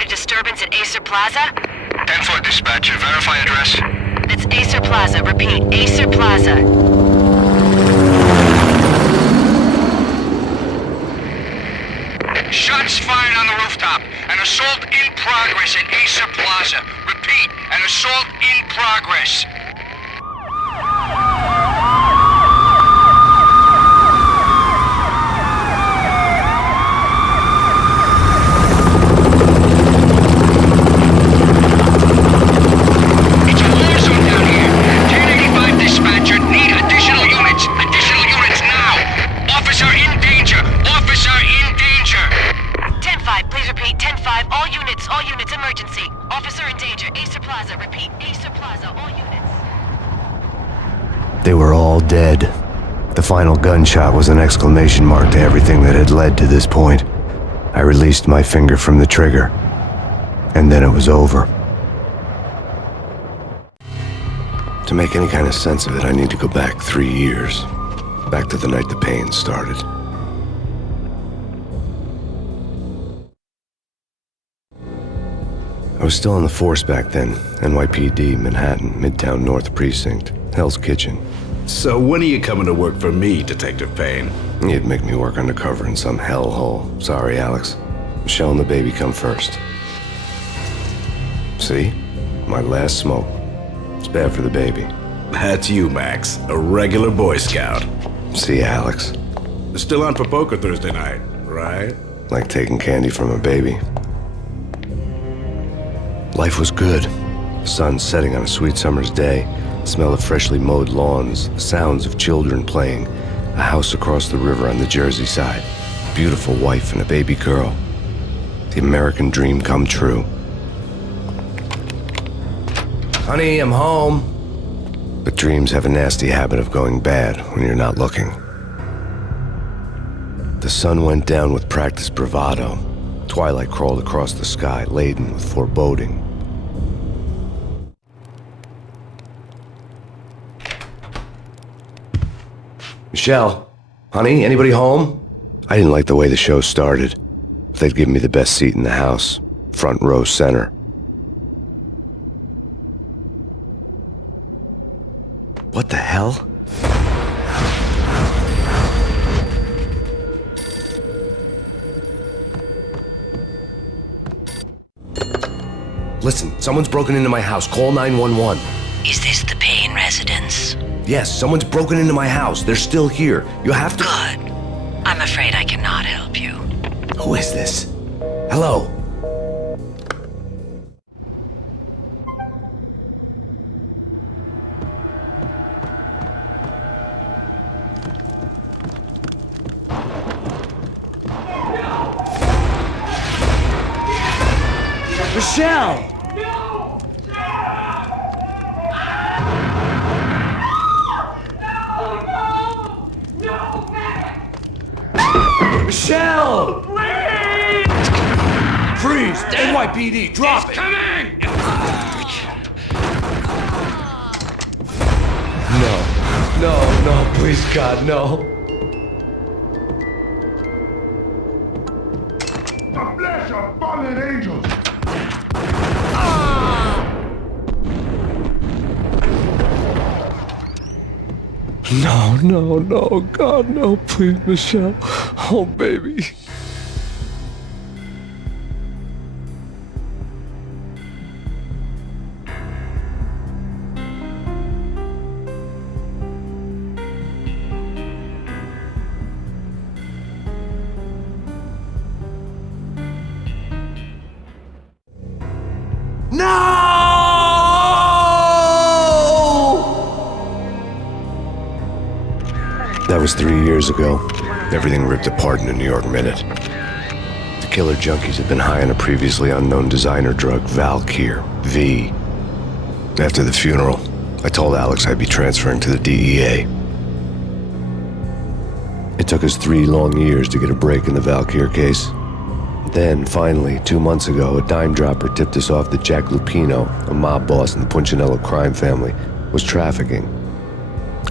report a disturbance at Acer Plaza? 10-4 dispatcher. Verify address. It's Acer Plaza. Repeat, Acer Plaza. Shots fired on the rooftop. An assault in progress at Acer Plaza. Repeat, an assault in progress. It's a war zone down here. 1085 dispatcher. Need additional units. Additional units now. Officer in danger. Officer in danger. 10-5, please repeat. 10-5, all units, emergency. Officer in danger, Acer Plaza. Repeat, Acer Plaza, all units. They were all dead. The final gunshot was an exclamation mark to everything that had led to this point. I released my finger from the trigger, and then it was over. To make any kind of sense of it, I need to go back 3 years. Back to the night the pain started. I was still on the force back then. NYPD, Manhattan, Midtown North Precinct, Hell's Kitchen. So when are you coming to work for me, Detective Payne? You'd make me work undercover in some hellhole. Sorry, Alex. Michelle and the baby come first. See? My last smoke. It's bad for the baby. That's you, Max. A regular Boy Scout. See, Alex? Still on for poker Thursday night, right? Like taking candy from a baby. Life was good. The sun setting on a sweet summer's day, the smell of freshly mowed lawns, the sounds of children playing, a house across the river on the Jersey side, a beautiful wife and a baby girl. The American dream come true. Honey, I'm home. But dreams have a nasty habit of going bad when you're not looking. The sun went down with practiced bravado. Twilight crawled across the sky, laden with foreboding. Michelle, honey, anybody home? I didn't like the way the show started. They'd given me the best seat in the house, front row center. What the hell? Listen, someone's broken into my house. Call 911. Is this the Payne residence? Yes, someone's broken into my house. They're still here. You have to... Good. I'm afraid I cannot help you. Who is this? Hello? Michelle! Michelle! Please! Freeze! NYPD, drop it! Coming! No, please, God, no. The flesh of fallen angels! No, God, no, please, Michelle. Oh, baby. That was 3 years ago. Everything ripped apart in a New York minute. The killer junkies had been high on a previously unknown designer drug, Valkyr, V. After the funeral, I told Alex I'd be transferring to the DEA. It took us 3 long years to get a break in the Valkyr case. Then, finally, 2 months ago, a dime dropper tipped us off that Jack Lupino, a mob boss in the Punchinello crime family, was trafficking.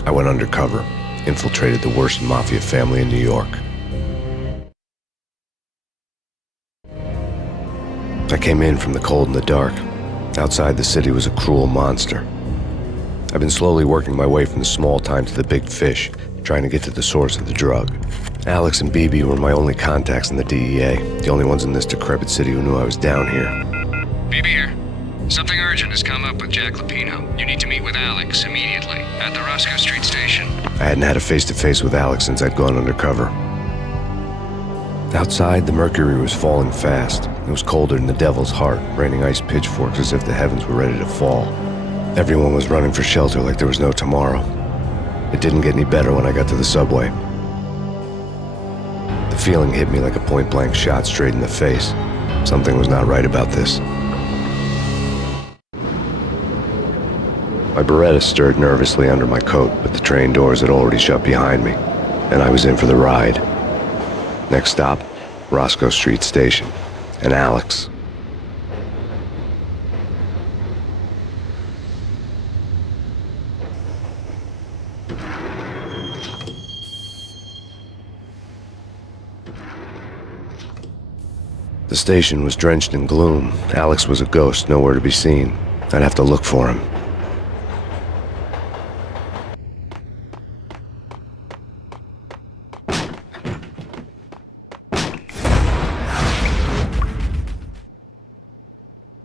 I went undercover, infiltrated the worst mafia family in New York. I came in from the cold and the dark. Outside the city was a cruel monster. I've been slowly working my way from the small time to the big fish, trying to get to the source of the drug. Alex and BB were my only contacts in the DEA, the only ones in this decrepit city who knew I was down here. BB here. Something urgent has come up with Jack Lupino. You need to meet with Alex immediately at the Roscoe Street station. I hadn't had a face-to-face with Alex since I'd gone undercover. Outside, the mercury was falling fast. It was colder than the devil's heart, raining ice pitchforks as if the heavens were ready to fall. Everyone was running for shelter like there was no tomorrow. It didn't get any better when I got to the subway. The feeling hit me like a point-blank shot straight in the face. Something was not right about this. My Beretta stirred nervously under my coat, but the train doors had already shut behind me, and I was in for the ride. Next stop, Roscoe Street Station, and Alex. The station was drenched in gloom. Alex was a ghost, nowhere to be seen. I'd have to look for him.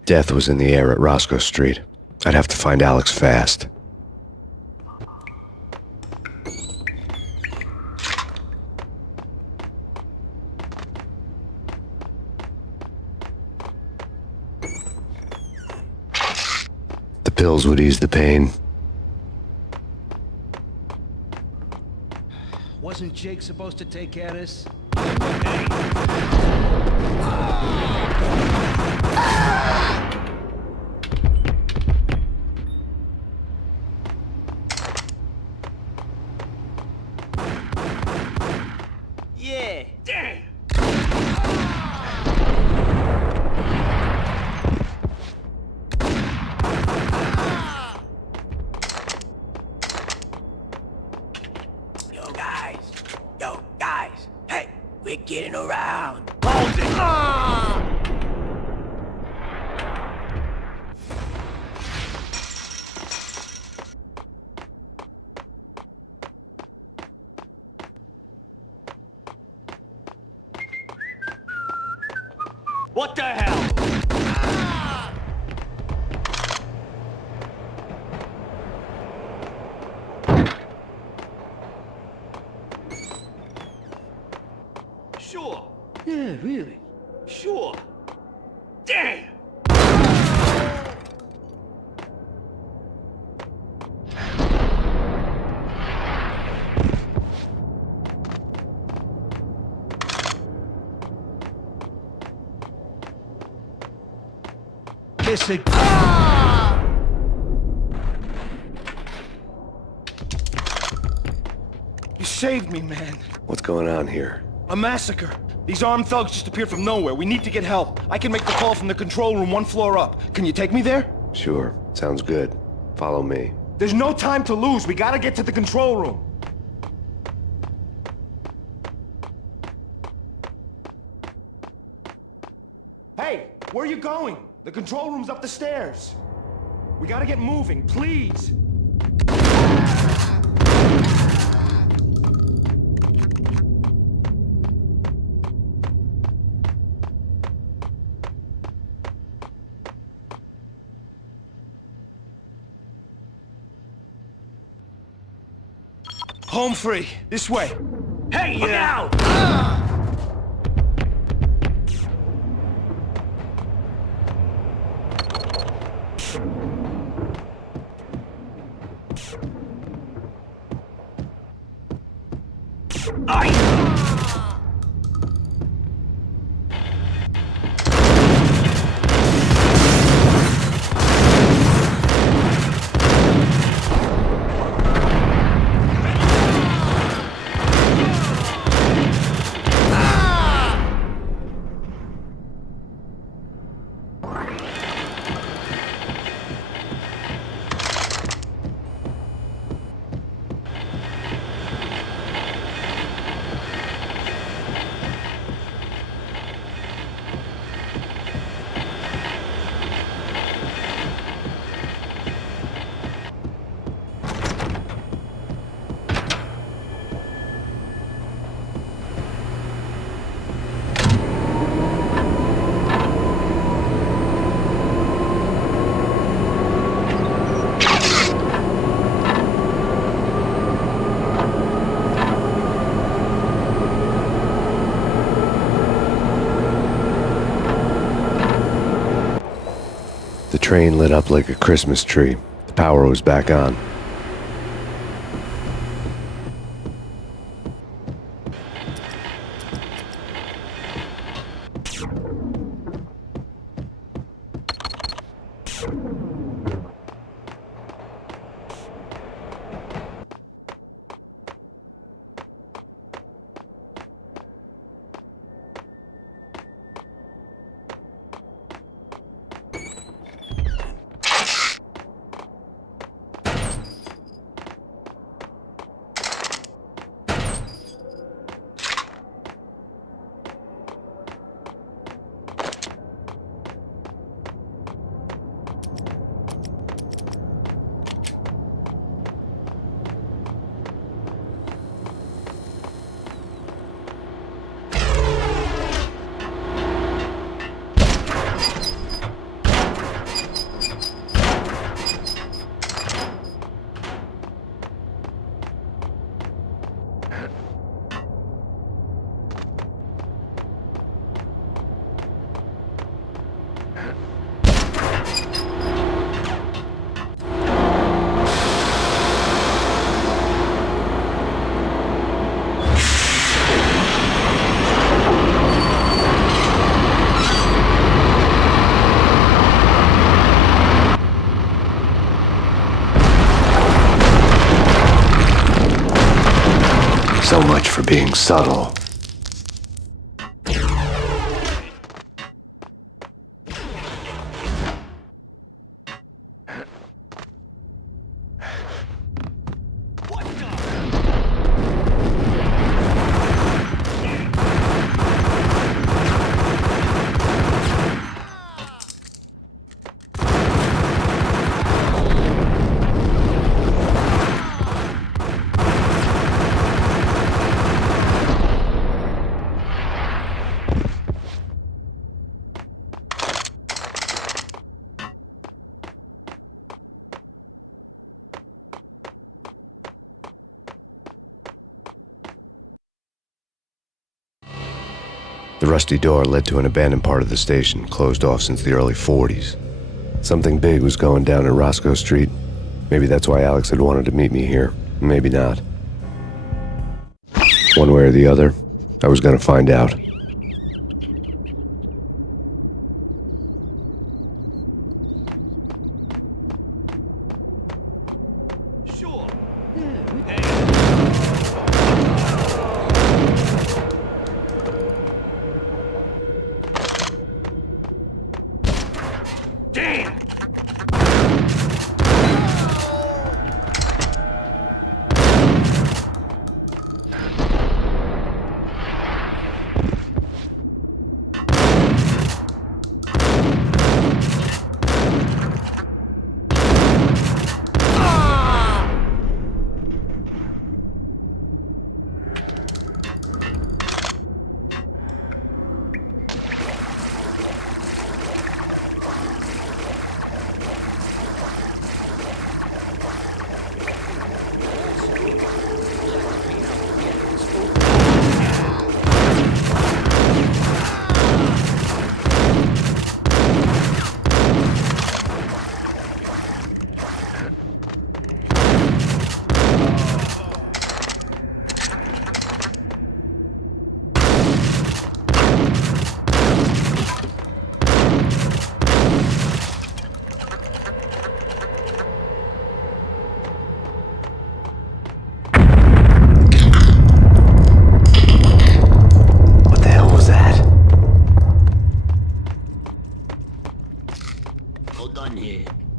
Death was in the air at Roscoe Street. I'd have to find Alex fast. The pills would ease the pain. Wasn't Jake supposed to take care of this? Yeah. Damn. Yo, guys. Hey, we're getting around. Hold it. What the hell? Sure. Yeah, really. Sure. Damn! Kiss it. You saved me, man. What's going on here? A massacre. These armed thugs just appeared from nowhere. We need to get help. I can make the call from the control room 1 floor up. Can you take me there? Sure, sounds good. Follow me. There's no time to lose. We gotta get to the control room. Hey, where are you going? The control room's up the stairs. We gotta get moving, please. Home free. This way. Hey, look out! train lit up like a Christmas tree. The power was back on. So much for being subtle. The rusty door led to an abandoned part of the station, closed off since the early 40s. Something big was going down at Roscoe Street. Maybe that's why Alex had wanted to meet me here. Maybe not. One way or the other, I was gonna find out. Sure. Damn!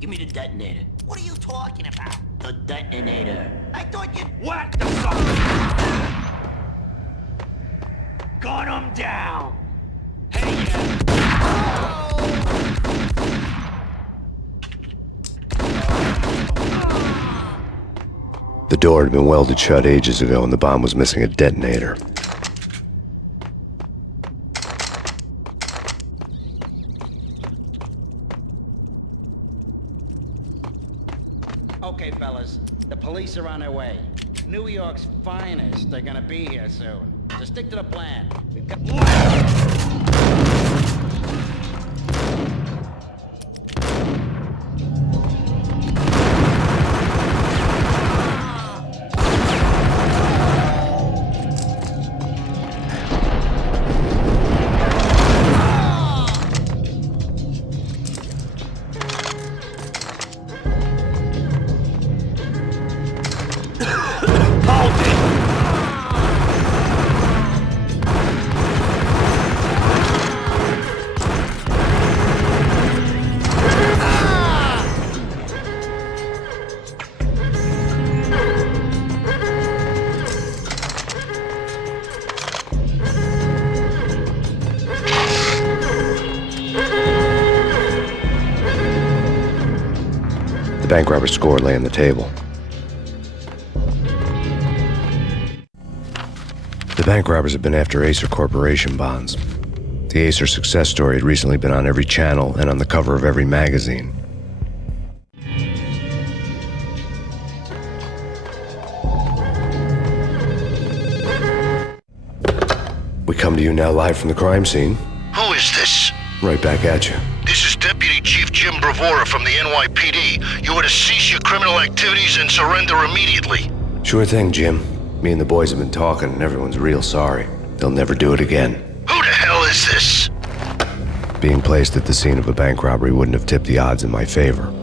Give me the detonator. What are you talking about? The detonator. I thought you... What the fuck? Gun him down! The door had been welded shut ages ago and the bomb was missing a detonator. Okay, fellas, the police are on their way. New York's finest are gonna be here soon. So stick to the plan. We've got... bank robber's score lay on the table. The bank robbers had been after Acer Corporation bonds. The Acer success story had recently been on every channel and on the cover of every magazine. We come to you now live from the crime scene. Who is this? Right back at you. This is Deputy Chief Jim Bravura from the NYPD. You are to cease your criminal activities and surrender immediately. Sure thing, Jim. Me and the boys have been talking and everyone's real sorry. They'll never do it again. Who the hell is this? Being placed at the scene of a bank robbery wouldn't have tipped the odds in my favor.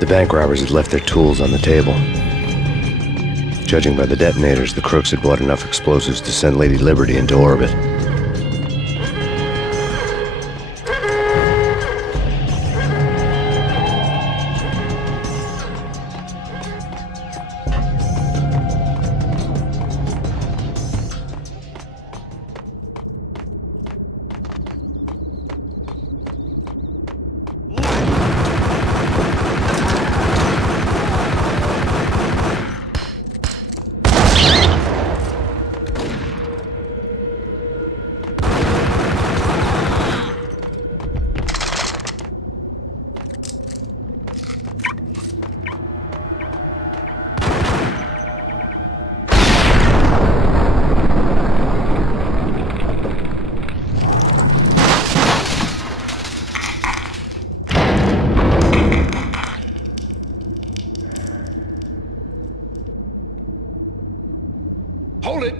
The bank robbers had left their tools on the table. Judging by the detonators, the crooks had bought enough explosives to send Lady Liberty into orbit. Hold it!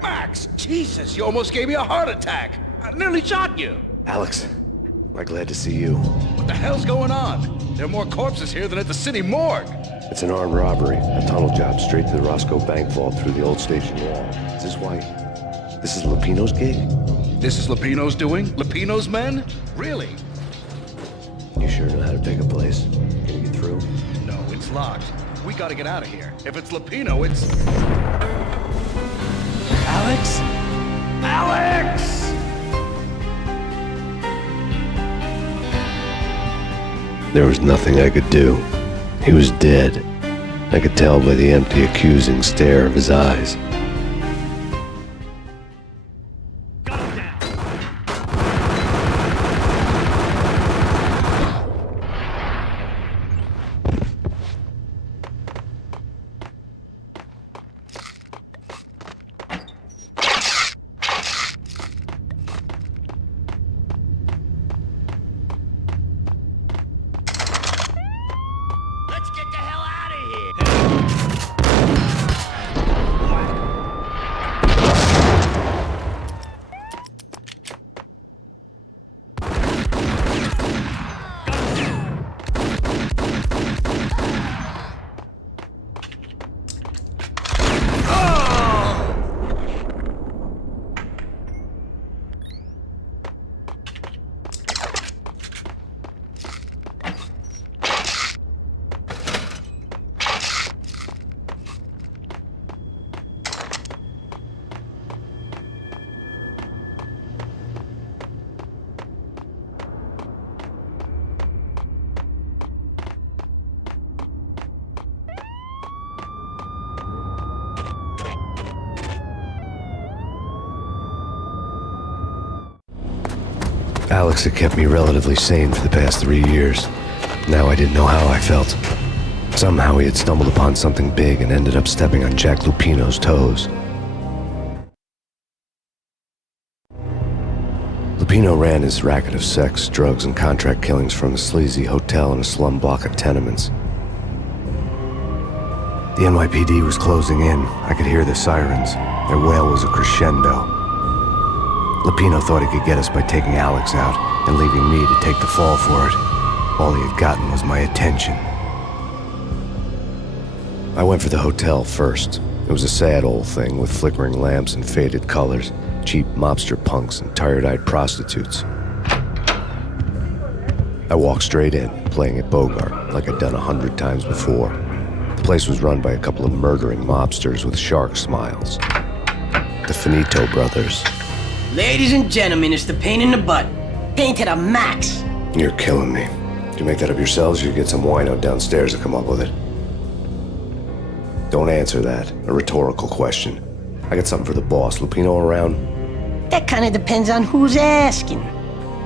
Max! Jesus, you almost gave me a heart attack! I nearly shot you! Alex, am I glad to see you. What the hell's going on? There are more corpses here than at the city morgue! It's an armed robbery, a tunnel job straight to the Roscoe bank vault through the old station wall. Is this why? This is Lupino's gig? This is Lupino's doing? Lupino's men? Really? You sure know how to pick a place? Can you get through? No, it's locked. We gotta get out of here. If it's Lupino, it's... Alex? Alex! There was nothing I could do. He was dead. I could tell by the empty, accusing stare of his eyes. Let's get the hell out of here! Alex had kept me relatively sane for the past 3 years. Now I didn't know how I felt. Somehow he had stumbled upon something big and ended up stepping on Jack Lupino's toes. Lupino ran his racket of sex, drugs, and contract killings from a sleazy hotel in a slum block of tenements. The NYPD was closing in. I could hear the sirens. Their wail was a crescendo. Lupino thought he could get us by taking Alex out and leaving me to take the fall for it. All he had gotten was my attention. I went for the hotel first. It was a sad old thing with flickering lamps and faded colors, cheap mobster punks and tired-eyed prostitutes. I walked straight in, playing at Bogart, like I'd done 100 times before. The place was run by a couple of murdering mobsters with shark smiles. the Finito brothers. Ladies and gentlemen, it's the pain in the butt. Pain to the max. You're killing me. Did you make that up yourselves, or you get some wino downstairs to come up with it? Don't answer that. A rhetorical question. I got something for the boss. Lupino around? That kind of depends on who's asking.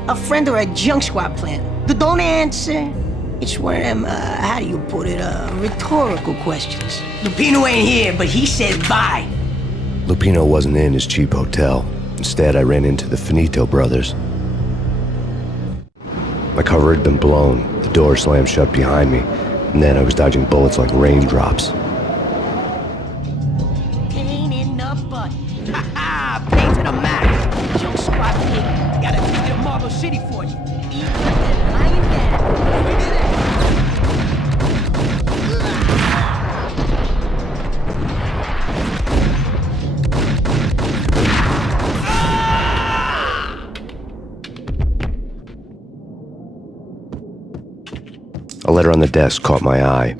A friend or a junk squad plan. Don't answer. It's one of them, how do you put it, rhetorical questions. Lupino ain't here, but he said bye. Lupino wasn't in his cheap hotel. Instead, I ran into the Finito brothers. My cover had been blown, the door slammed shut behind me, and then I was dodging bullets like raindrops. Pain in the butt. Ha ha! Pain to the max. Junk squad pig. Gotta take it to Marble City for you. Eat and lying down. We did it. A letter on the desk caught my eye.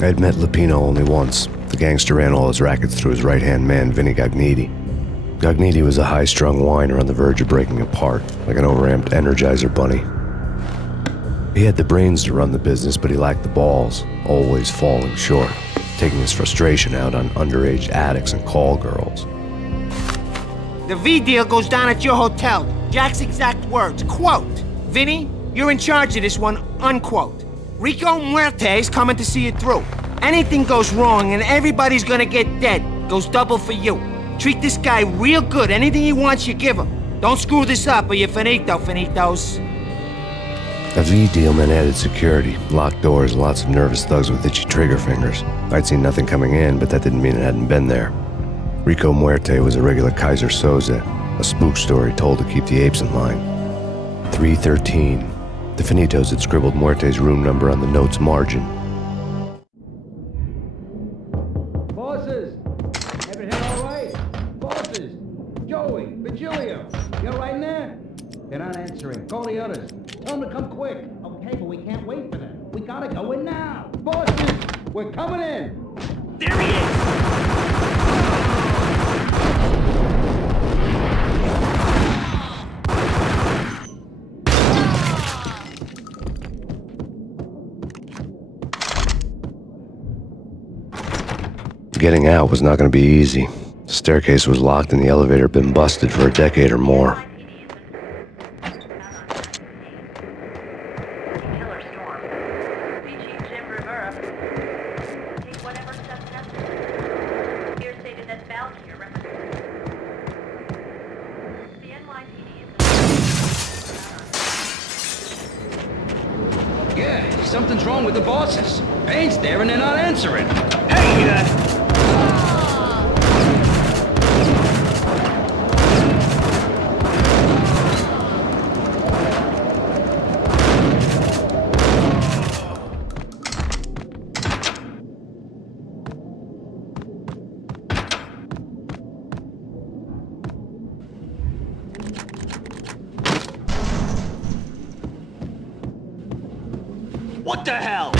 I had met Lupino only once. The gangster ran all his rackets through his right-hand man, Vinny Gagniti. Gagniti was a high-strung whiner on the verge of breaking apart, like an overamped Energizer bunny. He had the brains to run the business, but he lacked the balls, always falling short, taking his frustration out on underage addicts and call girls. The V deal goes down at your hotel. Jack's exact words, quote, "Vinny, you're in charge of this one," unquote. Rico Muerte's coming to see it through. Anything goes wrong and everybody's gonna get dead. Goes double for you. Treat this guy real good. Anything he wants, you give him. Don't screw this up or you're finito, finitos. A V deal meant added security, locked doors, and lots of nervous thugs with itchy trigger fingers. I'd seen nothing coming in, but that didn't mean it hadn't been there. Rico Muerte was a regular Kaiser Soze, a spook story told to keep the apes in line. 313. The Finitos had scribbled Muerte's room number on the note's margin. Bosses! Everything all right? Bosses! Joey! Vigilio! You all right in there? They're not answering. Call the others. Tell them to come quick. Okay, but we can't wait for them. We gotta go in now. Bosses! We're coming in! There he is! Getting out was not going to be easy. The staircase was locked and the elevator had been busted for a decade or more. Yeah, something's wrong with the bosses. Payne's there and they're not answering. Hey, What the hell?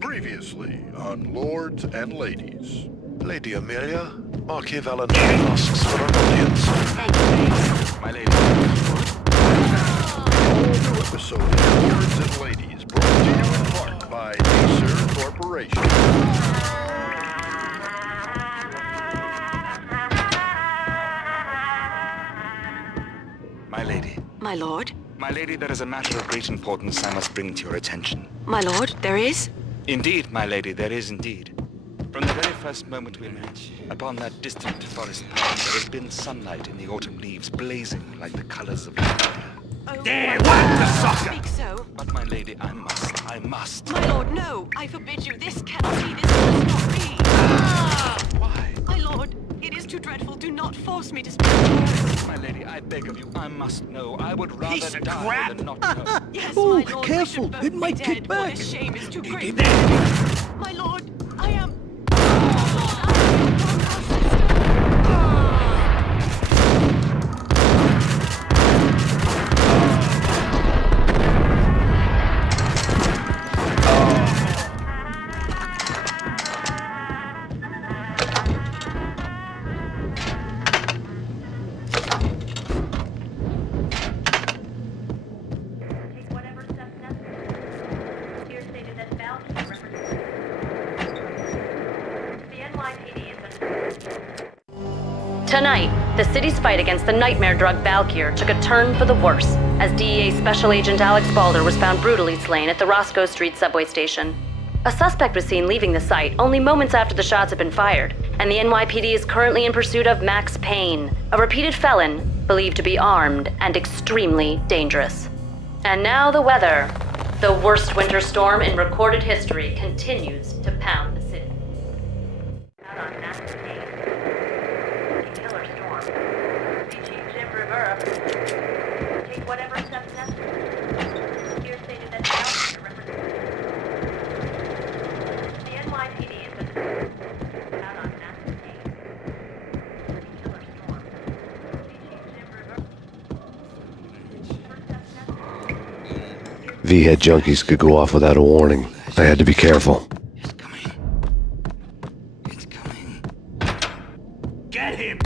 Previously on Lords and Ladies. Lady Amelia, Marquis Valentine asks for an audience. My lady. All new episode of Lords and Ladies brought to you in part by Acer Corporation. My lady. My lord? My lady, there is a matter of great importance I must bring to your attention. My lord, there is? Indeed, my lady, there is indeed. From the very first moment we met, upon that distant forest path, there has been sunlight in the autumn leaves blazing like the colors of fire. Oh, There, what the sucker? Speak so. But my lady, I must. My lord, no! I forbid you. This cannot be. This must not be. Ah! Why? My lord, it is too dreadful. Do not force me to speak words. My lady, I beg of you, I must know. I would rather Piece of die crap. than not know. Yes, Oh, my lord, careful. we should both It might be kick dead. back. What a shame is too great. There. My lord, I am... Tonight, the city's fight against the nightmare drug Valkyr took a turn for the worse, as DEA Special Agent Alex Balder was found brutally slain at the Roscoe Street subway station. A suspect was seen leaving the site only moments after the shots had been fired, and the NYPD is currently in pursuit of Max Payne, a repeated felon believed to be armed and extremely dangerous. And now the weather. The worst winter storm in recorded history continues to pound the city. Out on Max Payne. Killer storm. Reaching Jim Rivera. Take whatever steps necessary. Here stated that Valkyr represents the NYPD is out on Max Payne. Killer storm. Reaching Jim Rivera. V-head junkies could go off without a warning. I had to be careful. It's coming. It's coming. Get him!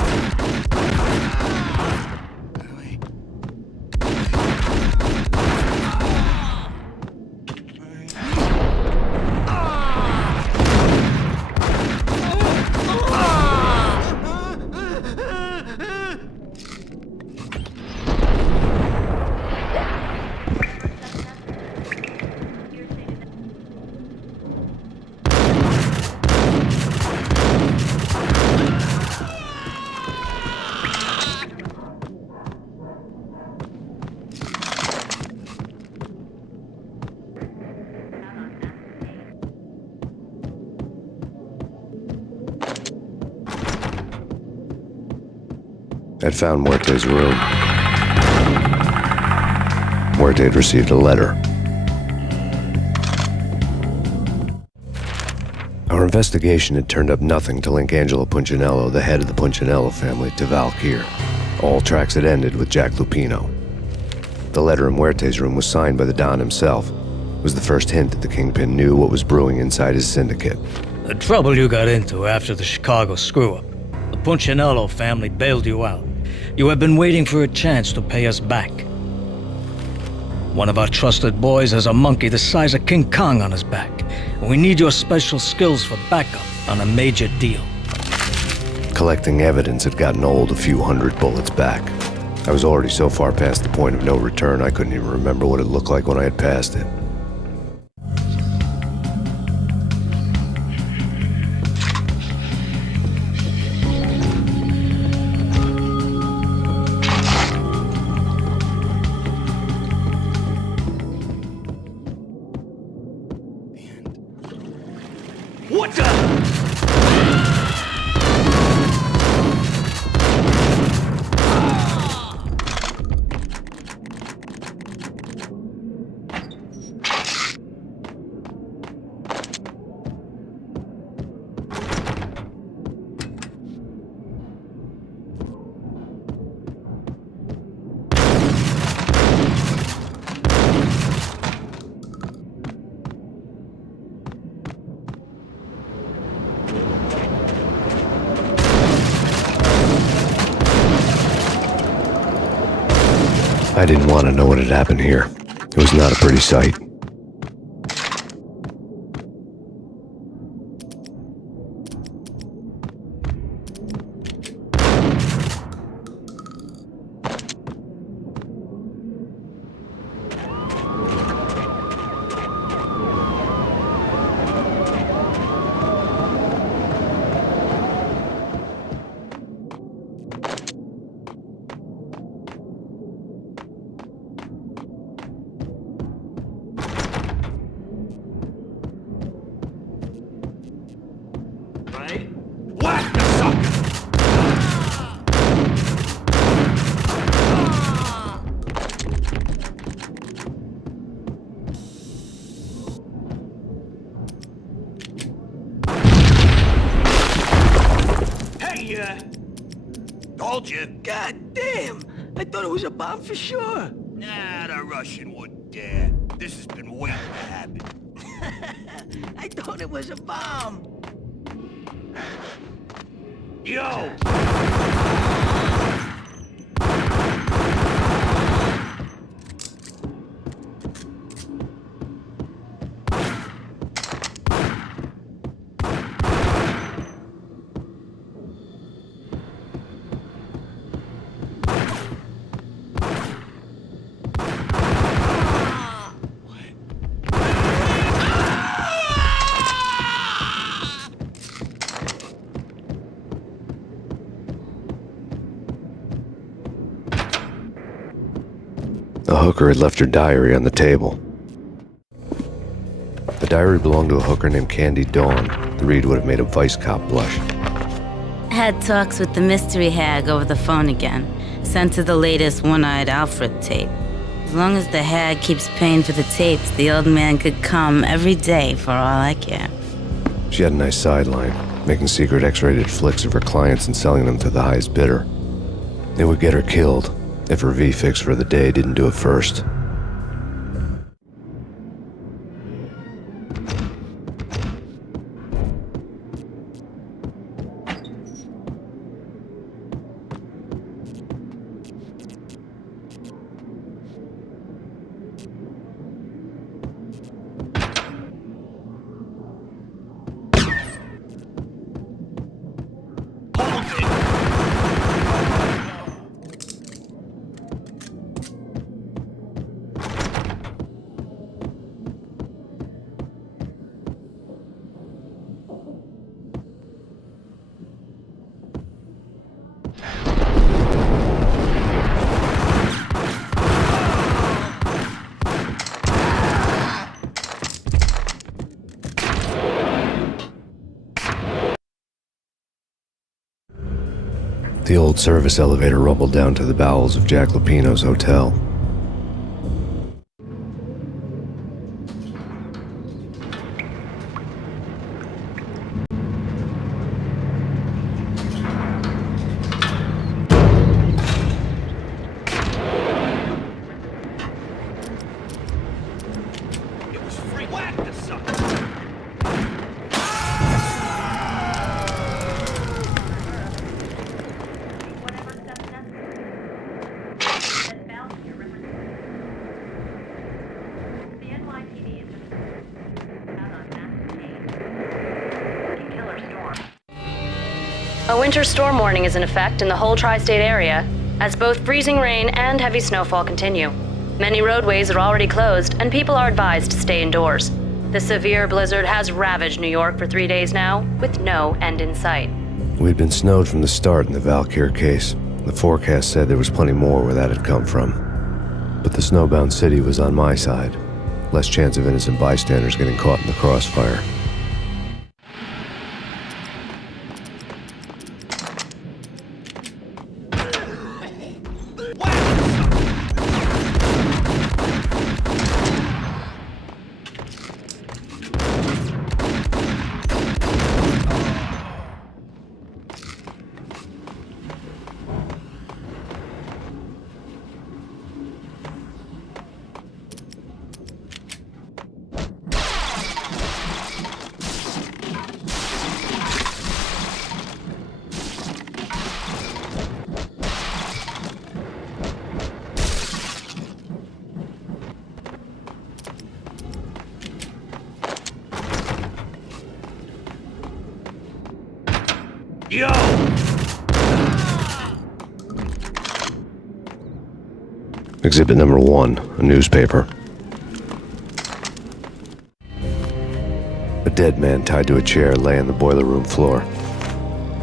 I'd found Muerte's room. Muerte had received a letter. Our investigation had turned up nothing to link Angelo Punchinello, the head of the Punchinello family, to Valkyr. All tracks had ended with Jack Lupino. The letter in Muerte's room was signed by the Don himself. It was the first hint that the Kingpin knew what was brewing inside his syndicate. The trouble you got into after the Chicago screw-up. The Punchinello family bailed you out. You have been waiting for a chance to pay us back. One of our trusted boys has a monkey the size of King Kong on his back. And we need your special skills for backup on a major deal. Collecting evidence had gotten old a few hundred bullets back. I was already so far past the point of no return I couldn't even remember what it looked like when I had passed it. What the? I didn't want to know what had happened here. It was not a pretty sight. Whack the sucker! Hey, told you. God damn! I thought it was a bomb for sure. Nah, the Russian wouldn't dare. This has been waiting to happen. I thought it was a bomb. Yo! hooker had left her diary on the table. The diary belonged to a hooker named Candy Dawn. The read would have made a vice cop blush. Had talks with the mystery hag over the phone again. Sent her the latest One-Eyed Alfred tape. As long as the hag keeps paying for the tapes, the old man could come every day for all I care. She had a nice sideline, making secret X-rated flicks of her clients and selling them to the highest bidder. It would get her killed if her V-fix for the day didn't do it first. The old service elevator rumbled down to the bowels of Jack Lupino's hotel. A winter storm warning is in effect in the whole tri-state area, as both freezing rain and heavy snowfall continue. Many roadways are already closed, and people are advised to stay indoors. The severe blizzard has ravaged New York for 3 days now, with no end in sight. We'd been snowed from the start in the Valkyr case. The forecast said there was plenty more where that had come from. But the snowbound city was on my side. Less chance of innocent bystanders getting caught in the crossfire. Yo! Exhibit number 1, a newspaper. A dead man tied to a chair lay on the boiler room floor.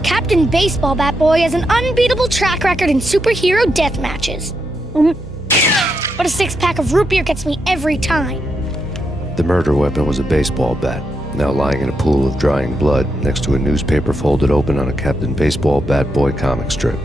Captain Baseball Bat Boy has an unbeatable track record in superhero death matches. But a 6-pack of root beer gets me every time. The murder weapon was a baseball bat, now lying in a pool of drying blood next to a newspaper folded open on a Captain Baseball Bat Boy comic strip.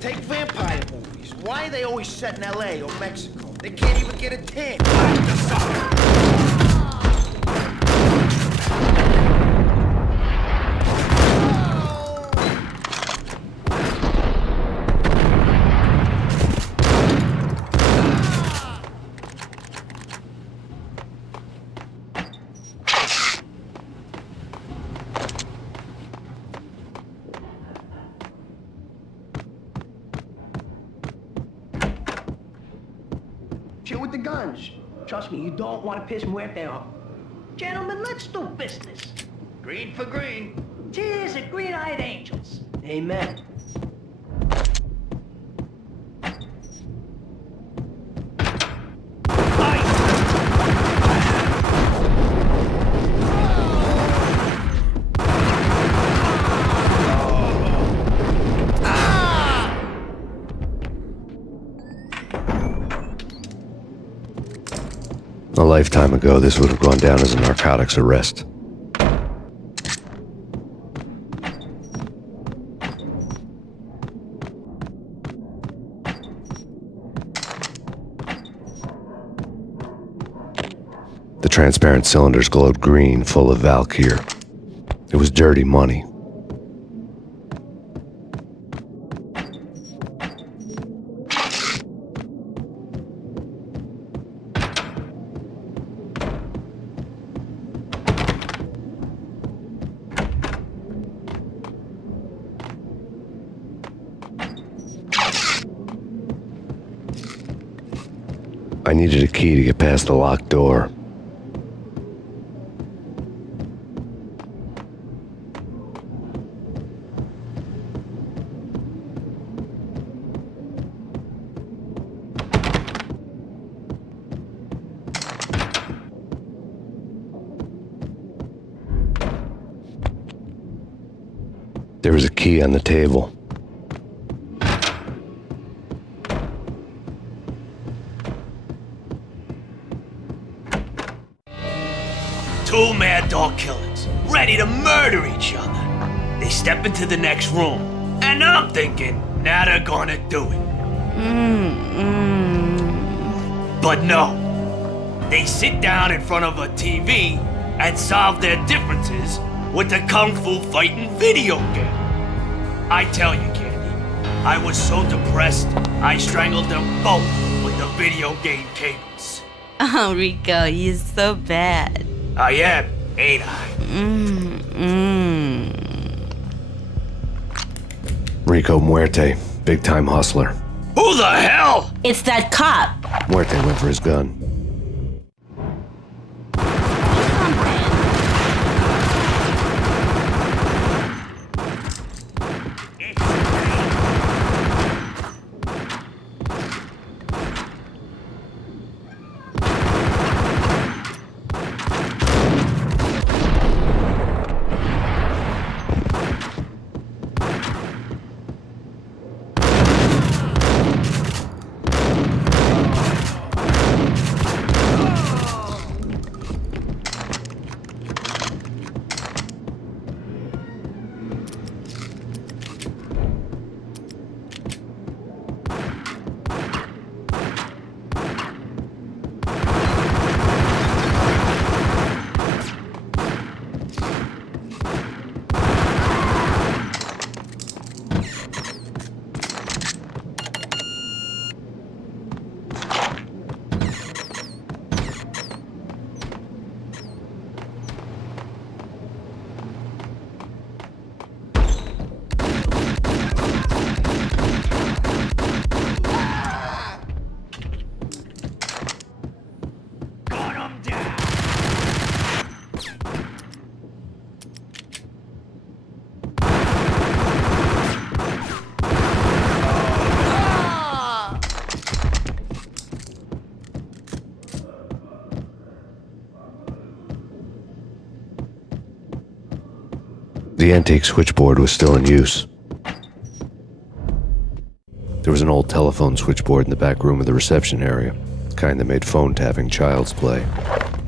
Take vampire movies. Why are they always set in LA or Mexico? They can't even get a tan. Chill with the guns. Trust me, you don't want to piss Muerte off. Gentlemen, let's do business. Green for green. Cheers at green-eyed angels. Amen. A lifetime ago, this would have gone down as a narcotics arrest. The transparent cylinders glowed green, full of Valkyr. It was dirty money. I needed a key to get past the locked door. There was a key on the table. Two mad dog killers, ready to murder each other. They step into the next room, and I'm thinking, now they're gonna do it. But no. They sit down in front of a TV and solve their differences with the Kung Fu fighting video game. I tell you, Candy, I was so depressed, I strangled them both with the video game cables. Oh, Rico, you're so bad. I am, ain't I? Rico Muerte, big-time hustler. Who the hell? It's that cop. Muerte went for his gun. The antique switchboard was still in use. There was an old telephone switchboard in the back room of the reception area, the kind that made phone tapping child's play.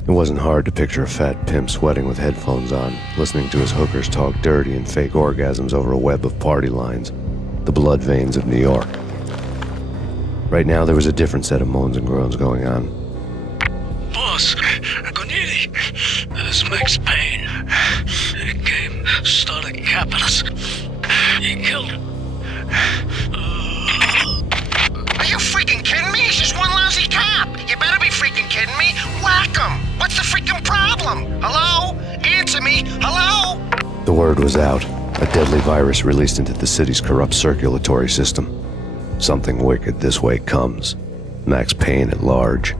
It wasn't hard to picture a fat pimp sweating with headphones on, listening to his hookers talk dirty and fake orgasms over a web of party lines, the blood veins of New York. Right now, there was a different set of moans and groans going on. Boss, Corneli, this is Max Payne. He came, started capping us. He killed him. Are you freaking kidding me? He's just one lousy cop. You better be freaking kidding me. Whack him. What's the freaking problem? Hello? Answer me. Hello? The word was out. A deadly virus released into the city's corrupt circulatory system. Something wicked this way comes. Max Payne at large.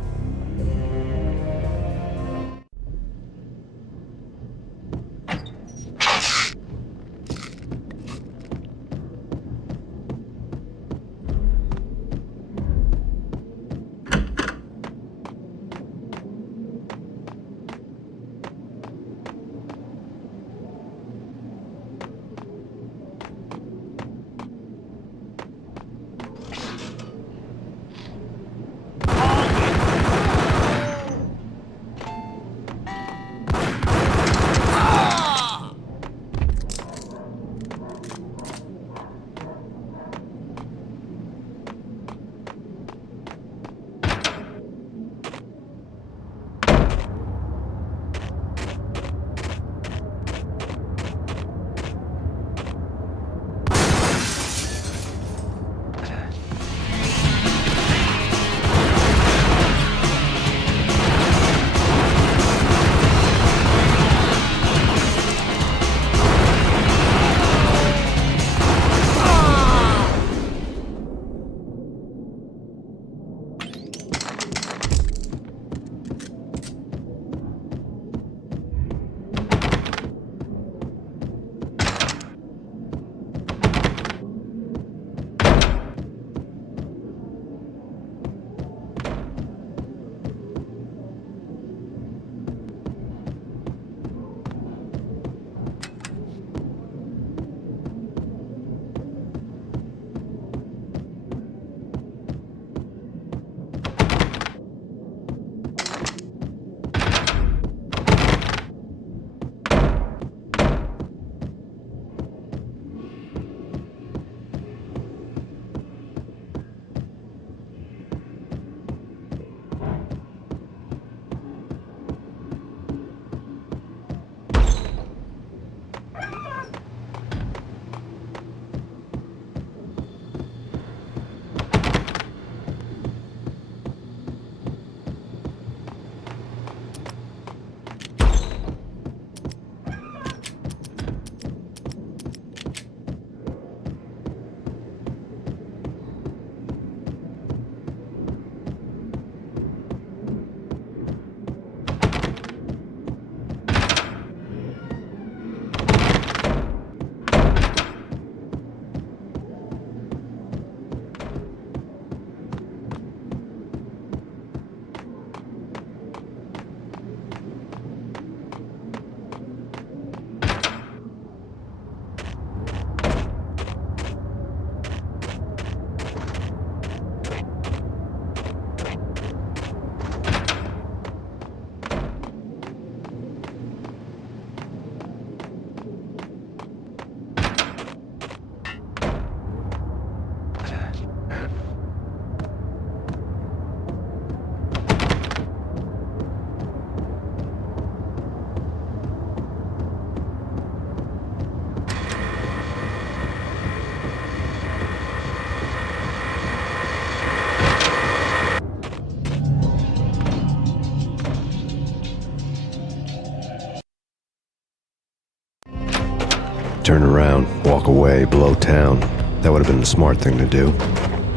turn around, walk away, blow town. That would have been the smart thing to do.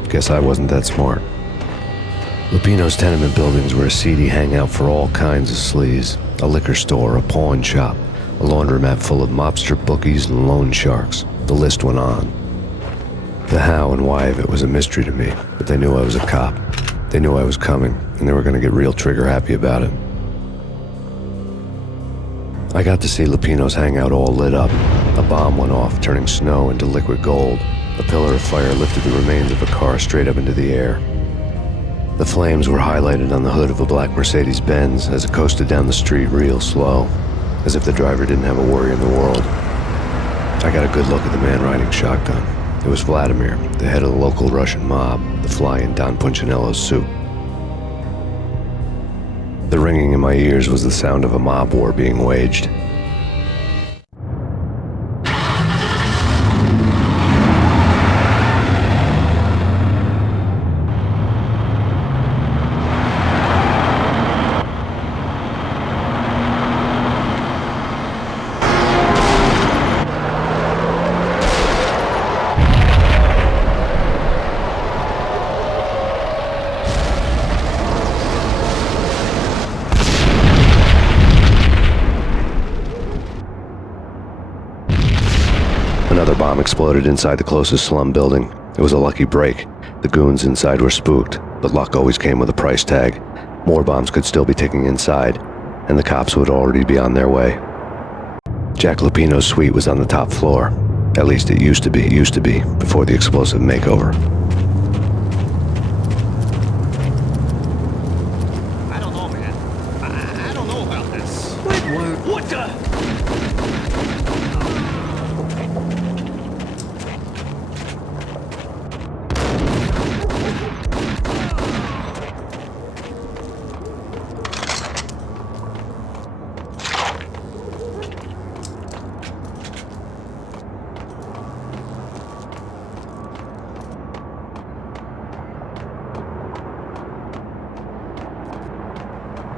Guess I wasn't that smart. Lupino's tenement buildings were a seedy hangout for all kinds of sleaze. A liquor store, a pawn shop, a laundromat full of mobster bookies and loan sharks. The list went on. The how and why of it was a mystery to me, but they knew I was a cop. They knew I was coming, and they were going to get real trigger-happy about it. I got to see Lupino's hangout all lit up. A bomb went off, turning snow into liquid gold. A pillar of fire lifted the remains of a car straight up into the air. The flames were highlighted on the hood of a black Mercedes-Benz as it coasted down the street real slow, as if the driver didn't have a worry in the world. I got a good look at the man riding shotgun. It was Vladimir, the head of the local Russian mob, the fly in Don Punchinello's suit. The ringing in my ears was the sound of a mob war being waged. Another bomb exploded inside the closest slum building. It was a lucky break. The goons inside were spooked, but luck always came with a price tag. More bombs could still be ticking inside, and the cops would already be on their way. Jack Lupino's suite was on the top floor. At least it used to be, before the explosive makeover. I don't know, man. I don't know about this. What the?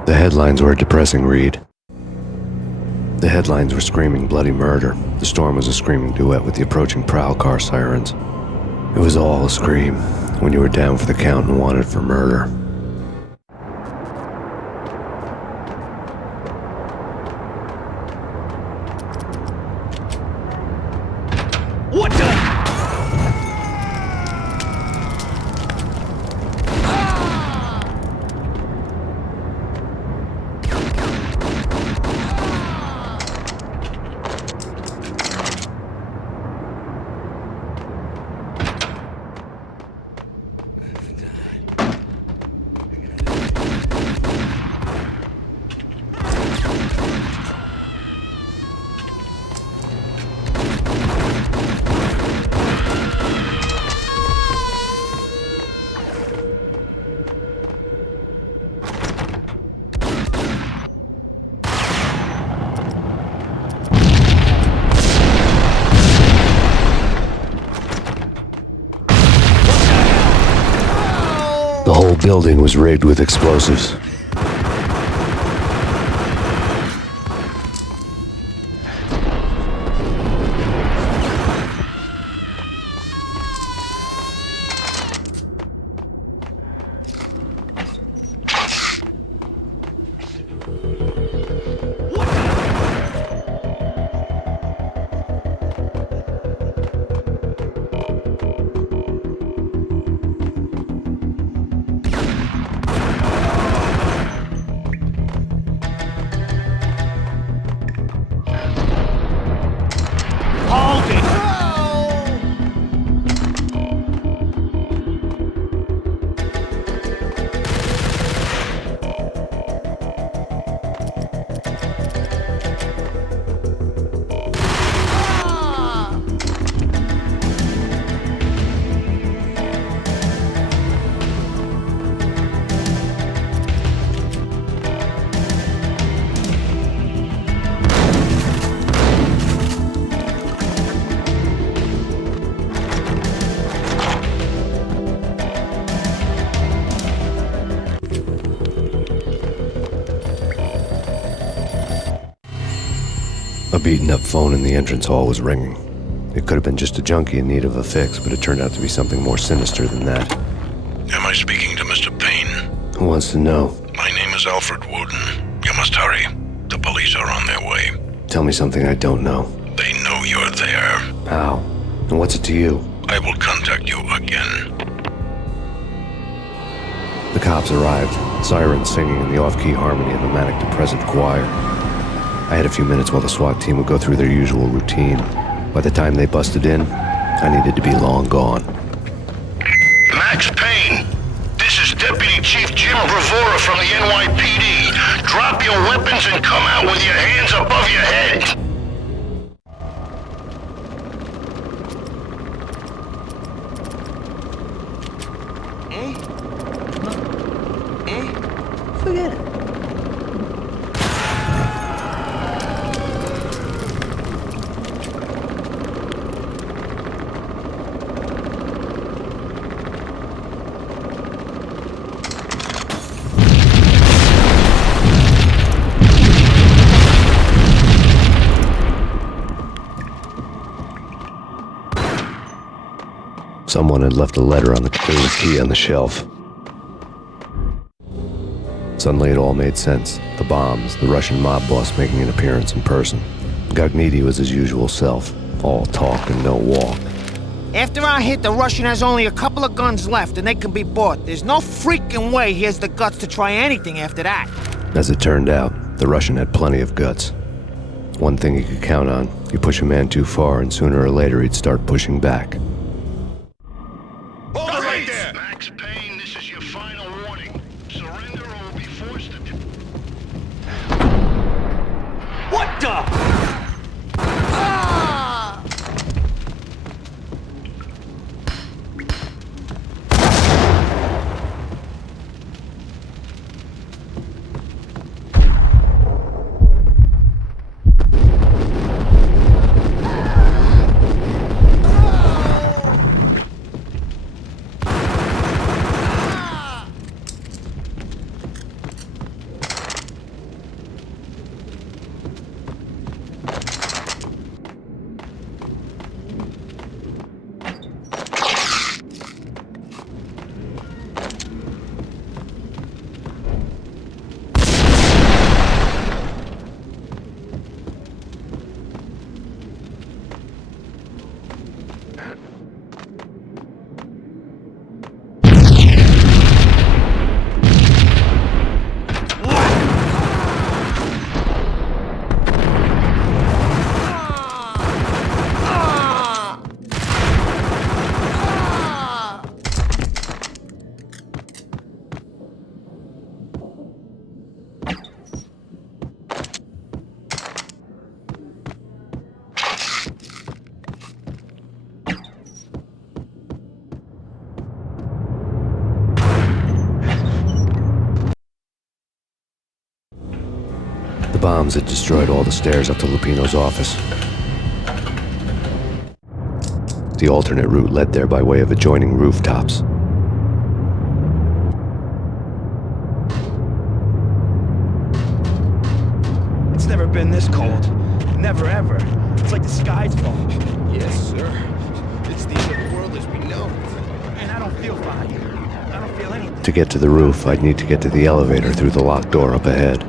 The headlines were a depressing read. The headlines were screaming bloody murder. The storm was a screaming duet with the approaching prowl car sirens. It was all a scream when you were down for the count and wanted for murder. What the? The whole building was rigged with explosives. A beaten-up phone in the entrance hall was ringing. It could have been just a junkie in need of a fix, but it turned out to be something more sinister than that. Am I speaking to Mr. Payne? Who wants to know? My name is Alfred Woden. You must hurry. The police are on their way. Tell me something I don't know. They know you're there. How? And what's it to you? I will contact you again. The cops arrived, sirens singing in the off-key harmony of a manic-depressive choir. I had a few minutes while the SWAT team would go through their usual routine. By the time they busted in, I needed to be long gone. Max Payne, this is Deputy Chief Jim Bravura from the NYPD. Drop your weapons and come out with your hands above your head. Forget it. Someone had left a letter on the key on the shelf. Suddenly it all made sense. The bombs, the Russian mob boss making an appearance in person. Gognitti was his usual self, all talk and no walk. After our hit, the Russian has only a couple of guns left and they can be bought. There's no freaking way he has the guts to try anything after that. As it turned out, the Russian had plenty of guts. One thing you could count on, you push a man too far and sooner or later he'd start pushing back. Hold it right there! Max Payne, this is your final warning. Surrender or we'll be forced to... What the? The bombs had destroyed all the stairs up to Lupino's office. The alternate route led there by way of adjoining rooftops. It's never been this cold. Never ever. It's like the sky's falling. Yes, sir. It's the end of the world as we know. And I don't feel fine. I don't feel anything. To get to the roof, I'd need to get to the elevator through the locked door up ahead.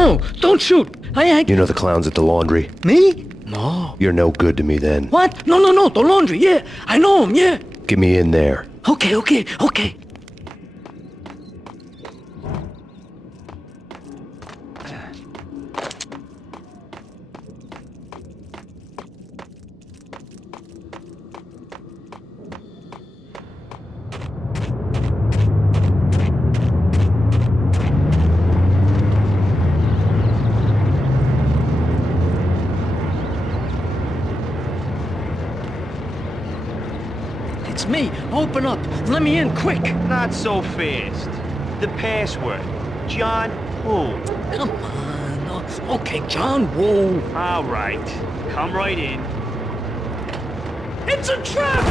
no, don't shoot. You know the clowns at the laundry? Me? No. You're no good to me then. What? No, the laundry, yeah. I know him, yeah. Get me in there. Okay. It's me. Open up. Let me in, quick. Not so fast. The password. John who? Come on. Okay, John Woo. All right. Come right in. It's a trap!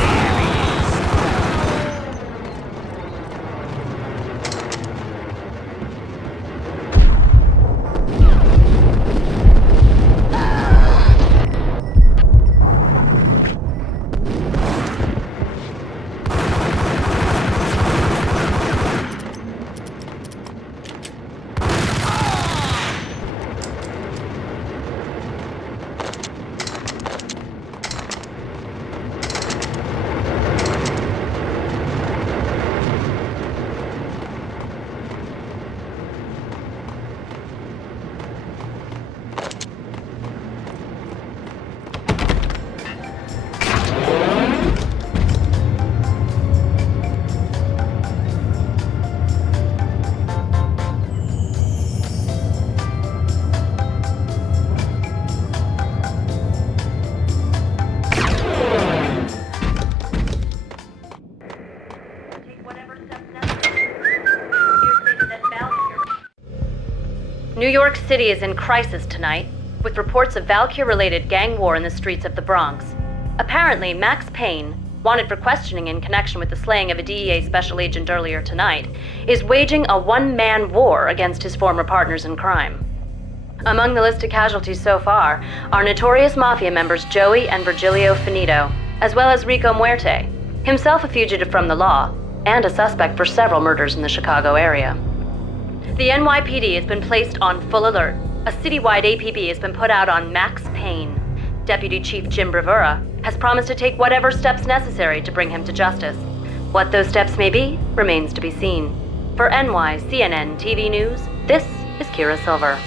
New York City is in crisis tonight, with reports of Valkyr-related gang war in the streets of the Bronx. Apparently, Max Payne, wanted for questioning in connection with the slaying of a DEA special agent earlier tonight, is waging a one-man war against his former partners in crime. Among the listed casualties so far are notorious mafia members Joey and Virgilio Finito, as well as Rico Muerte, himself a fugitive from the law, and a suspect for several murders in the Chicago area. The NYPD has been placed on full alert. A citywide APB has been put out on Max Payne. Deputy Chief Jim Bravura has promised to take whatever steps necessary to bring him to justice. What those steps may be remains to be seen. For NYCNN TV News, this is Kira Silver.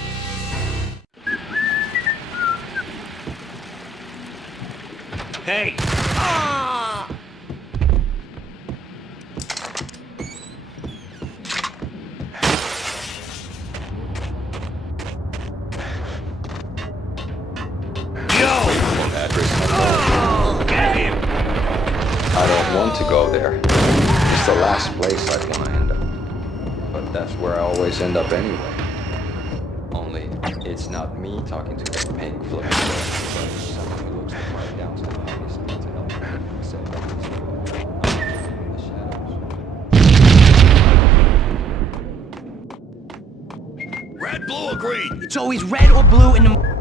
Hey! I don't want to go there. It's the last place I want to end up. But that's where I always end up anyway. Only, it's not me talking to the pink flipping but someone who looks the part down to the highest need to help me say that he's in the shadows. Red, blue, or green? It's always red or blue in the...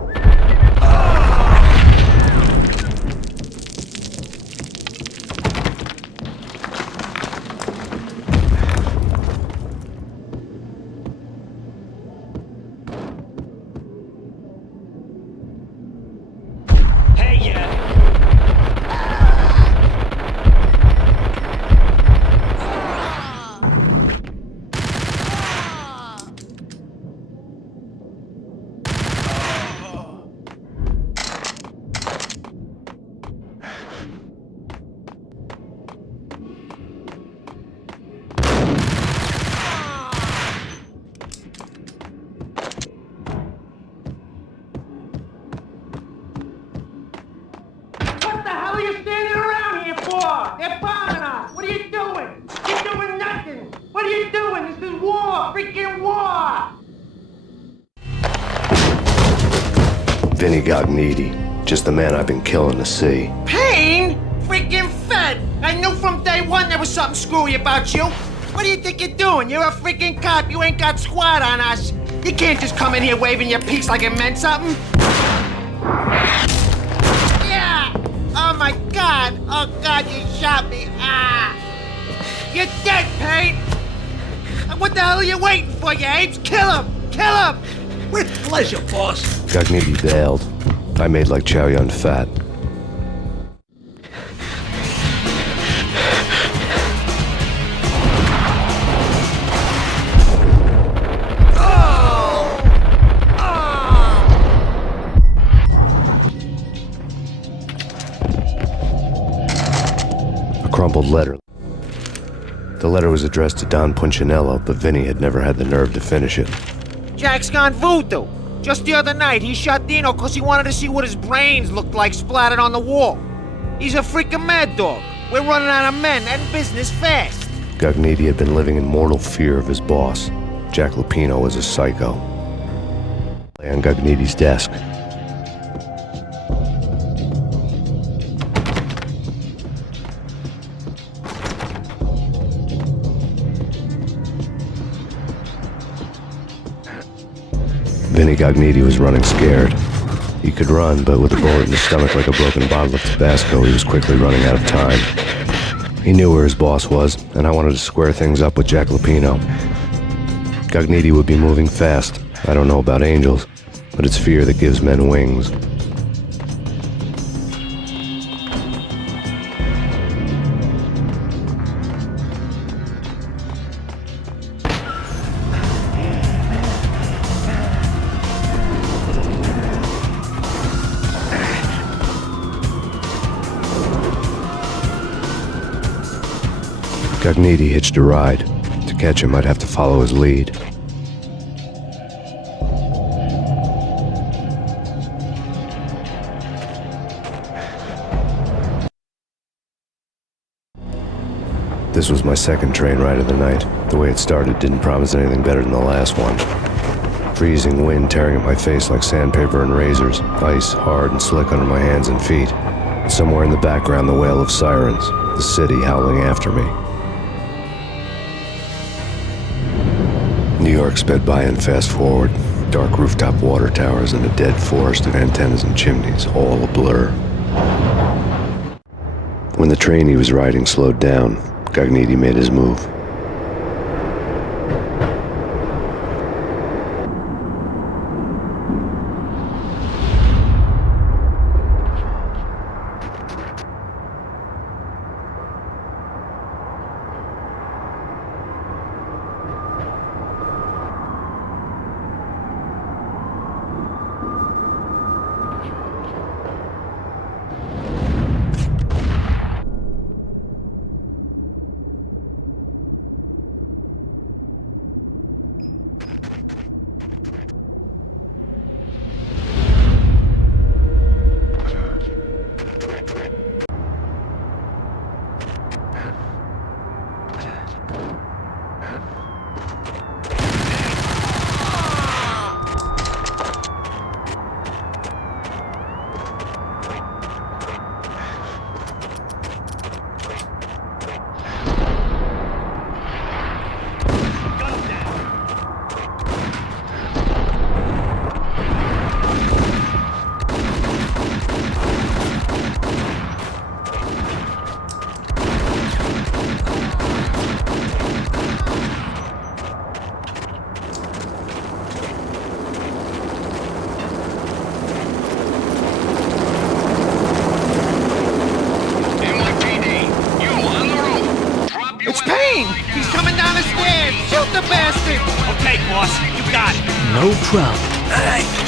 They're bombing us! What are you doing? You're doing nothing! What are you doing? This is war! Freaking war! Vinny got needy. Just the man I've been killing to see. Payne? Freaking Fed! I knew from day one there was something screwy about you. What do you think you're doing? You're a freaking cop. You ain't got squad on us. You can't just come in here waving your piece like it meant something. Yeah! Oh my God! Oh God, you shot me! Ah! You're dead, Payne! What the hell are you waiting for, you apes? Kill him! Kill him! With pleasure, boss. Gagniti bailed. I made like Chow Yun Fat. A crumpled letter. The letter was addressed to Don Punchinello, but Vinny had never had the nerve to finish it. Jack's gone voodoo. Just the other night, he shot Dino because he wanted to see what his brains looked like splattered on the wall. He's a freaking mad dog. We're running out of men and business fast. Gagniti had been living in mortal fear of his boss. Jack Lupino was a psycho. Lay on Gagniti's desk. Vinny Gagniti was running scared. He could run, but with a bullet in his stomach like a broken bottle of Tabasco, he was quickly running out of time. He knew where his boss was, and I wanted to square things up with Jack Lupino. Gagniti would be moving fast. I don't know about angels, but it's fear that gives men wings. Gagniti hitched a ride. To catch him, I'd have to follow his lead. This was my second train ride of the night. The way it started didn't promise anything better than the last one. Freezing wind tearing at my face like sandpaper and razors, ice hard and slick under my hands and feet. Somewhere in the background, the wail of sirens, the city howling after me. New York sped by and fast forward. Dark rooftop water towers and a dead forest of antennas and chimneys, all a blur. When the train he was riding slowed down, Gagniti made his move. No problem. Hey!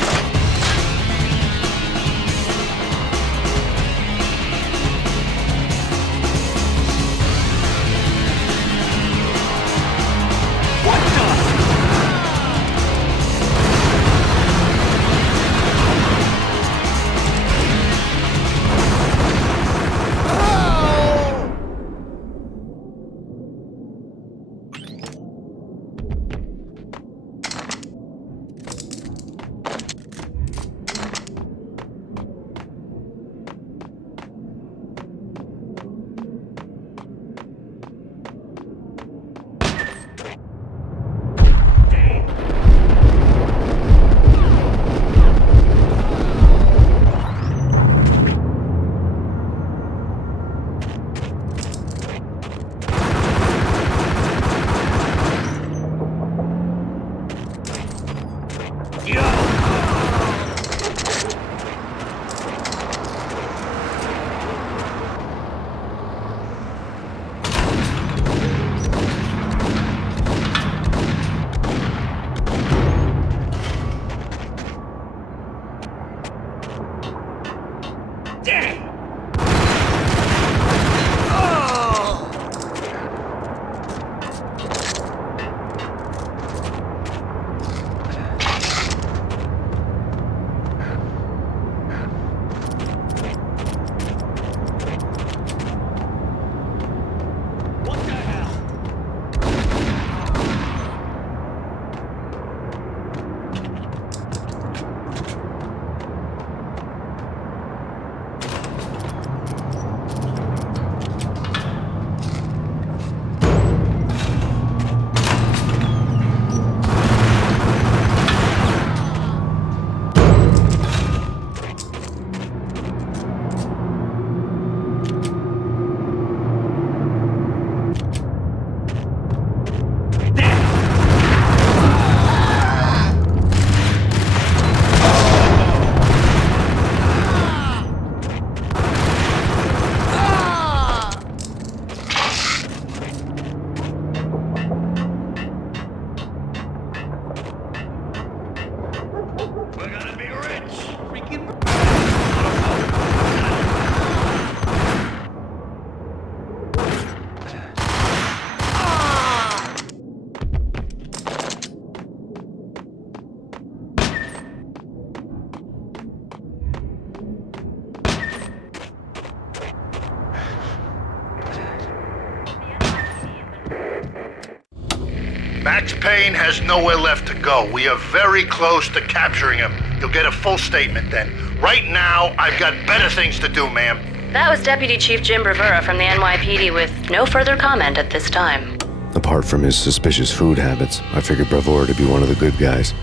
Max Payne has nowhere left to go. We are very close to capturing him. You'll get a full statement then. Right now, I've got better things to do, ma'am. That was Deputy Chief Jim Bravura from the NYPD with no further comment at this time. Apart from his suspicious food habits, I figured Bravura to be one of the good guys.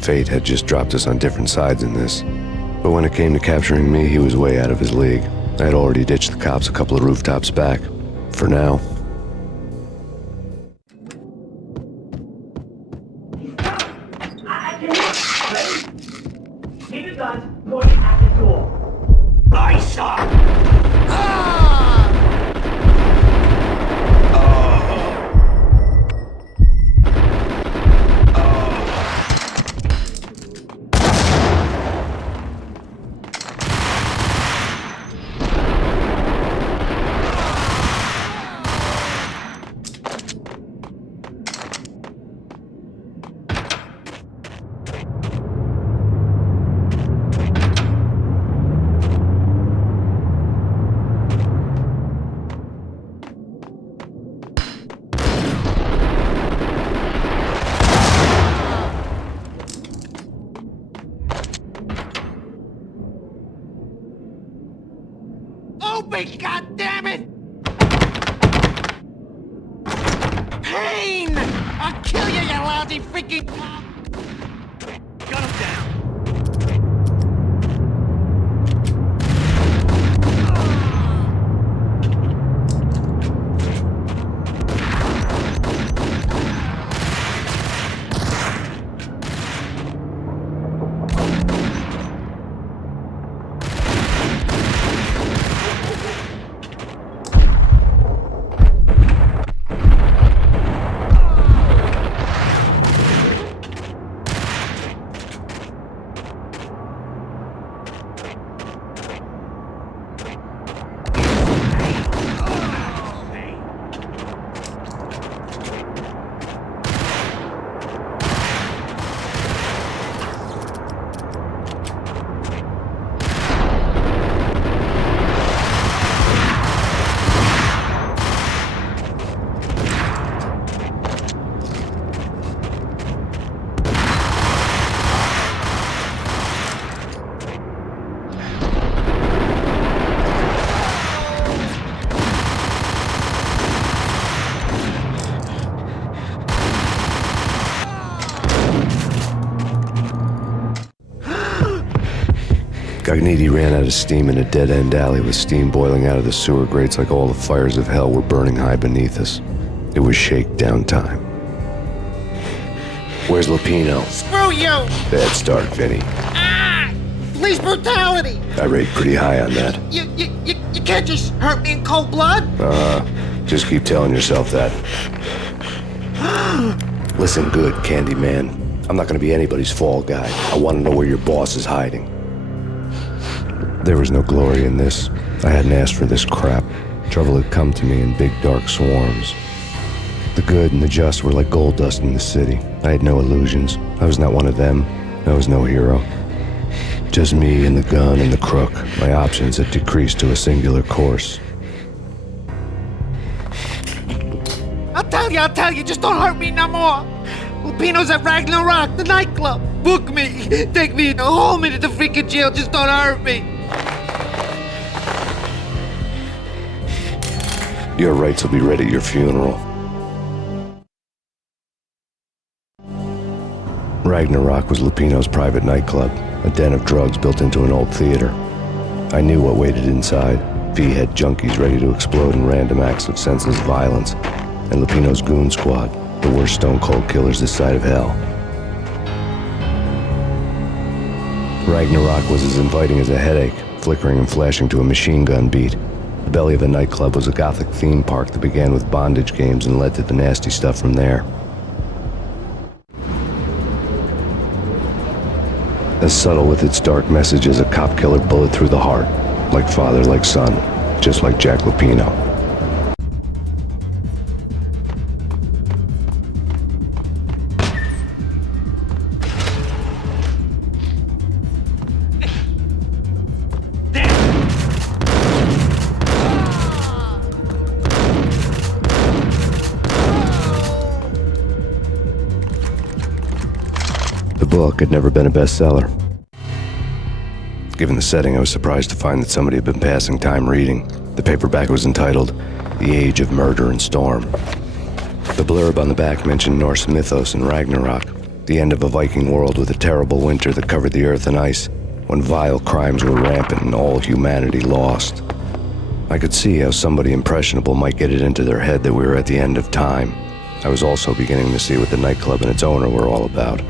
Fate had just dropped us on different sides in this. But when it came to capturing me, he was way out of his league. I had already ditched the cops a couple of rooftops back. For now. Keep your guns pointing at the door. Nice up! Open, goddammit! Payne! I'll kill you, you lousy freaking... Gun him down! Gagniti ran out of steam in a dead-end alley with steam boiling out of the sewer grates like all the fires of hell were burning high beneath us. It was shakedown time. Where's Lupino? Screw you! Bad start, Vinny. Ah! Police brutality! I rate pretty high on that. You can't just hurt me in cold blood? Just keep telling yourself that. Listen good, Candyman. I'm not gonna be anybody's fall guy. I want to know where your boss is hiding. There was no glory in this. I hadn't asked for this crap. Trouble had come to me in big dark swarms. The good and the just were like gold dust in the city. I had no illusions. I was not one of them. I was no hero. Just me and the gun and the crook. My options had decreased to a singular course. I'll tell you, just don't hurt me no more. Lupino's at Ragna, the nightclub. Book me. Take me in, hold me to the freaking jail, just don't hurt me. Your rights will be read at your funeral. Ragnarok was Lupino's private nightclub, a den of drugs built into an old theater. I knew what waited inside. V-head junkies ready to explode in random acts of senseless violence, and Lupino's goon squad, the worst stone-cold killers this side of hell. Ragnarok was as inviting as a headache, flickering and flashing to a machine gun beat. The belly of the nightclub was a gothic theme park that began with bondage games and led to the nasty stuff from there. As subtle with its dark message as a cop killer bullet through the heart, like father, like son, just like Jack Lupino. book had never been a bestseller. Given the setting, I was surprised to find that somebody had been passing time reading. The paperback was entitled The Age of Murder and Storm. The blurb on the back mentioned Norse mythos and Ragnarok, the end of a Viking world with a terrible winter that covered the earth in ice, when vile crimes were rampant and all humanity lost. I could see how somebody impressionable might get it into their head that we were at the end of time. I was also beginning to see what the nightclub and its owner were all about.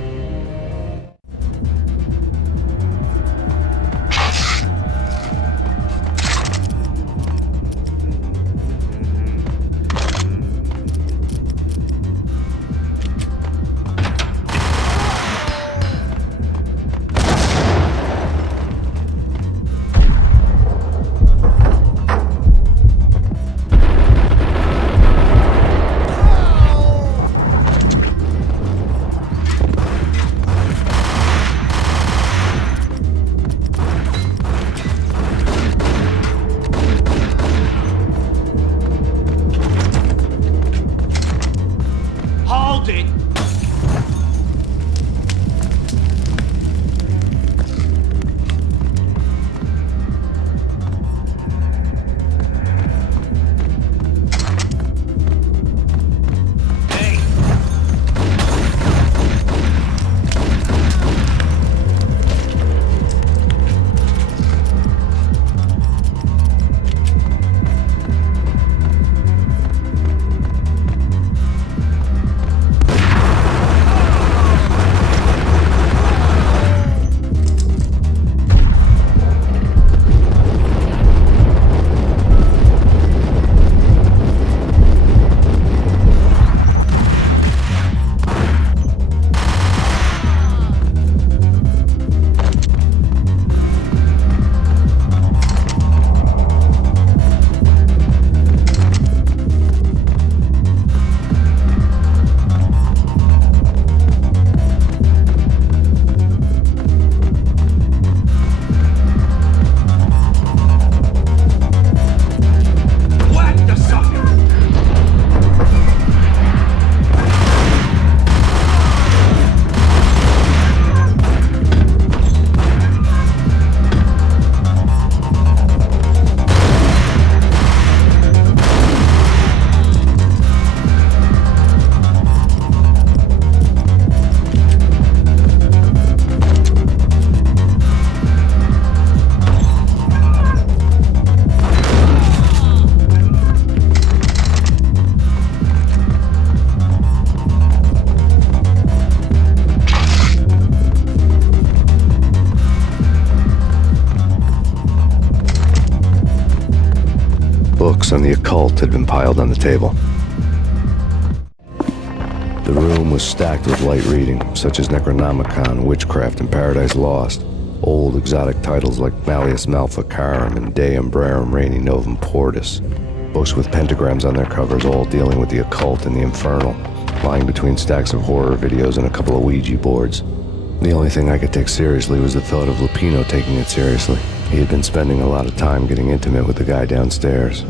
Books on the occult had been piled on the table. The room was stacked with light reading, such as Necronomicon, Witchcraft, and Paradise Lost. Old exotic titles like Malleus Maleficarum and De Umbrarum Reini Novum Portus. Books with pentagrams on their covers, all dealing with the occult and the infernal, lying between stacks of horror videos and a couple of Ouija boards. The only thing I could take seriously was the thought of Lupino taking it seriously. He had been spending a lot of time getting intimate with the guy downstairs.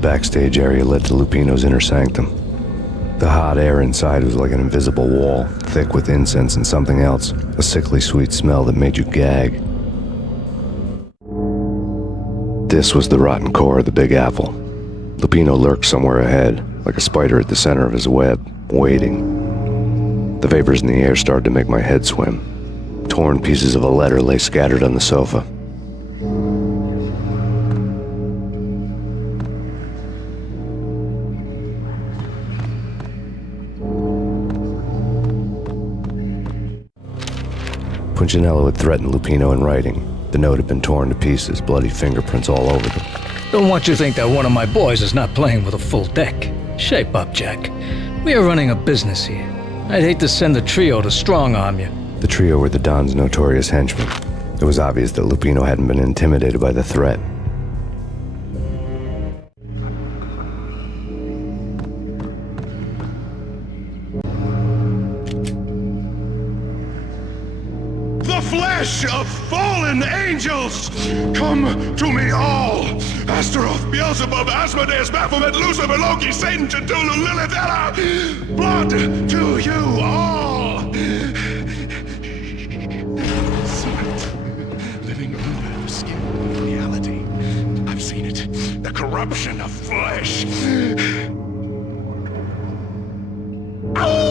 the backstage area led to Lupino's inner sanctum. The hot air inside was like an invisible wall, thick with incense and something else, a sickly sweet smell that made you gag. This was the rotten core of the Big Apple. Lupino lurked somewhere ahead, like a spider at the center of his web, waiting. The vapors in the air started to make my head swim. Torn pieces of a letter lay scattered on the sofa. Punchinello had threatened Lupino in writing. The note had been torn to pieces, bloody fingerprints all over them. Don't want you to think that one of my boys is not playing with a full deck. Shape up, Jack. We are running a business here. I'd hate to send the trio to strong-arm you. The trio were the Don's notorious henchmen. It was obvious that Lupino hadn't been intimidated by the threat. The flesh of fallen angels! Come to me all! Astaroth, Beelzebub, Asmodeus, Baphomet, Lucifer, Loki, Satan, Cthulhu, Lilith, Ella! Blood to you all! Living under the skin of reality. I've seen it. The corruption of flesh. Oh!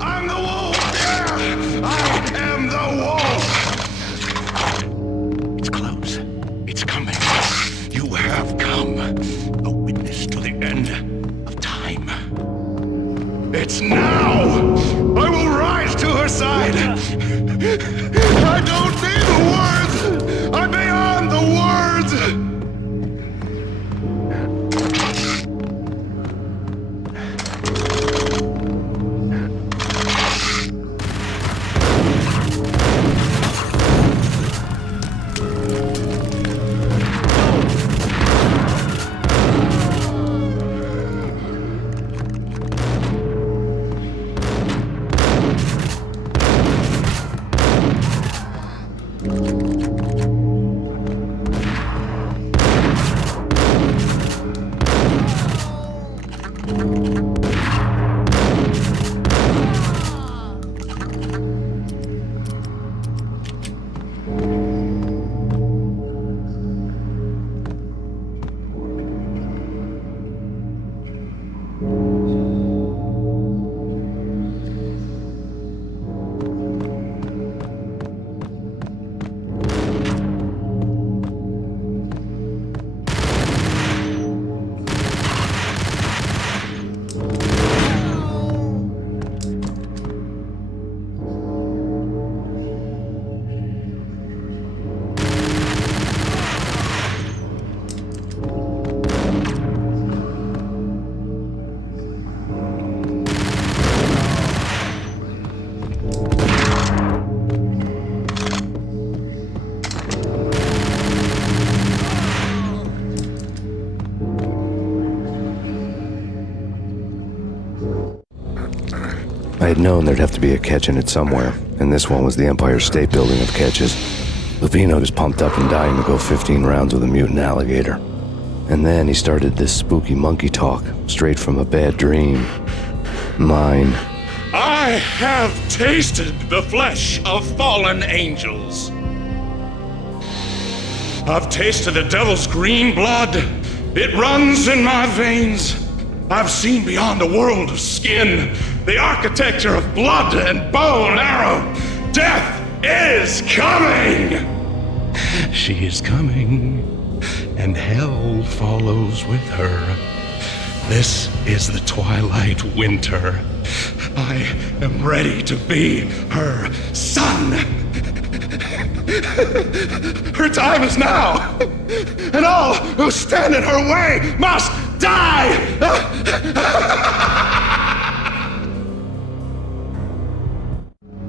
I'm the wolf! Yeah! I am the wolf! It's close. It's coming. You have come. A witness to the end of time. It's now! I will rise to her side! I don't need the words! I'm beyond the words! I had known there'd have to be a catch in it somewhere, and this one was the Empire State Building of catches. Lupino was pumped up and dying to go 15 rounds with a mutant alligator. And then he started this spooky monkey talk, straight from a bad dream. Mine. I have tasted the flesh of fallen angels. I've tasted the devil's green blood. It runs in my veins. I've seen beyond the world of skin, the architecture of blood and bow and arrow. Death is coming! She is coming, and hell follows with her. This is the twilight winter. I am ready to be her son. Her time is now, and all who stand in her way must die!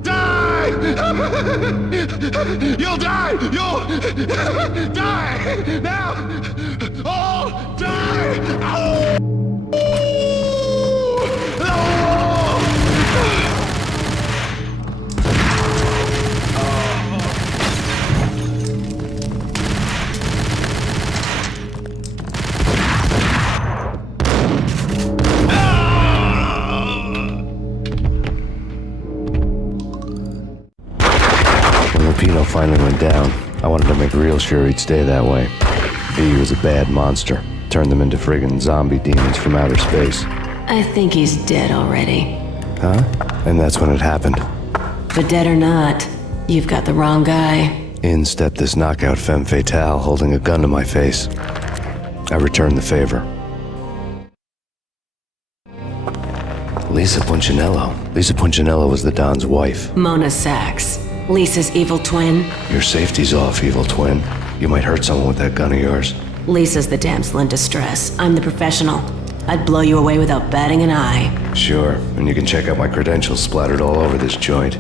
Die! You'll die! You'll die! Now! All die! Ow! finally went down, I wanted to make real sure he'd stay that way. V was a bad monster. Turned them into friggin' zombie demons from outer space. I think he's dead already. Huh? And that's when it happened. But dead or not, you've got the wrong guy. In stepped this knockout femme fatale holding a gun to my face. I returned the favor. Lisa Punchinello. Lisa Punchinello was the Don's wife. Mona Sax. Lisa's evil twin. Your safety's off, evil twin. You might hurt someone with that gun of yours. Lisa's the damsel in distress. I'm the professional. I'd blow you away without batting an eye. Sure, and you can check out my credentials splattered all over this joint.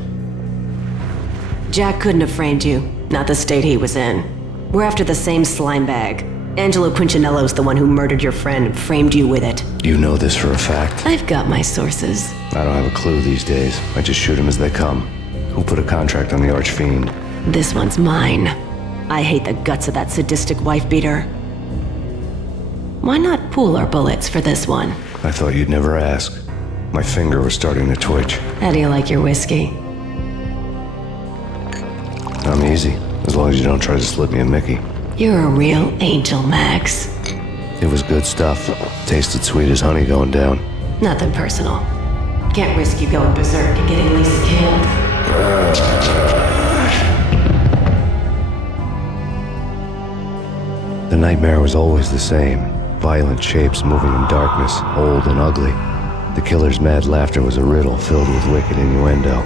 Jack couldn't have framed you. Not the state he was in. We're after the same slime bag. Angelo Punchinello's the one who murdered your friend and framed you with it. You know this for a fact? I've got my sources. I don't have a clue these days. I just shoot them as they come. Who put a contract on the archfiend? This one's mine. I hate the guts of that sadistic wife-beater. Why not pool our bullets for this one? I thought you'd never ask. My finger was starting to twitch. How do you like your whiskey? I'm easy, as long as you don't try to slip me a Mickey. You're a real angel, Max. It was good stuff. Tasted sweet as honey going down. Nothing personal. Can't risk you going berserk and getting Lisa killed. The nightmare was always the same. Violent shapes moving in darkness, old and ugly. The killer's mad laughter was a riddle filled with wicked innuendo.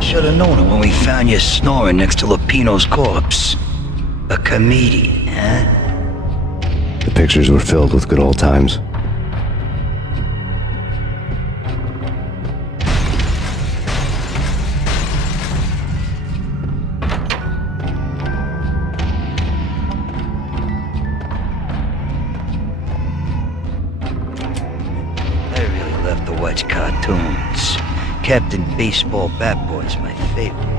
Should've known it when we found you snoring next to Lupino's corpse. A comedian, huh? The pictures were filled with good old times. I really love to watch cartoons. Captain Baseball Bat Boy's my favorite.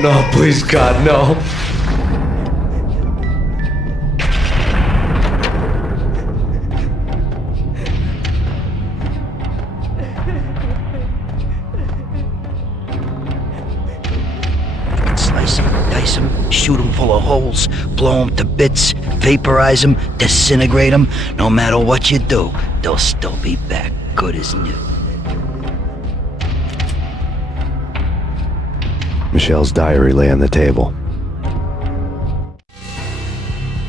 No, please God, no. Slice him, dice him, shoot him full of holes, blow him to bits, vaporize him, disintegrate him. No matter what you do, they'll still be back good as new. Michelle's diary lay on the table.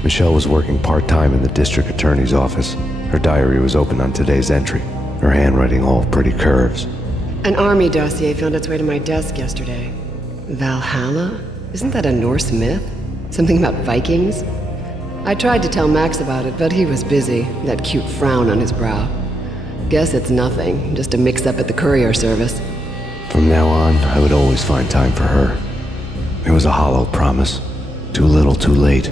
Michelle was working part-time in the district attorney's office. Her diary was open on today's entry, her handwriting all pretty curves. An army dossier found its way to my desk yesterday. Valhalla? Isn't that a Norse myth? Something about Vikings? I tried to tell Max about it, but he was busy, that cute frown on his brow. Guess it's nothing, just a mix-up at the courier service. From now on, I would always find time for her. It was a hollow promise. Too little, too late.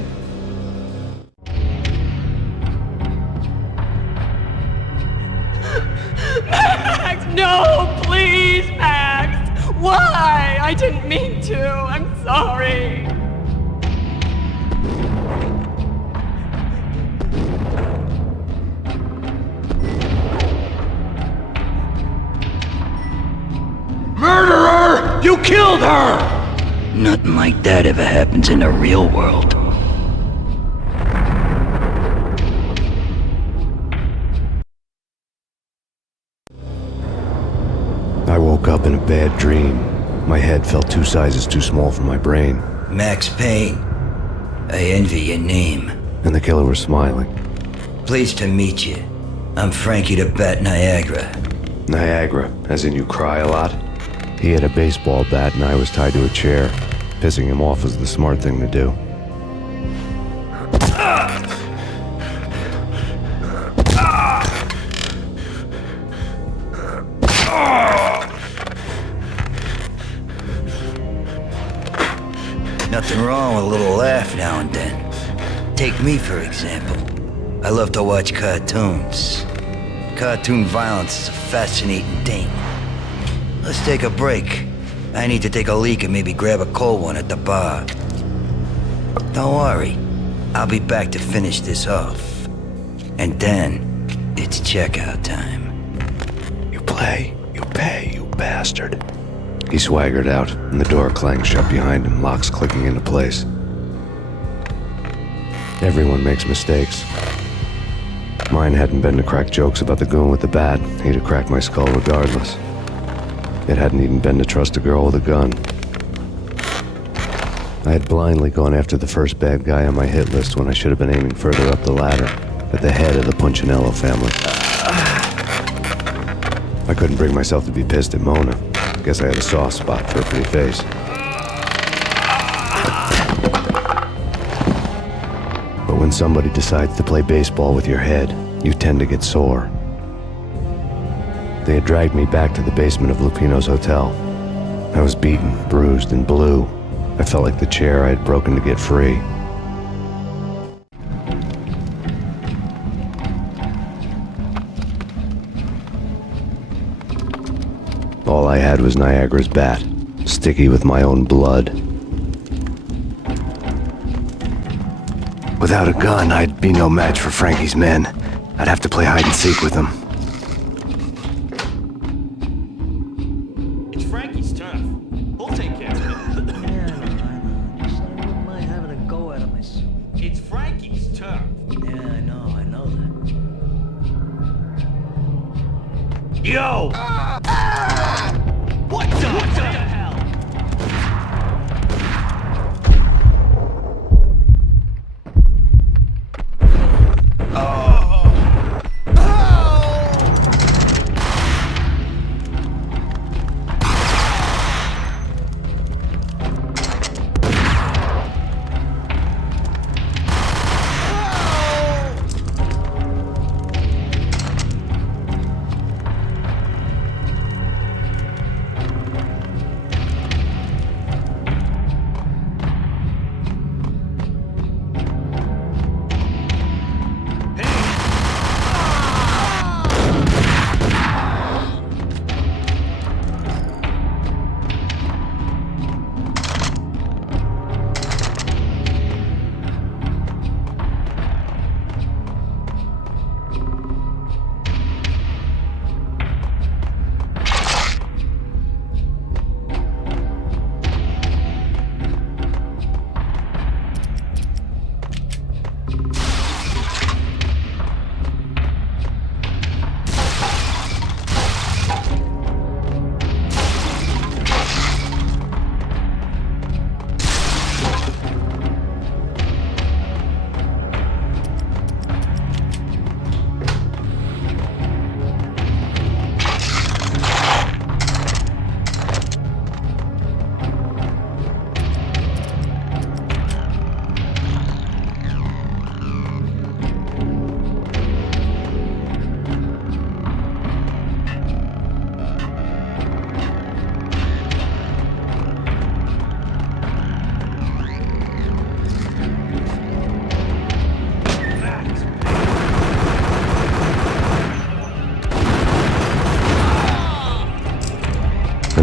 Max, no, please, Max! Why? I didn't mean to. I'm sorry. Murderer! You killed her! Nothing like that ever happens in the real world. I woke up in a bad dream. My head felt 2 sizes too small for my brain. Max Payne. I envy your name. And the killer was smiling. Pleased to meet you. I'm Frankie the Bat Niagara. Niagara, as in you cry a lot? He had a baseball bat and I was tied to a chair. Pissing him off was the smart thing to do. Nothing wrong with a little laugh now and then. Take me, for example. I love to watch cartoons. Cartoon violence is a fascinating thing. Let's take a break. I need to take a leak and maybe grab a cold one at the bar. Don't worry. I'll be back to finish this off. And then, it's checkout time. You play, you pay, you bastard. He swaggered out, and the door clanged shut behind him, locks clicking into place. Everyone makes mistakes. Mine hadn't been to crack jokes about the goon with the bat. He'd have cracked my skull regardless. It hadn't even been to trust a girl with a gun. I had blindly gone after the first bad guy on my hit list when I should have been aiming further up the ladder, at the head of the Punchinello family. I couldn't bring myself to be pissed at Mona. Guess I had a soft spot for a pretty face. But when somebody decides to play baseball with your head, you tend to get sore. They had dragged me back to the basement of Lupino's hotel. I was beaten, bruised, and blue. I felt like the chair I had broken to get free. All I had was Niagara's bat, sticky with my own blood. Without a gun, I'd be no match for Frankie's men. I'd have to play hide and seek with them. It's Frankie's turn. We'll take care of it. It's Frankie's turn. Yeah, I know that. Yo! What the hell?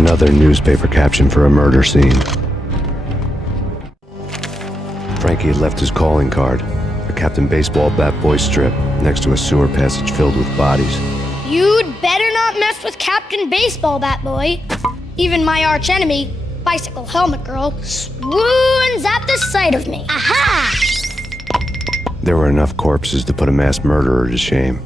Another newspaper caption for a murder scene. Frankie had left his calling card, a Captain Baseball bat boy strip, next to a sewer passage filled with bodies. You'd better not mess with Captain Baseball Bat Boy. Even my arch enemy, Bicycle Helmet Girl, swoons at the sight of me. Aha! There were enough corpses to put a mass murderer to shame.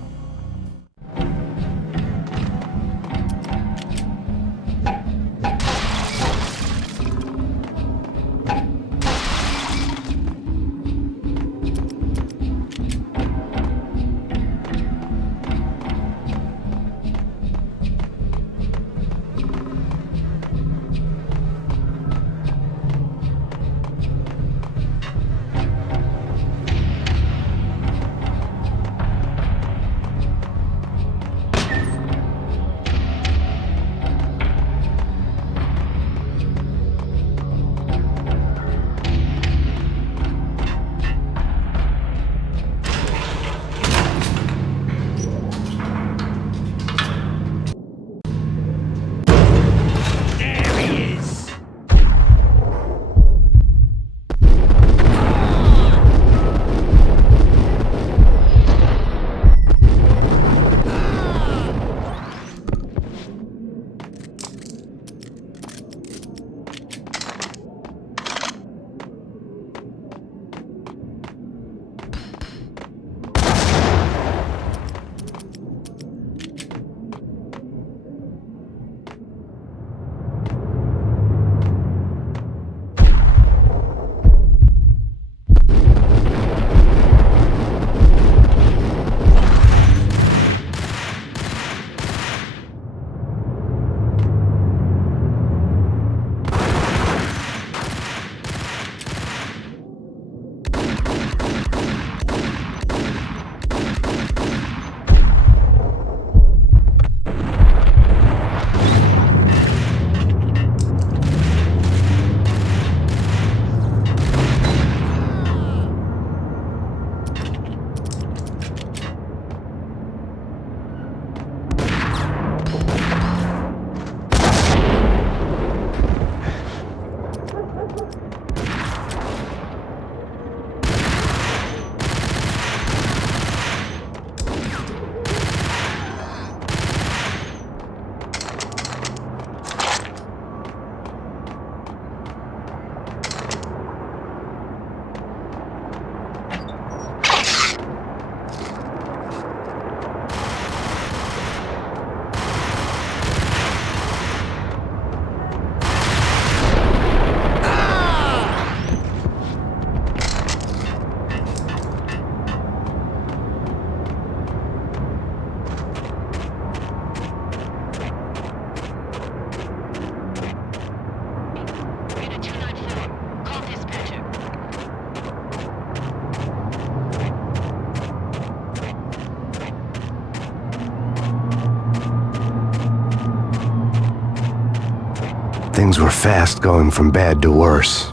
Things were fast going from bad to worse.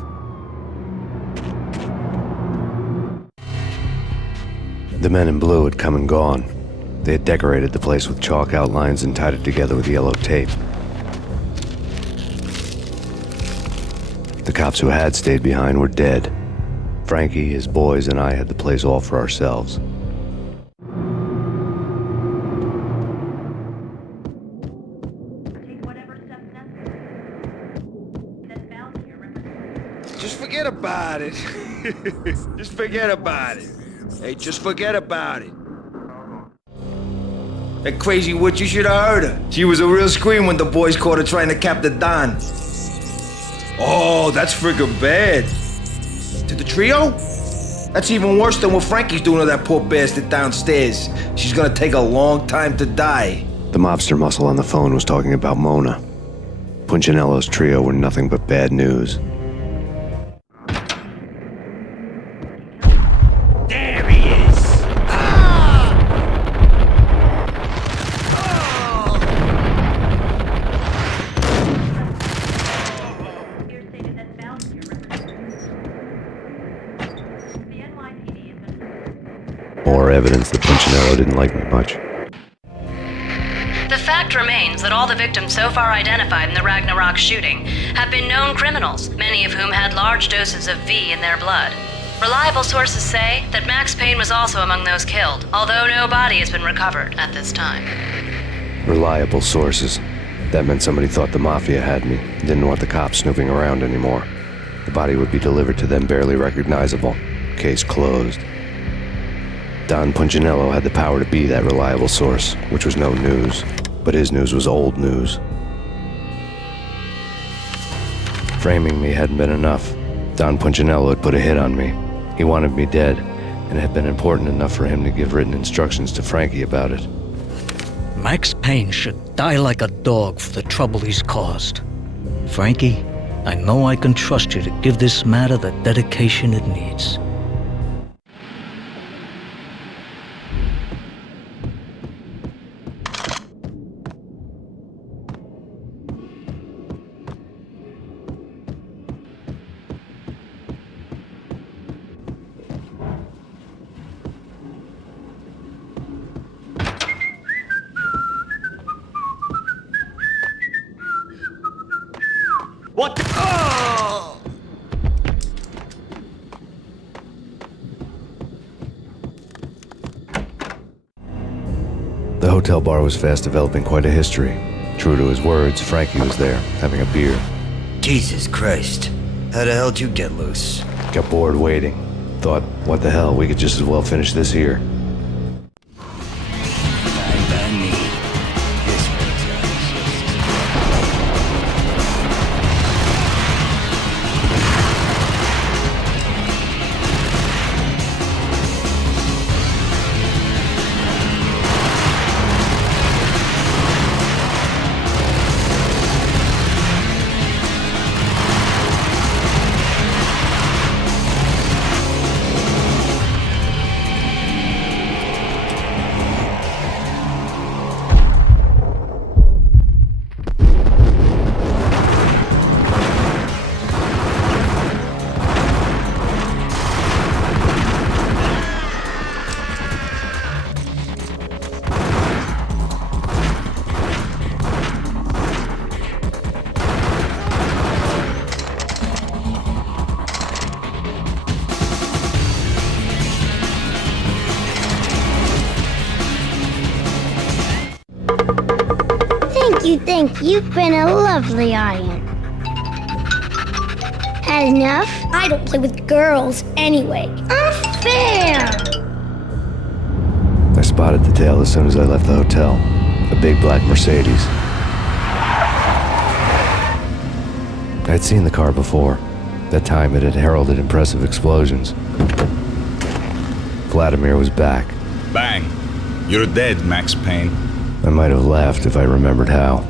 The men in blue had come and gone. They had decorated the place with chalk outlines and tied it together with yellow tape. The cops who had stayed behind were dead. Frankie, his boys, and I had the place all for ourselves. Just forget about it. Just forget about it. Hey, just forget about it. That crazy witch, you should have heard her. She was a real scream when the boys caught her trying to cap the Don. Oh, that's friggin' bad. To the trio? That's even worse than what Frankie's doing to that poor bastard downstairs. She's gonna take a long time to die. The mobster muscle on the phone was talking about Mona. Punchinello's trio were nothing but bad news. There he is! More evidence that Punchinello didn't like me much. The fact fact remains that all the victims so far identified in the Ragnarok shooting have been known criminals, many of whom had large doses of V in their blood. Reliable sources say that Max Payne was also among those killed, although no body has been recovered at this time. Reliable sources. That meant somebody thought the Mafia had me, didn't want the cops snooping around anymore. The body would be delivered to them barely recognizable. Case closed. Don Punchinello had the power to be that reliable source, which was no news. But his news was old news. Framing me hadn't been enough. Don Punchinello had put a hit on me. He wanted me dead, and it had been important enough for him to give written instructions to Frankie about it. Max Payne should die like a dog for the trouble he's caused. Frankie, I know I can trust you to give this matter the dedication it needs. What the? Oh! The hotel bar was fast developing quite a history. True to his words, Frankie was there, having a beer. Jesus Christ. How the hell did you get loose? Got bored waiting. Thought, what the hell, we could just as well finish this here. Thank you. You've been a lovely iron. Had enough? I don't play with girls anyway. Unfair! I spotted the tail as soon as I left the hotel. A big black Mercedes. I had seen the car before. That time it had heralded impressive explosions. Vladimir was back. Bang! You're dead, Max Payne. I might have laughed if I remembered how.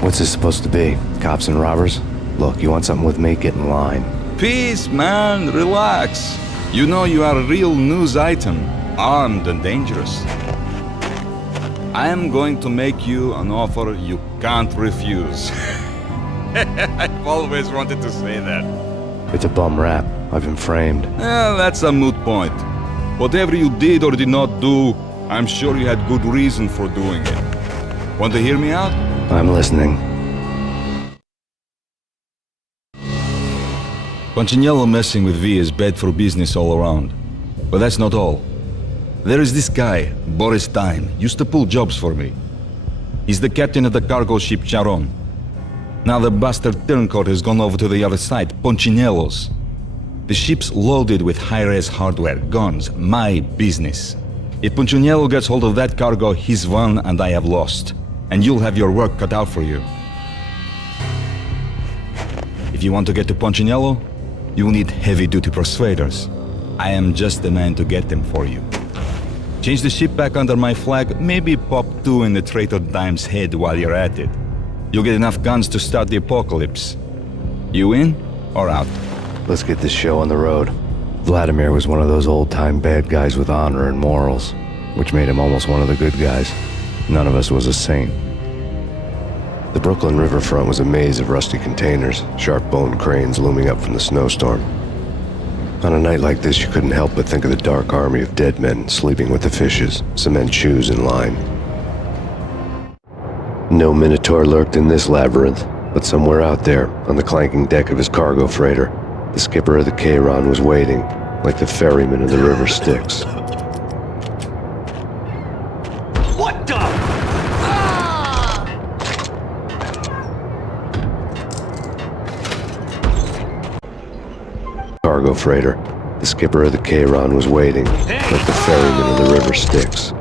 What's this supposed to be? Cops and robbers? Look, you want something with me? Get in line. Peace, man. Relax. You know you are a real news item. Armed and dangerous. I am going to make you an offer you can't refuse. I've always wanted to say that. It's a bum rap. I've been framed. That's a moot point. Whatever you did or did not do, I'm sure you had good reason for doing it. Want to hear me out? I'm listening. Punchinello messing with V is bad for business all around. But that's not all. There is this guy, Boris Time, used to pull jobs for me. He's the captain of the cargo ship Charon. Now the bastard turncoat has gone over to the other side, Punchinello's. The ship's loaded with high-res hardware, guns, my business. If Punchinello gets hold of that cargo, he's won and I have lost. And you'll have your work cut out for you. If you want to get to Punchinello, you'll need heavy-duty persuaders. I am just the man to get them for you. Change the ship back under my flag, maybe pop 2 in the traitor Dime's head while you're at it. You'll get enough guns to start the apocalypse. You in or out? Let's get this show on the road. Vladimir was one of those old-time bad guys with honor and morals, which made him almost one of the good guys. None of us was a saint. The Brooklyn riverfront was a maze of rusty containers, sharp-boned cranes looming up from the snowstorm. On a night like this, you couldn't help but think of the dark army of dead men sleeping with the fishes, cement shoes in line. No minotaur lurked in this labyrinth, but somewhere out there, on the clanking deck of his cargo freighter, the skipper of the Chiron was waiting, like the ferryman of the River Styx. What the? Cargo freighter, the skipper of the Chiron was waiting, like the ferryman of the River Styx.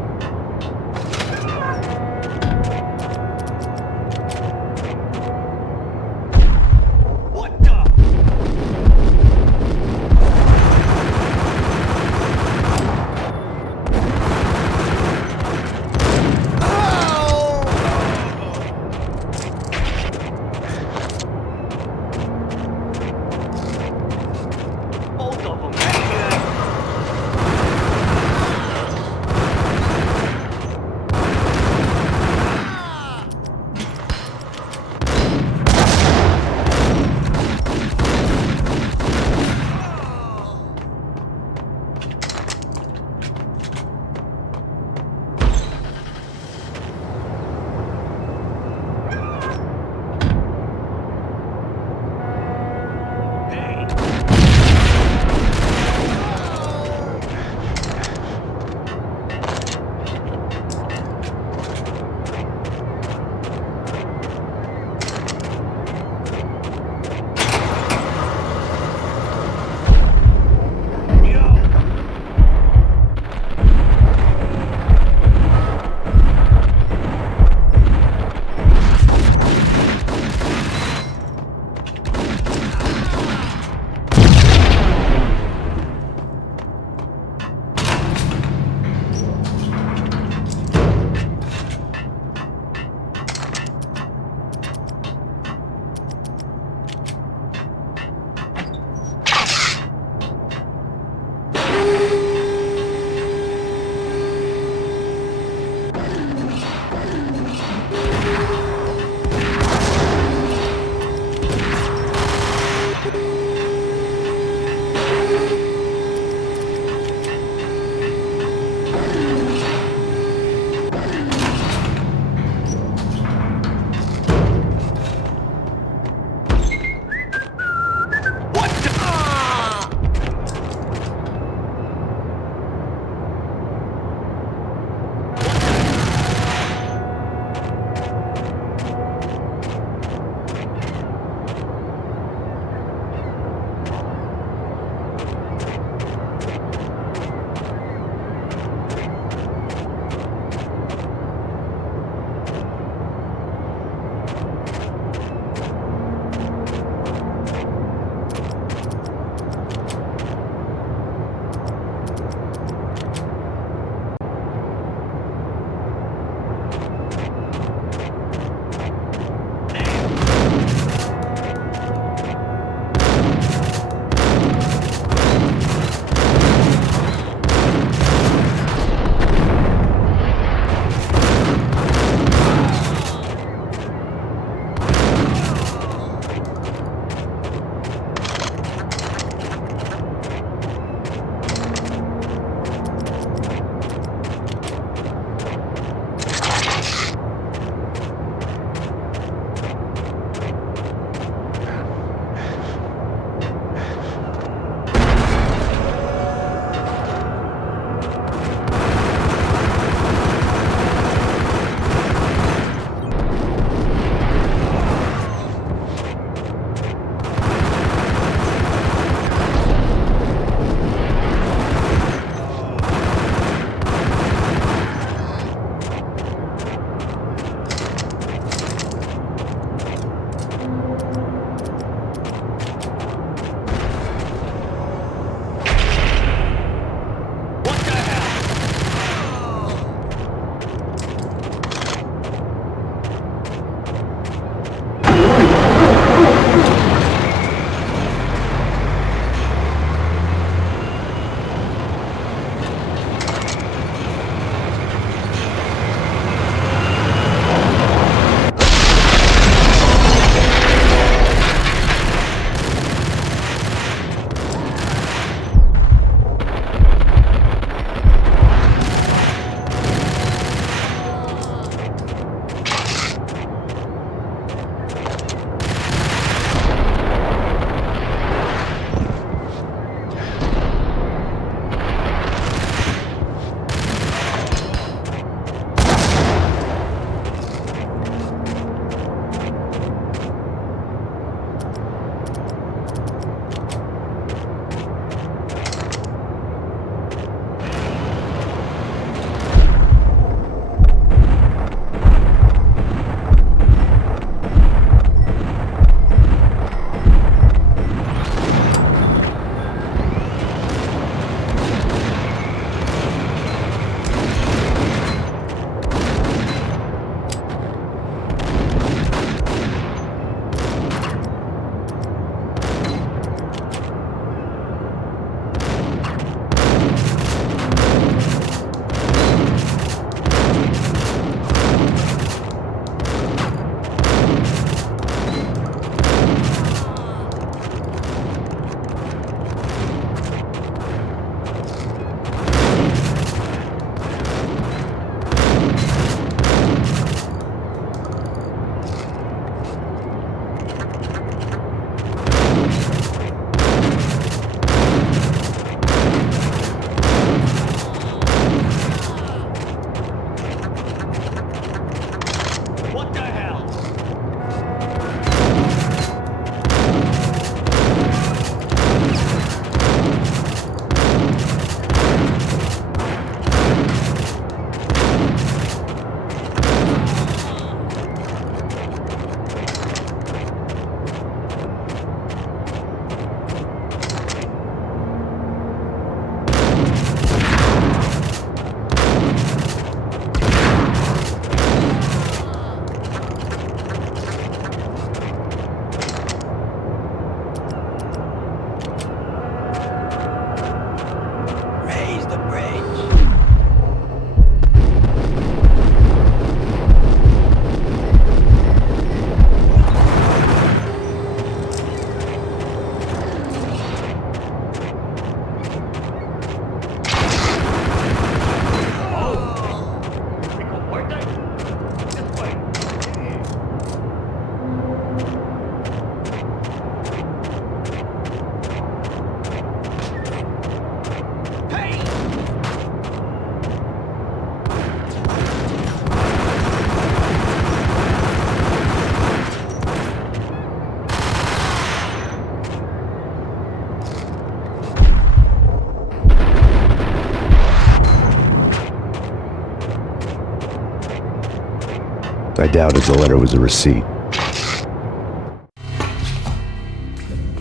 I doubted the letter was a receipt.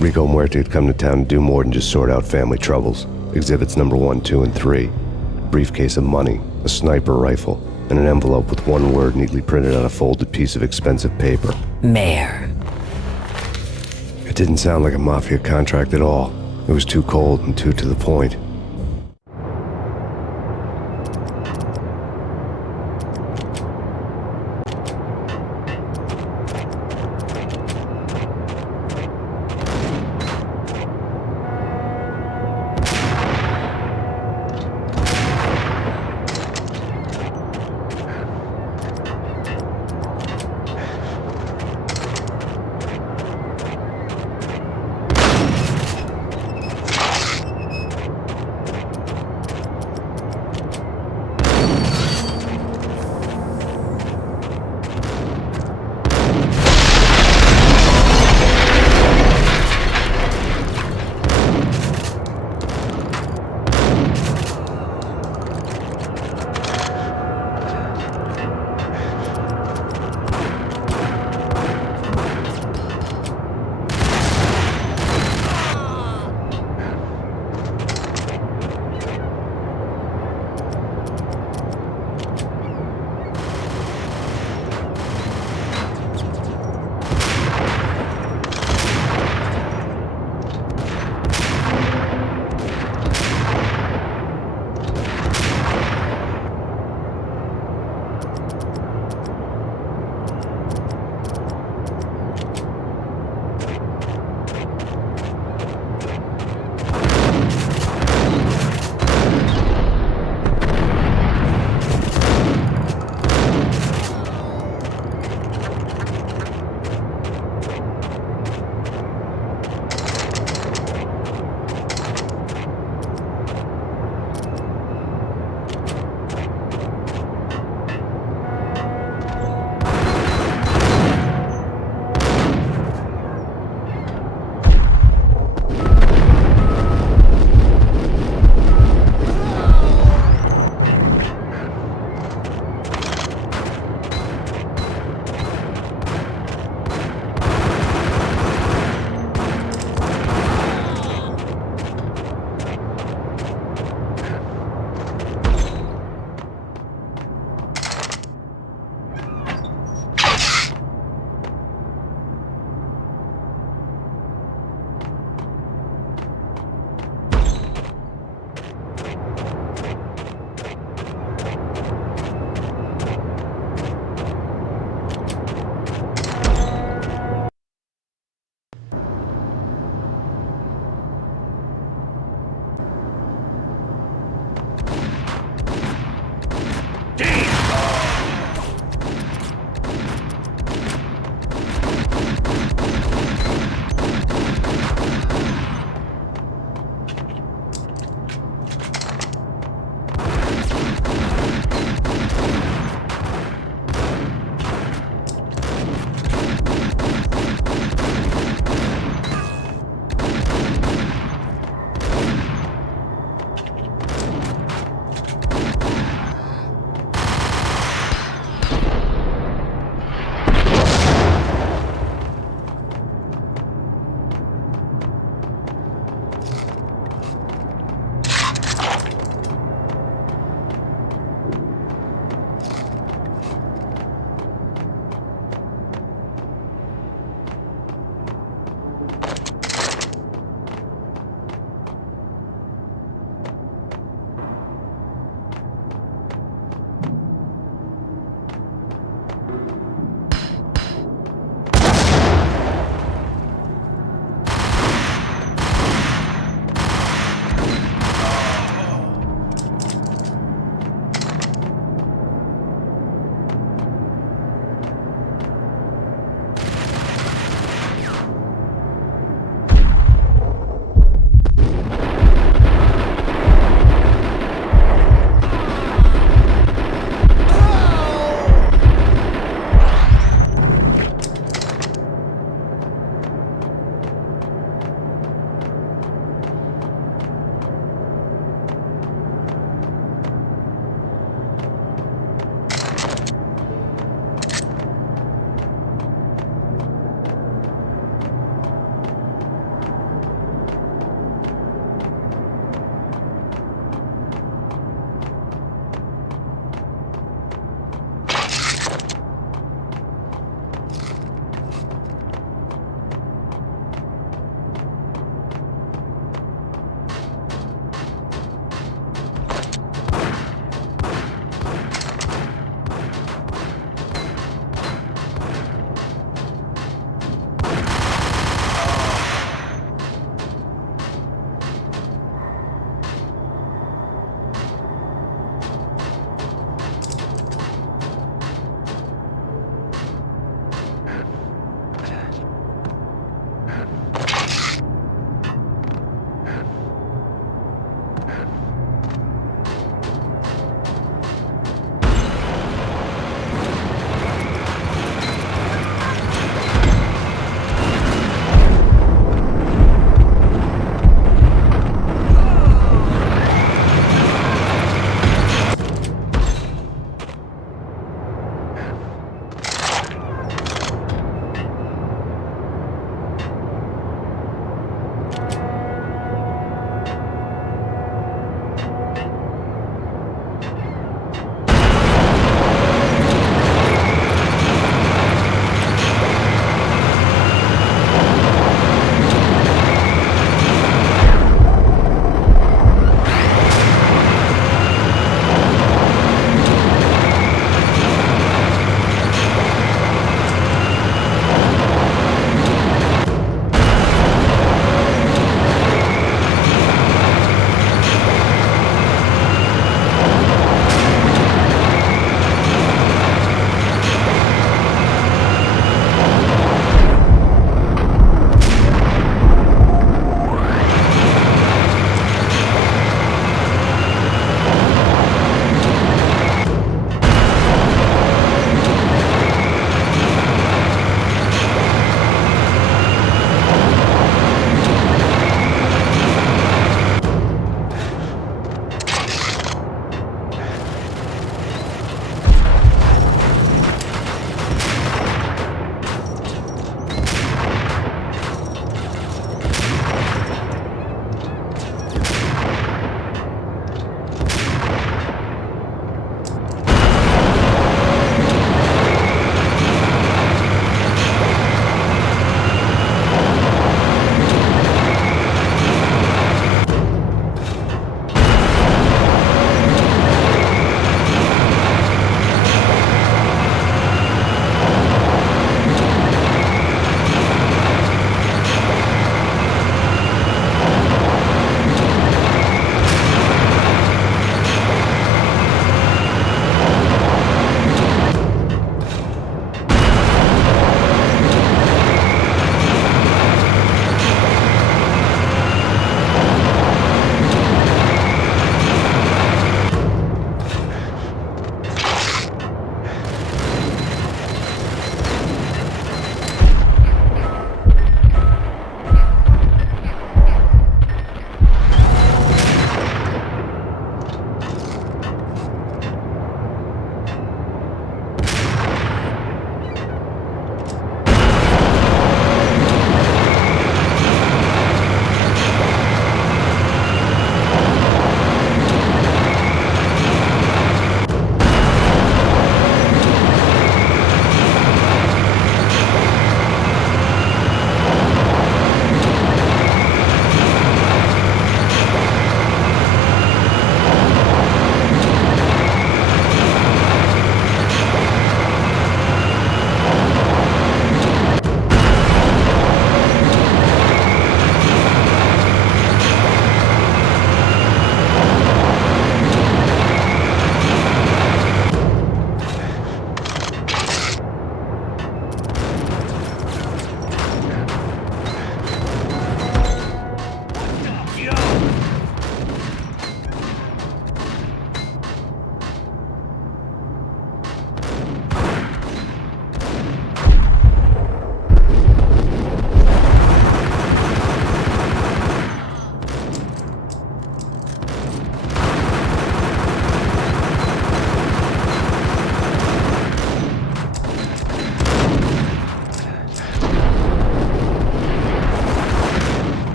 Rico Muerte had come to town to do more than just sort out family troubles. Exhibits number 1, 2, and 3. A briefcase of money, a sniper rifle, and an envelope with one word neatly printed on a folded piece of expensive paper. Mayor. It didn't sound like a mafia contract at all. It was too cold and too to the point.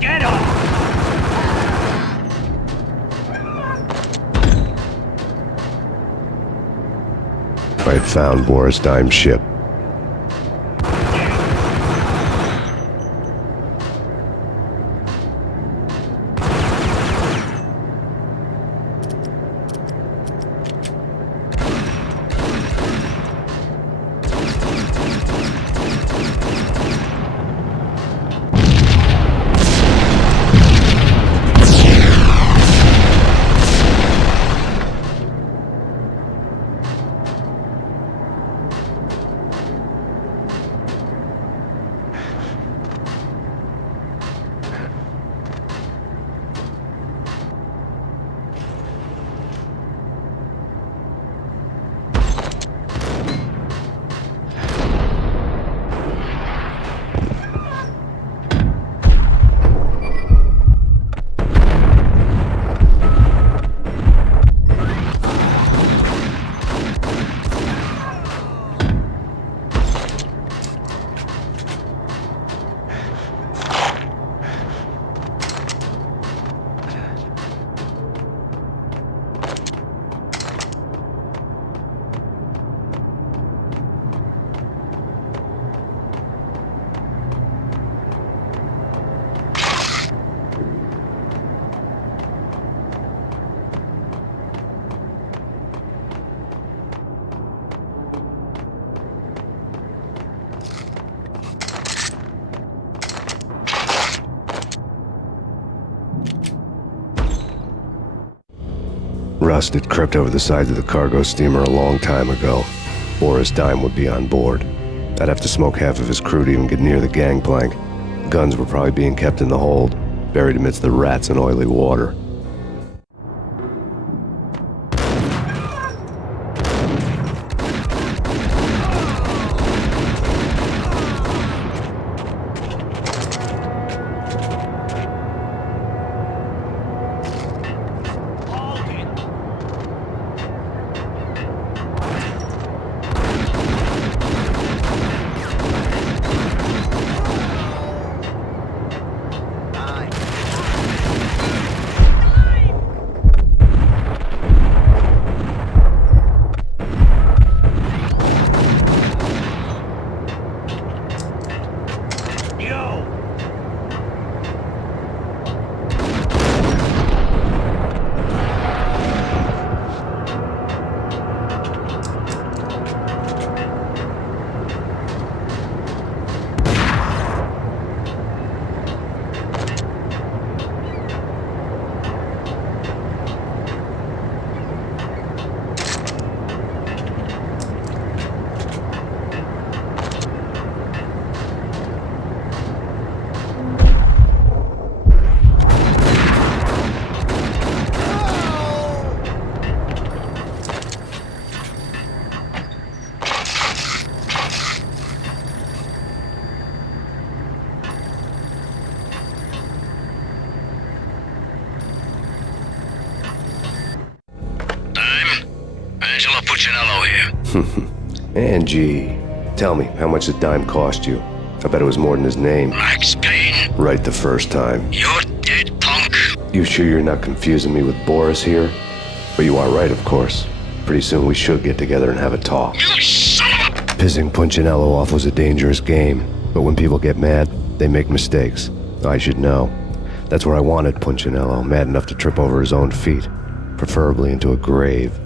Get up! I had found Boris Dime's ship. Rust had crept over the sides of the cargo steamer a long time ago. Boris Dime would be on board. I'd have to smoke half of his crew to even get near the gangplank. Guns were probably being kept in the hold, buried amidst the rats and oily water. Angie, tell me, how much did Dime cost you? I bet it was more than his name. Max Payne. Right the first time. You're dead, punk. You sure you're not confusing me with Boris here? But you are right, of course. Pretty soon we should get together and have a talk. You son of a... Pissing Punchinello off was a dangerous game, but when people get mad, they make mistakes. I should know. That's where I wanted Punchinello, mad enough to trip over his own feet, preferably into a grave.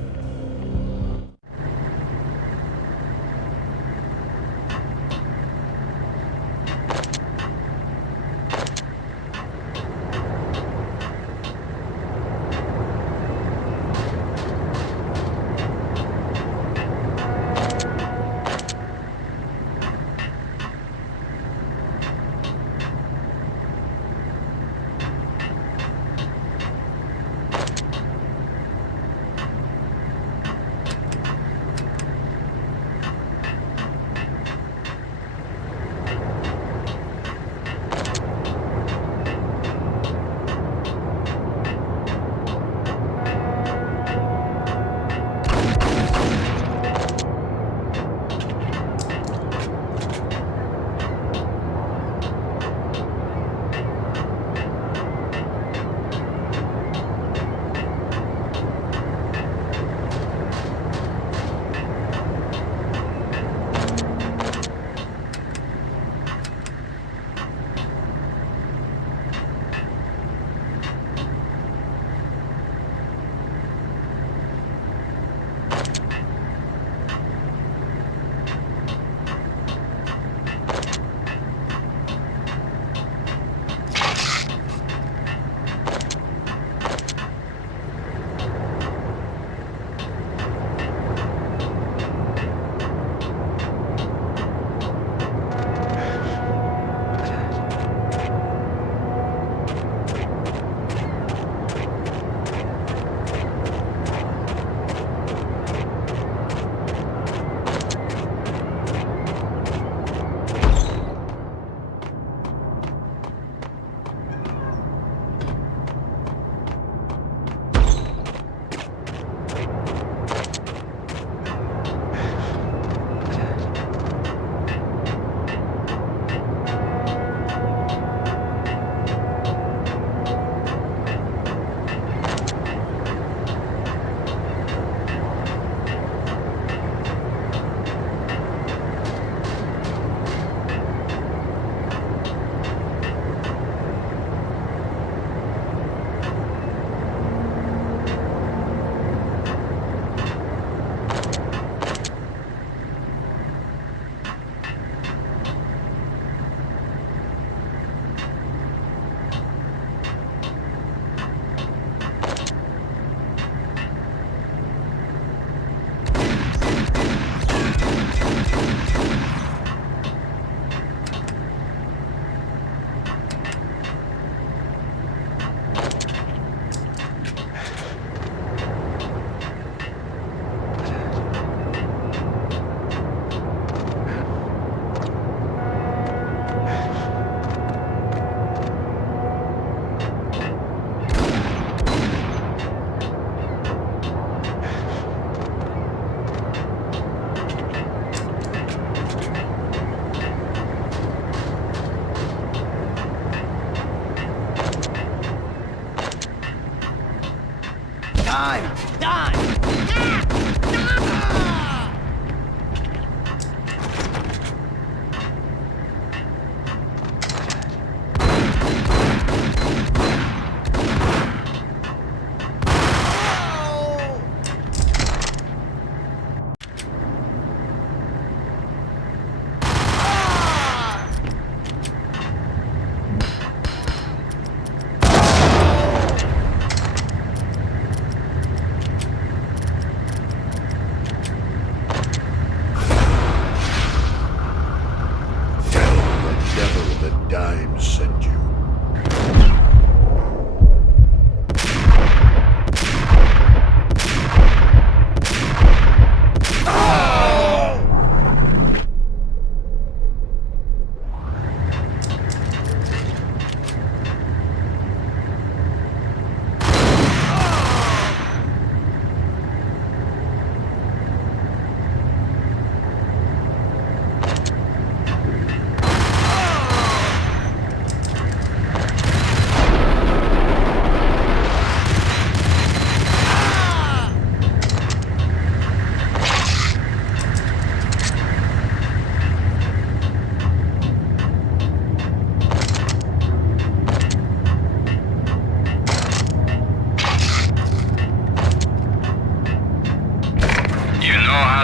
the dimes sent you.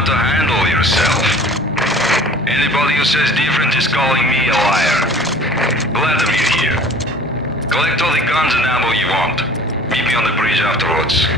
To handle yourself. Anybody who says different is calling me a liar. Vladimir here. Collect all the guns and ammo you want. Meet me on the bridge afterwards.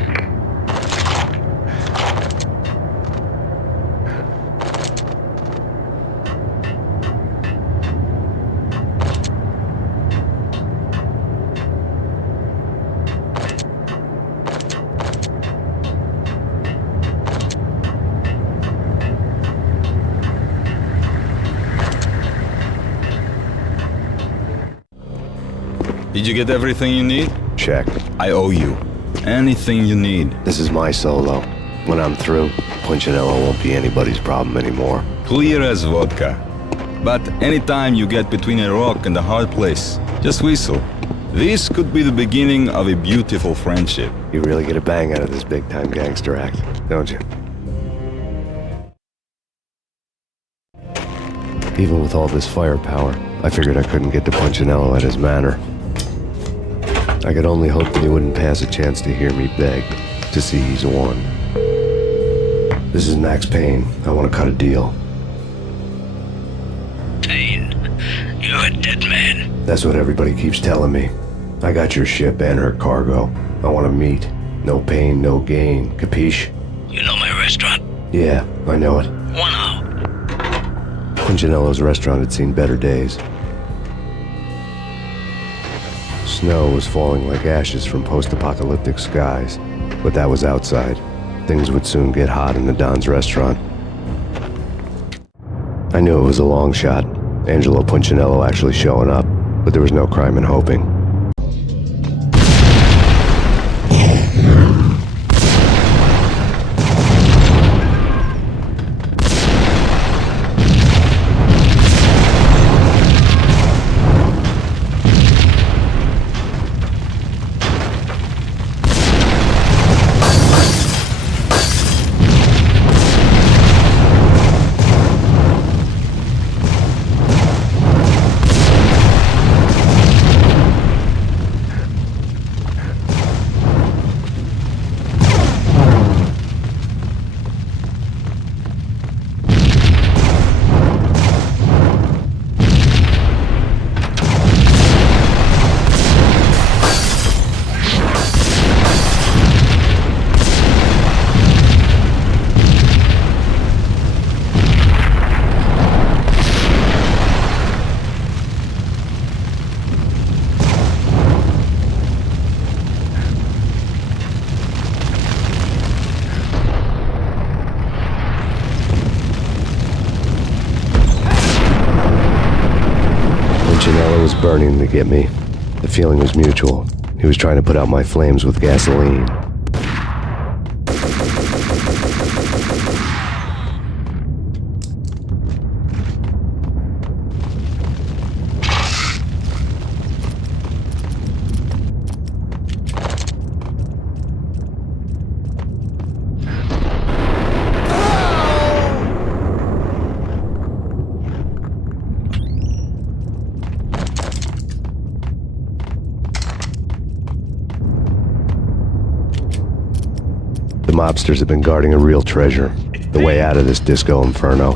Did you get everything you need? Check. I owe you. Anything you need. This is my solo. When I'm through, Punchinello won't be anybody's problem anymore. Clear as vodka. But anytime you get between a rock and a hard place, just whistle. This could be the beginning of a beautiful friendship. You really get a bang out of this big-time gangster act, don't you? Even with all this firepower, I figured I couldn't get to Punchinello at his manor. I could only hope that he wouldn't pass a chance to hear me beg, to see he's won. This is Max Payne. I want to cut a deal. Payne, you're a dead man. That's what everybody keeps telling me. I got your ship and her cargo. I want to meet. No pain, no gain. Capiche? You know my restaurant? Yeah, I know it. 1 hour. Punchinello's restaurant had seen better days. Snow was falling like ashes from post-apocalyptic skies, but that was outside. Things would soon get hot in the Don's restaurant. I knew it was a long shot, Angelo Punchinello actually showing up, but there was no crime in hoping. Punchinello was burning to get me. The feeling was mutual. He was trying to put out my flames with gasoline. The mobsters have been guarding a real treasure, the way out of this disco inferno.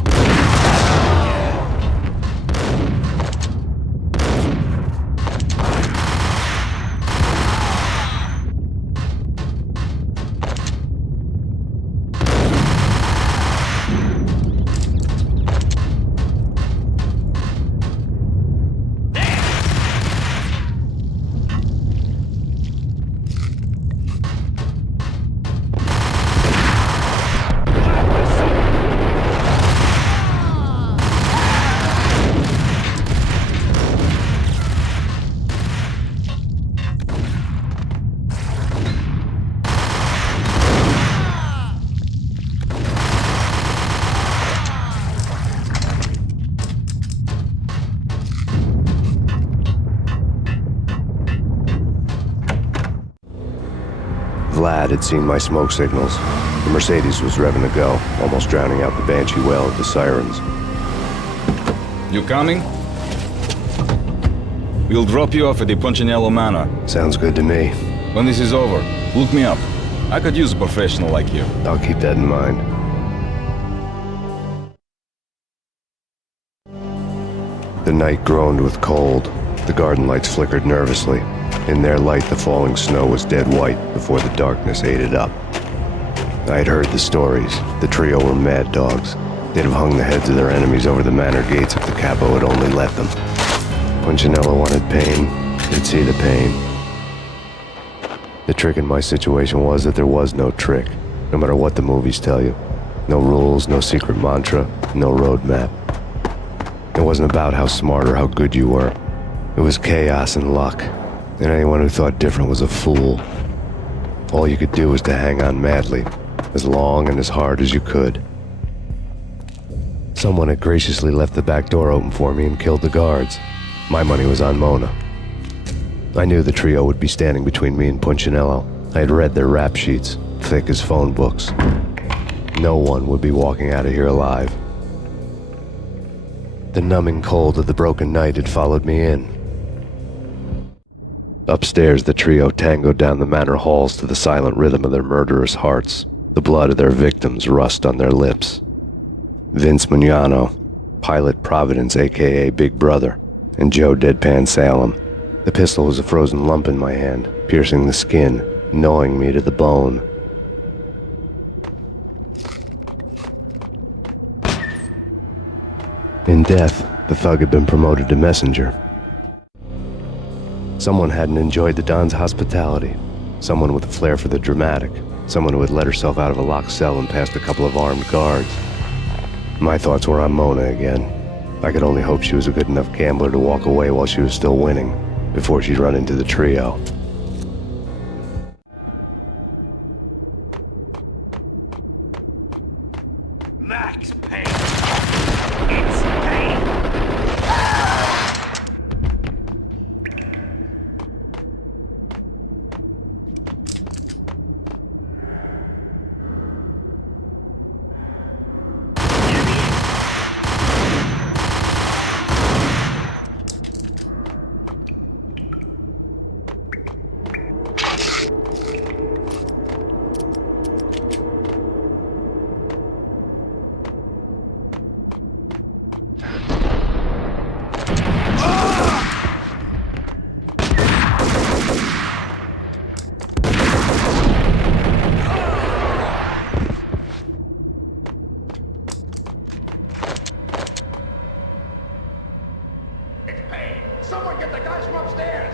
Vlad had seen my smoke signals. The Mercedes was revving to go, almost drowning out the banshee wail of the sirens. You coming? We'll drop you off at the Punchinello Manor. Sounds good to me. When this is over, look me up. I could use a professional like you. I'll keep that in mind. The night groaned with cold. The garden lights flickered nervously. In their light, the falling snow was dead white before the darkness ate it up. I had heard the stories. The trio were mad dogs. They'd have hung the heads of their enemies over the manor gates if the capo had only let them. Punchinello wanted pain. They'd see the pain. The trick in my situation was that there was no trick, no matter what the movies tell you. No rules, no secret mantra, no roadmap. It wasn't about how smart or how good you were. It was chaos and luck, and anyone who thought different was a fool. All you could do was to hang on madly, as long and as hard as you could. Someone had graciously left the back door open for me and killed the guards. My money was on Mona. I knew the trio would be standing between me and Punchinello. I had read their rap sheets, thick as phone books. No one would be walking out of here alive. The numbing cold of the broken night had followed me in. Upstairs, the trio tangoed down the manor halls to the silent rhythm of their murderous hearts, the blood of their victims rust on their lips. Vince Mugnano, Pilot Providence aka Big Brother, and Joe Deadpan Salem. The pistol was a frozen lump in my hand, piercing the skin, gnawing me to the bone. In death, the thug had been promoted to messenger. Someone hadn't enjoyed the Don's hospitality. Someone with a flair for the dramatic. Someone who had let herself out of a locked cell and past a couple of armed guards. My thoughts were on Mona again. I could only hope she was a good enough gambler to walk away while she was still winning, before she'd run into the trio. Max Payne! It's Payne! Someone get the guys from upstairs!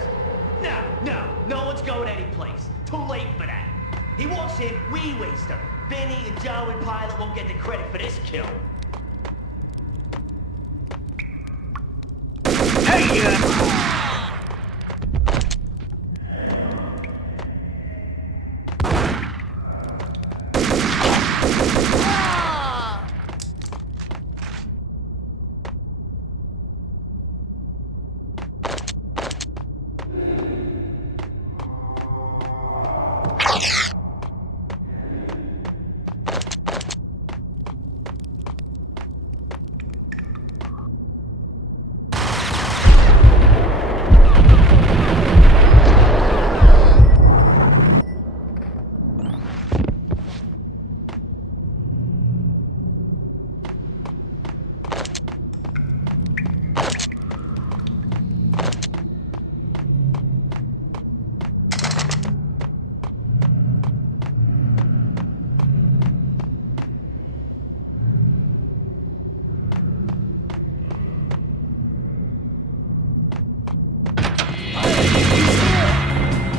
No one's going anyplace. Too late for that. He walks in, we waste him. Vinny and Joe and Pilot won't get the credit for this kill. Hey,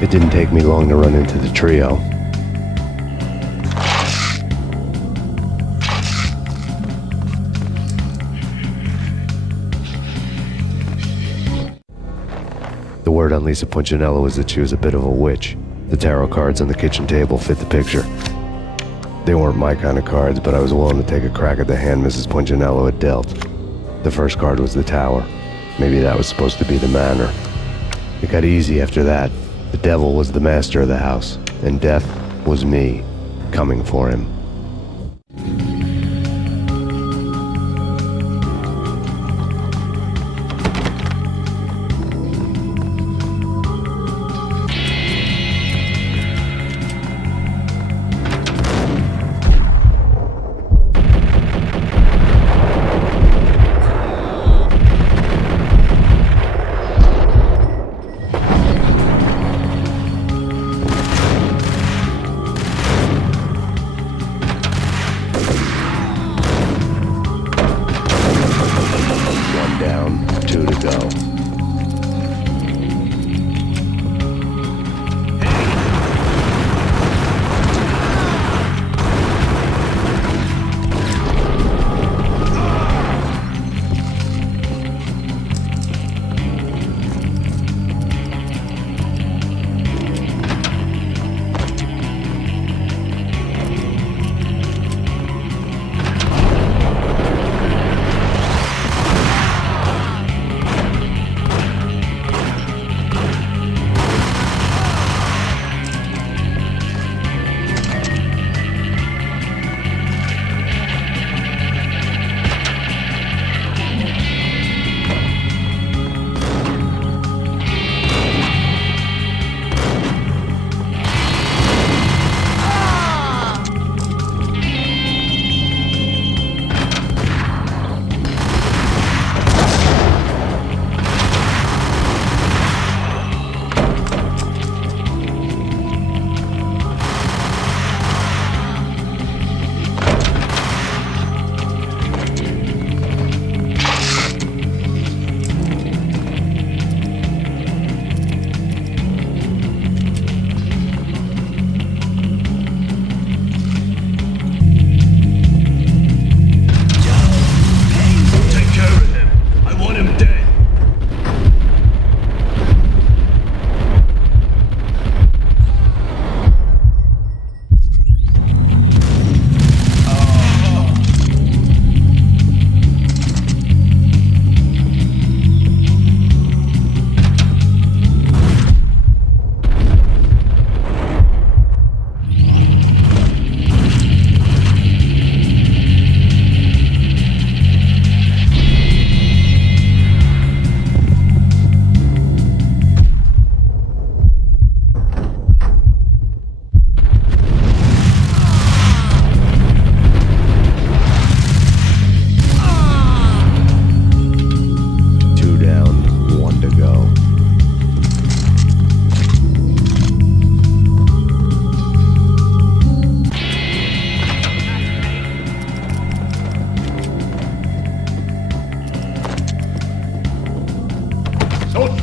It didn't take me long to run into the trio. The word on Lisa Punchinello was that she was a bit of a witch. The tarot cards on the kitchen table fit the picture. They weren't my kind of cards, but I was willing to take a crack at the hand Mrs. Punchinello had dealt. The first card was the tower. Maybe that was supposed to be the manor. It got easy after that. The devil was the master of the house, and death, was me coming for him.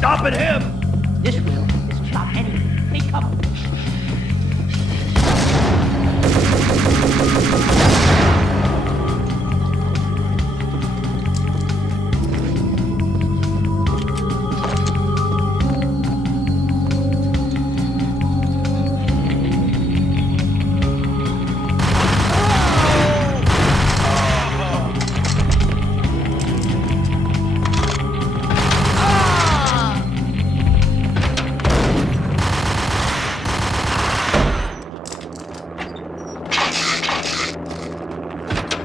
stopping him! This will. This chop anything. Take cover.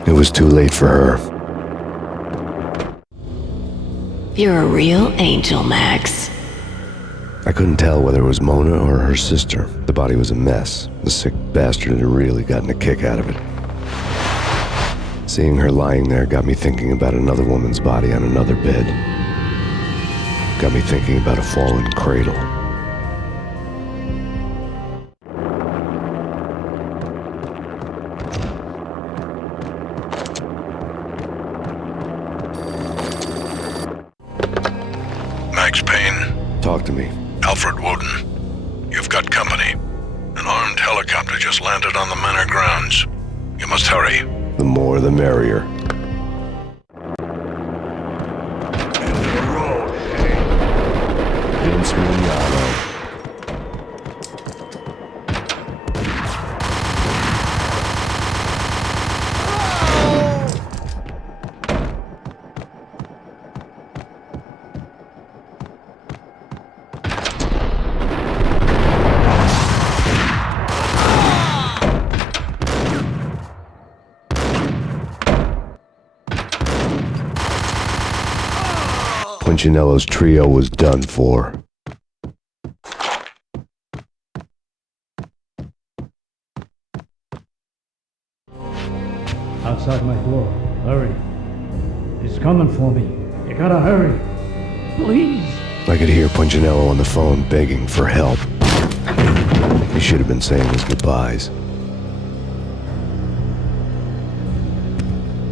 It was too late for her. You're a real angel, Max. I couldn't tell whether it was Mona or her sister. The body was a mess. The sick bastard had really gotten a kick out of it. Seeing her lying there got me thinking about another woman's body on another bed. Got me thinking about a fallen cradle. Max Payne. Talk to me. Alfred Woden. You've got company. An armed helicopter just landed on the manor grounds. You must hurry. The more the merrier. Vince Miliano. Punchinello's trio was done for. Outside my door. Hurry. He's coming for me. You gotta hurry. Please. I could hear Punchinello on the phone begging for help. He should have been saying his goodbyes.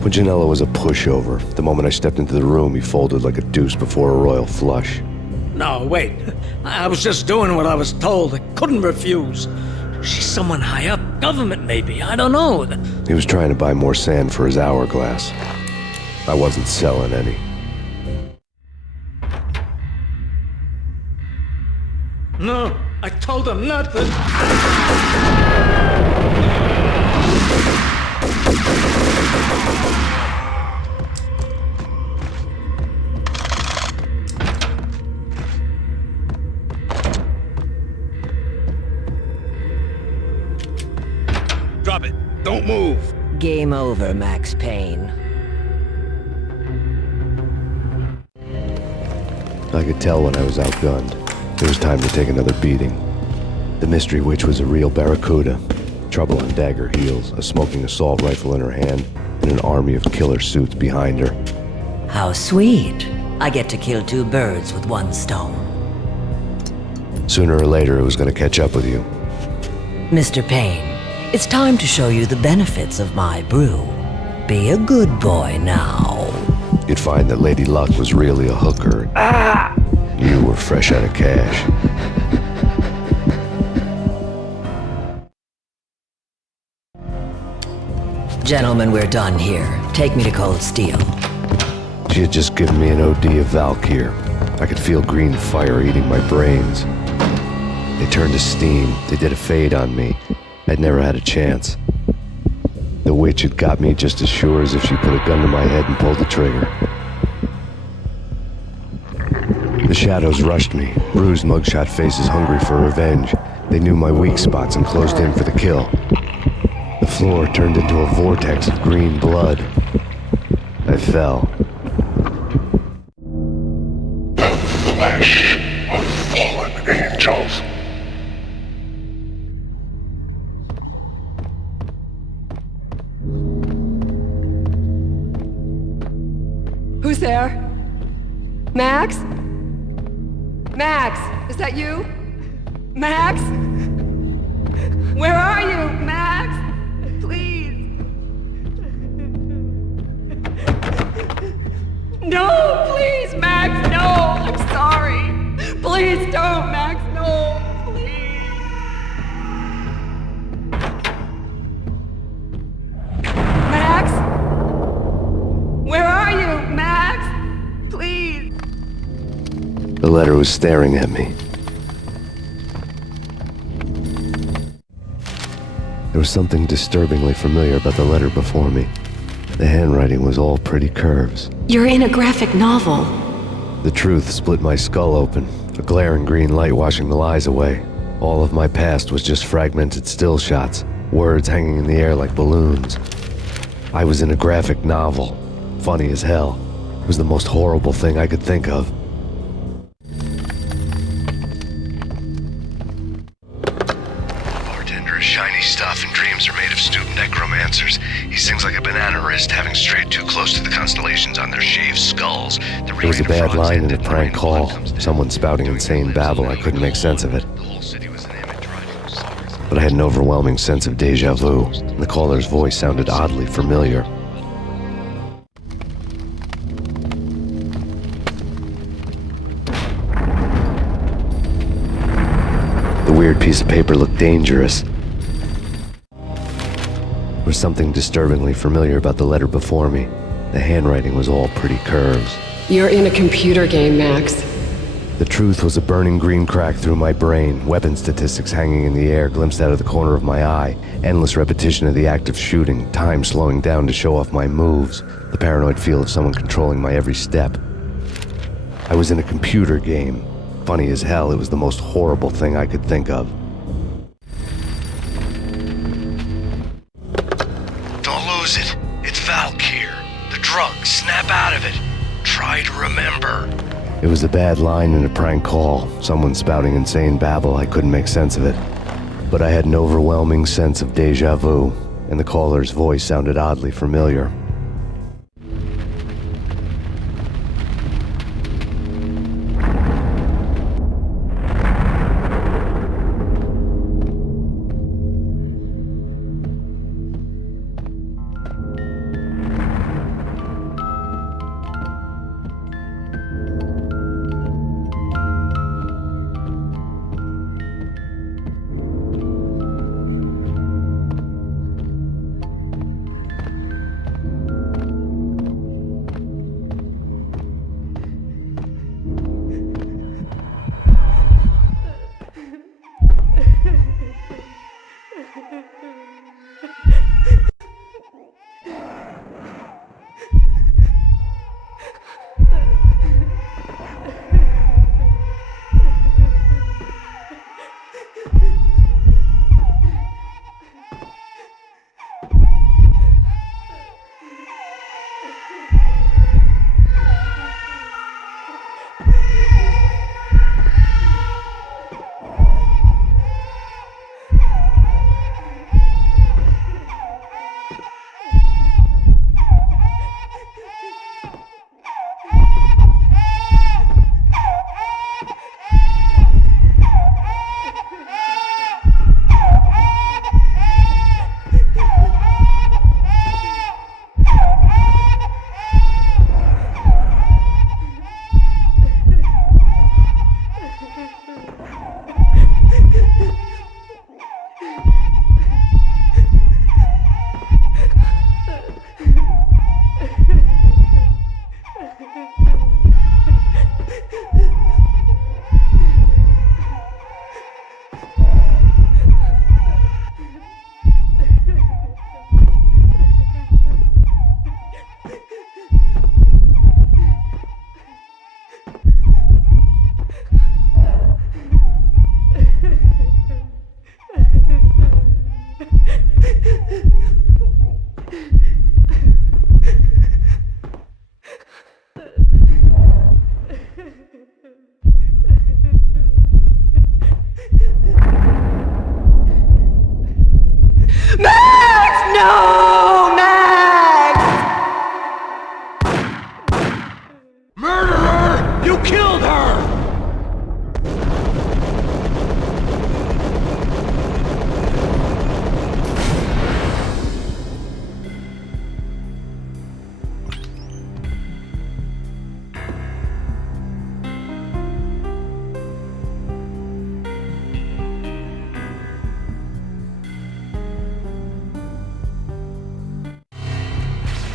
Punchinello was a pushover. The moment I stepped into the room, he folded like a deuce before a royal flush. No, wait. I was just doing what I was told. I couldn't refuse. She's someone high up. Government, maybe. I don't know. He was trying to buy more sand for his hourglass. I wasn't selling any. No, I told him not to. Drop it. Don't move. Game over, Max Payne. I could tell when I was outgunned. It was time to take another beating. The mystery witch was a real barracuda. Trouble on dagger heels, a smoking assault rifle in her hand, and an army of killer suits behind her. How sweet. I get to kill two birds with one stone. Sooner or later, it was going to catch up with you. Mr. Payne, it's time to show you the benefits of my brew. Be a good boy now. You'd find that Lady Luck was really a hooker. You were fresh out of cash. Gentlemen, we're done here. Take me to Cold Steel. She had just given me an OD of Valkyr. I could feel green fire eating my brains. They turned to steam. They did a fade on me. I'd never had a chance. The witch had got me just as sure as if she put a gun to my head and pulled the trigger. The shadows rushed me, bruised mugshot faces hungry for revenge. They knew my weak spots and closed in for the kill. The floor turned into a vortex of green blood. I fell. The flesh of fallen angels. Who's there? Max? Max, is that you? Max? Where are you, Max? Please. No, please, Max, no. I'm sorry. Please don't, Max, no. Please. Max? Where are you, Max? Please. The letter was staring at me. There was something disturbingly familiar about the letter before me. The handwriting was all pretty curves. You're in a graphic novel. The truth split my skull open, a glaring green light washing the lies away. All of my past was just fragmented still shots, words hanging in the air like balloons. I was in a graphic novel. Funny as hell. It was the most horrible thing I could think of. Bartender is shiny stuff and dreams are made of stupid necromancers. He sings like a banana wrist, having strayed too close to the constellations on their shaved skulls. There was a bad line in a prank call. Someone spouting insane babble. I couldn't make sense of it. But I had an overwhelming sense of deja vu. The caller's voice sounded oddly familiar. The weird piece of paper looked dangerous. There was something disturbingly familiar about the letter before me. The handwriting was all pretty curves. You're in a computer game, Max. The truth was a burning green crack through my brain, weapon statistics hanging in the air, glimpsed out of the corner of my eye, endless repetition of the act of shooting, time slowing down to show off my moves, the paranoid feel of someone controlling my every step. I was in a computer game. Funny as hell, it was the most horrible thing I could think of. Don't lose it. It's Valkyr. The drug. Snap out of it. Try to remember. It was a bad line in a prank call, someone spouting insane babble. I couldn't make sense of it. But I had an overwhelming sense of déjà vu, and the caller's voice sounded oddly familiar.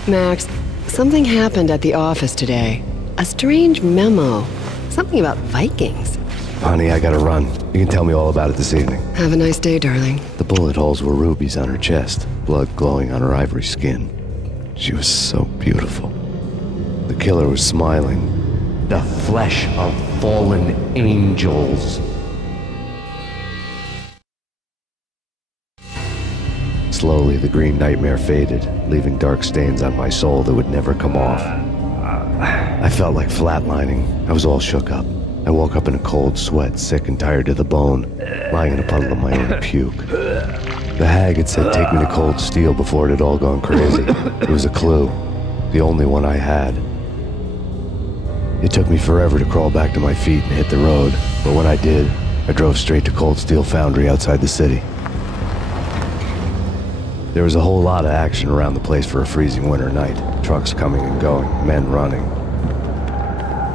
Max, something happened at the office today. A strange memo. Something about Vikings. Honey, I gotta run. You can tell me all about it this evening. Have a nice day, darling. The bullet holes were rubies on her chest, blood glowing on her ivory skin. She was so beautiful. The killer was smiling. The flesh of fallen angels. Slowly, the green nightmare faded, leaving dark stains on my soul that would never come off. I felt like flatlining. I was all shook up. I woke up in a cold sweat, sick and tired to the bone, lying in a puddle of my own puke. The hag had said take me to Cold Steel before it had all gone crazy. It was a clue, the only one I had. It took me forever to crawl back to my feet and hit the road, but when I did, I drove straight to Cold Steel Foundry outside the city. There was a whole lot of action around the place for a freezing winter night. Trucks coming and going, men running.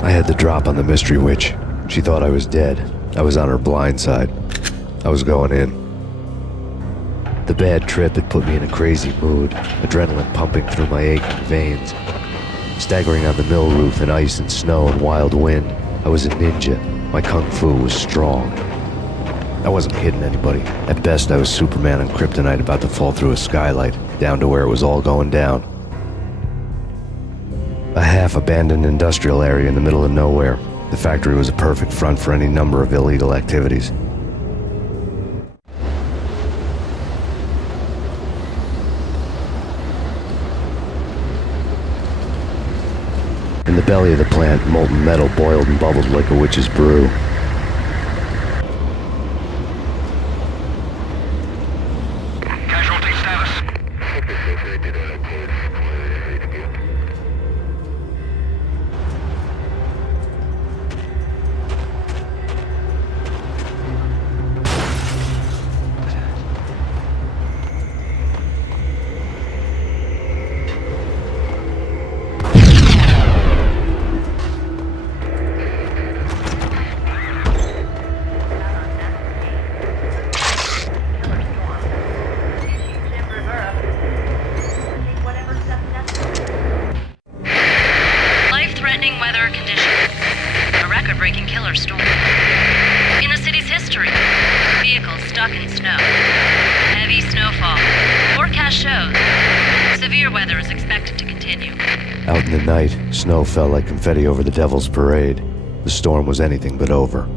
I had the drop on the mystery witch. She thought I was dead. I was on her blind side. I was going in. The bad trip had put me in a crazy mood, adrenaline pumping through my aching veins. Staggering on the mill roof in ice and snow and wild wind, I was a ninja. My kung fu was strong. I wasn't kidding anybody. At best, I was Superman on kryptonite about to fall through a skylight, down to where it was all going down. A half-abandoned industrial area in the middle of nowhere. The factory was a perfect front for any number of illegal activities. In the belly of the plant, molten metal boiled and bubbled like a witch's brew. Life-threatening weather conditions. A record-breaking killer storm. In the city's history, vehicles stuck in snow. Heavy snowfall. Forecast shows severe weather is expected to continue. Out in the night, snow fell like confetti over the Devil's Parade. The storm was anything but over.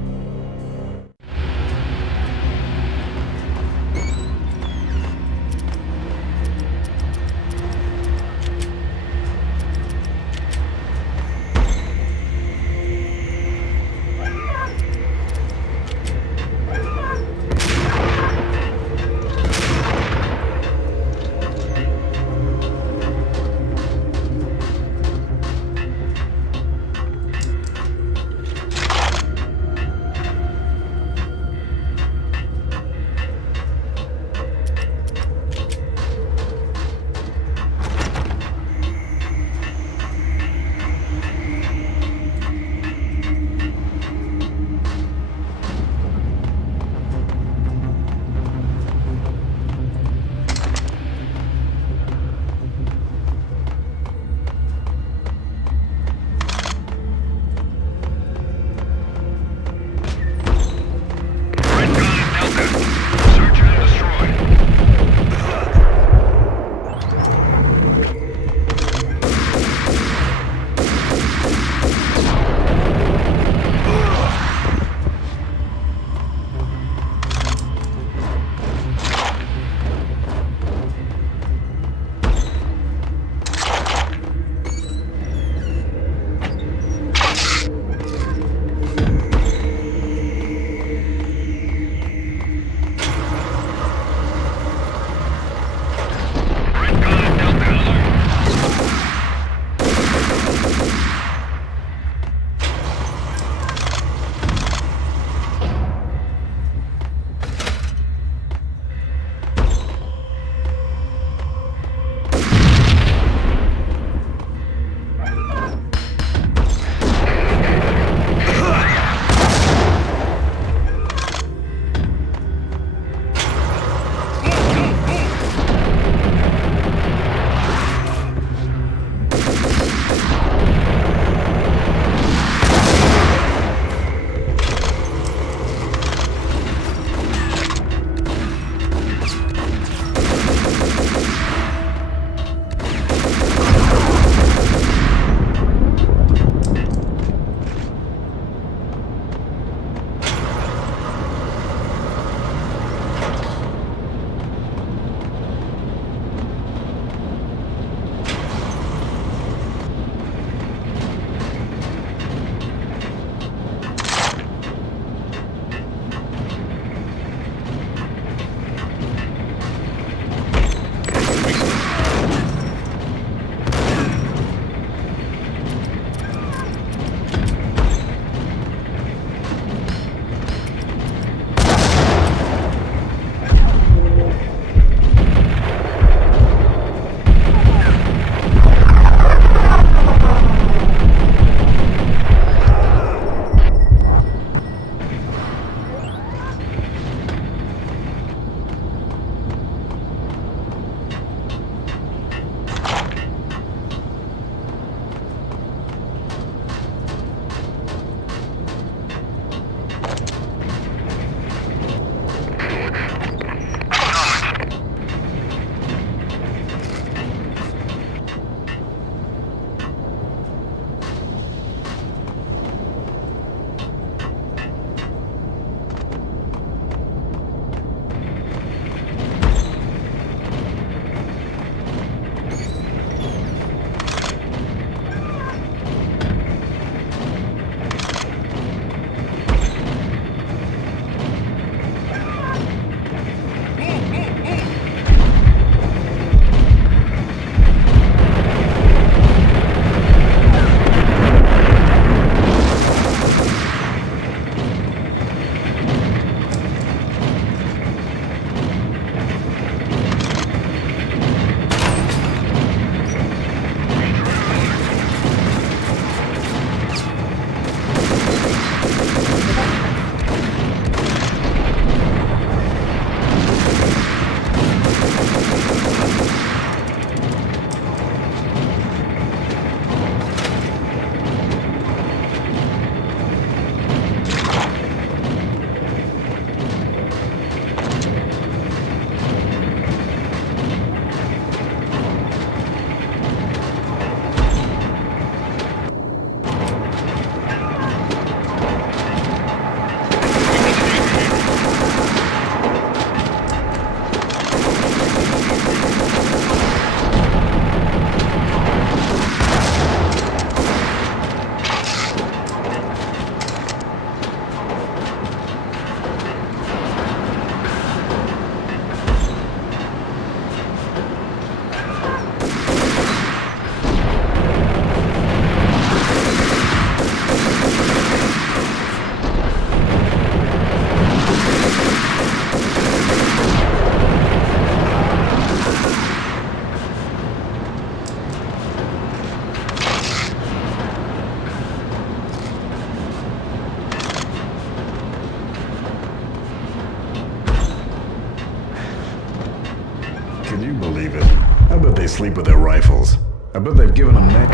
asleep with their rifles. I bet they've given them names.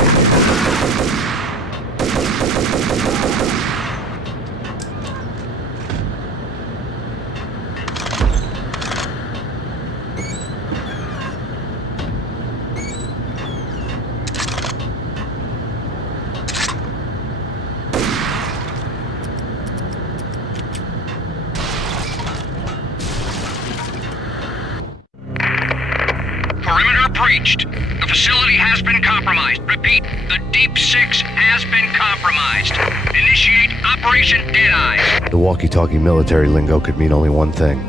Perimeter breached. The facility has been compromised. Repeat, the Deep Six has been compromised. Initiate Operation Deadeye. The walkie-talkie military lingo could mean only one thing.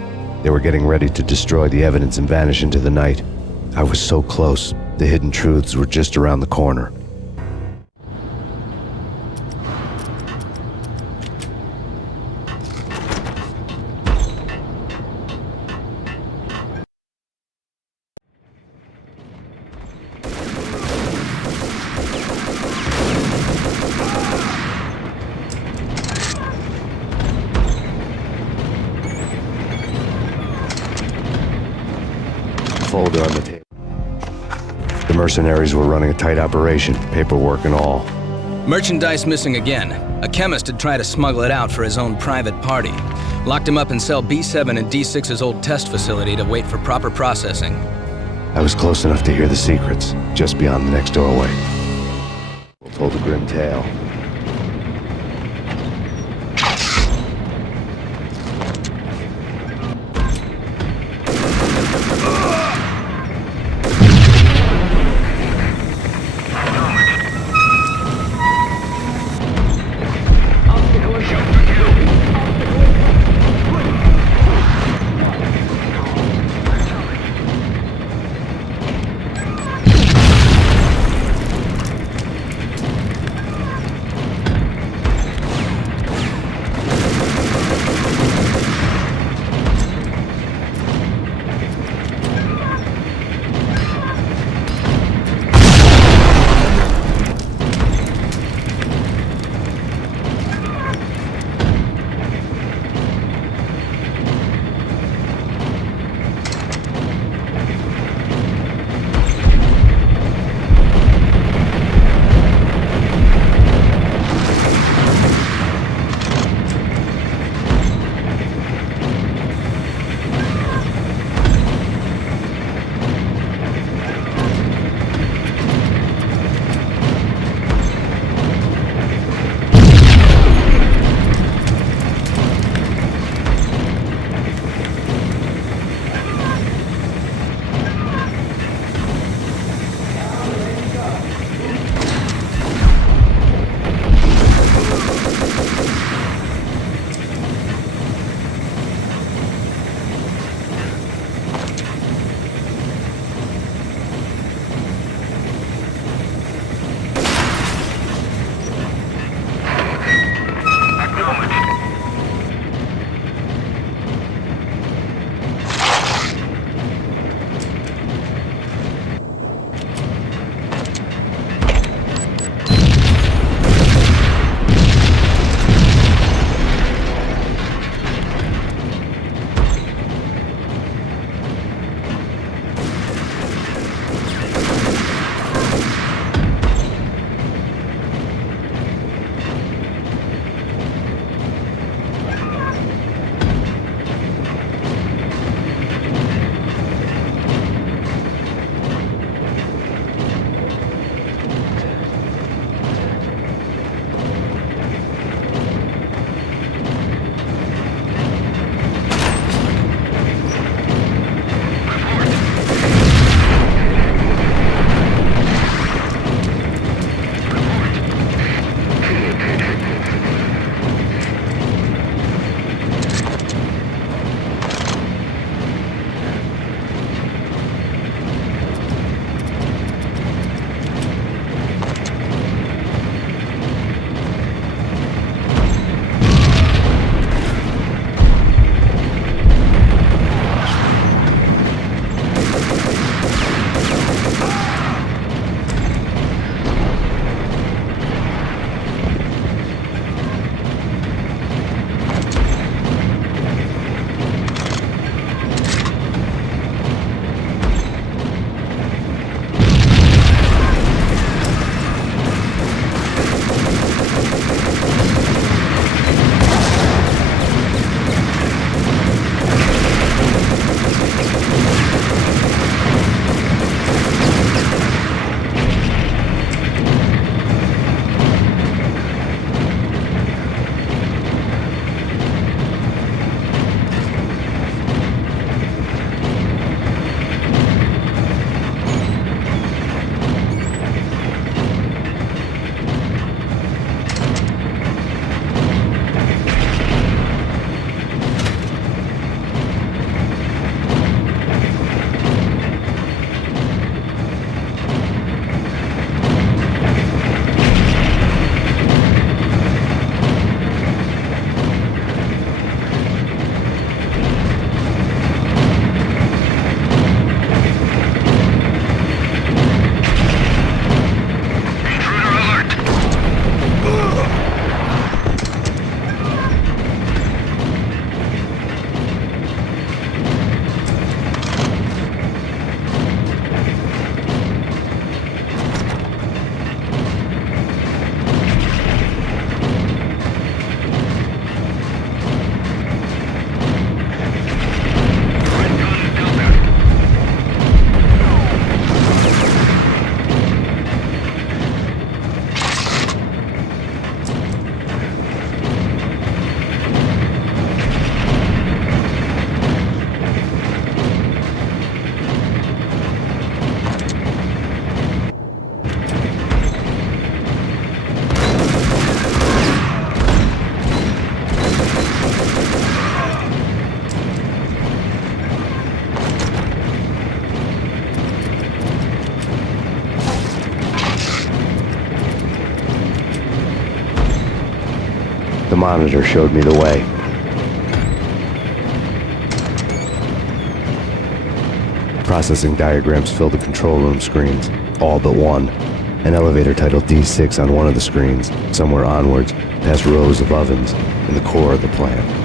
They were getting ready to destroy the evidence and vanish into the night. I was so close. The hidden truths were just around the corner. Folder on the table. The mercenaries were running a tight operation, paperwork and all. Merchandise missing again. A chemist had tried to smuggle it out for his own private party. Locked him up in cell B7 in D6's old test facility to wait for proper processing. I was close enough to hear the secrets, just beyond the next doorway. We'll told a grim tale. monitor showed me the way. Processing diagrams filled the control room screens, all but one. An elevator titled D6 on one of the screens, somewhere onwards, past rows of ovens, in the core of the plant.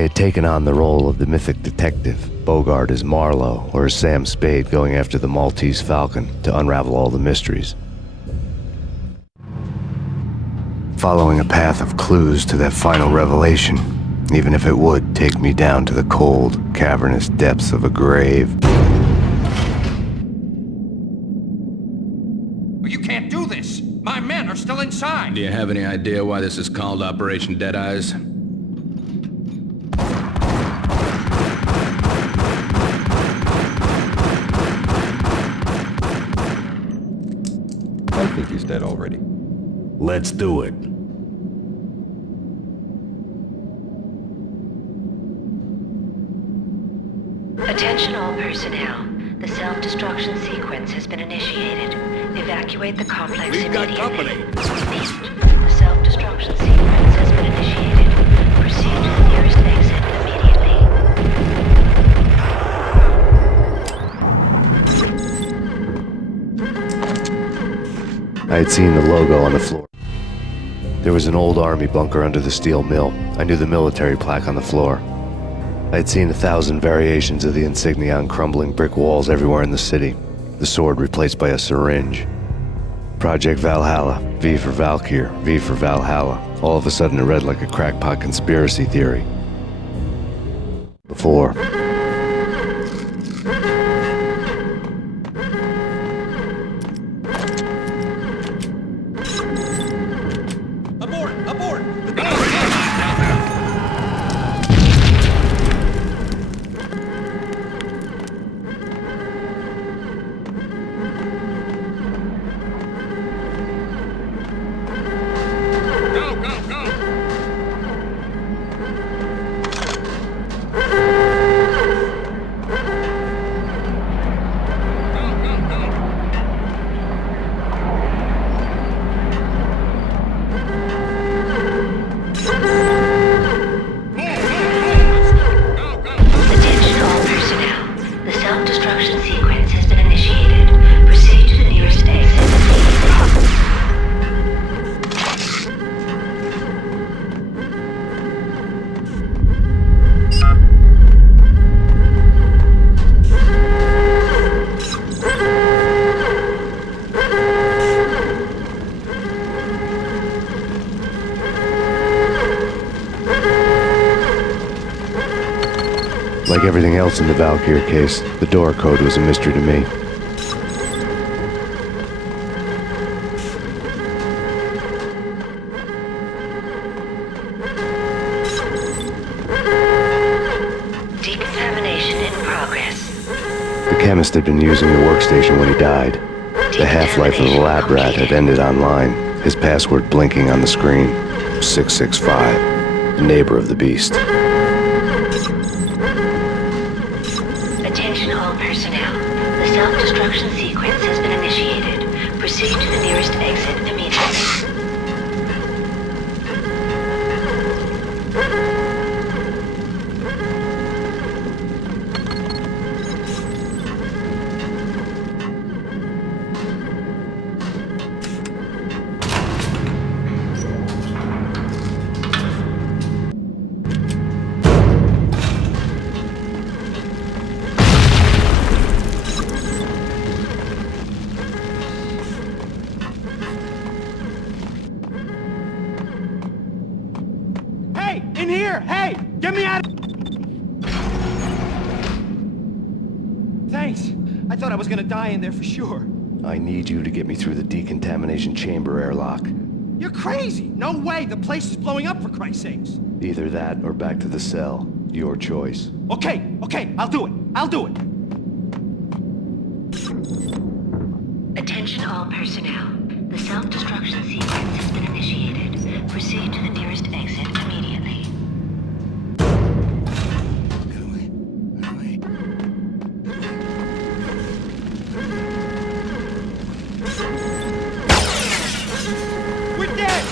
I had taken on the role of the mythic detective, Bogart as Marlowe or as Sam Spade going after the Maltese Falcon to unravel all the mysteries. Following a path of clues to that final revelation, even if it would take me down to the cold, cavernous depths of a grave. You can't do this! My men are still inside! Do you have any idea why this is called Operation Dead Eyes? I think he's dead already. Let's do it. Attention all personnel. The self-destruction sequence has been initiated. Evacuate the complex immediately. The self-destruction sequence has been initiated. Proceed to the nearest exit immediately. I had seen the logo on the floor. There was an old army bunker under the steel mill. I knew the military plaque on the floor. I had seen 1,000 variations of the insignia on crumbling brick walls everywhere in the city. The sword replaced by a syringe. Project Valhalla, V for Valkyr, V for Valhalla. All of a sudden it read like a crackpot conspiracy theory. Before. Like everything else in the Valkyr case, the door code was a mystery to me. Decontamination in progress. The chemist had been using the workstation when he died. The half-life of the lab rat had ended online, his password blinking on the screen. 665, the neighbor of the beast. Attention all personnel. The self-destruction sequence has been initiated. Proceed to the nearest exit immediately. Hey! Get me out of... Thanks. I thought I was gonna die in there for sure. I need you to get me through the decontamination chamber airlock. You're crazy! No way! The place is blowing up, for Christ's sakes! Either that or back to the cell. Your choice. Okay, I'll do it. Attention all personnel. The self-destruction sequence has been initiated. Proceed to the nearest exit immediately. We're dead!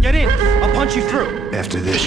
Get in! I'll punch you through. After this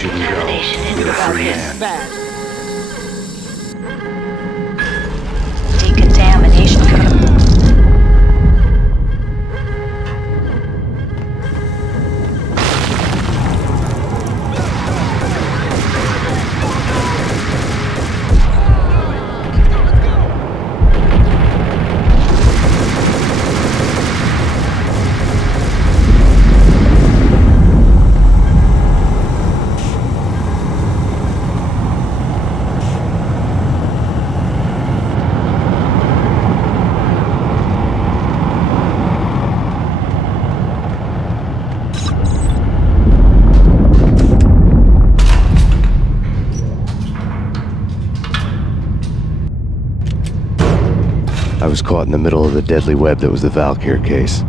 was caught in the middle of the deadly web that was the Valkyr case.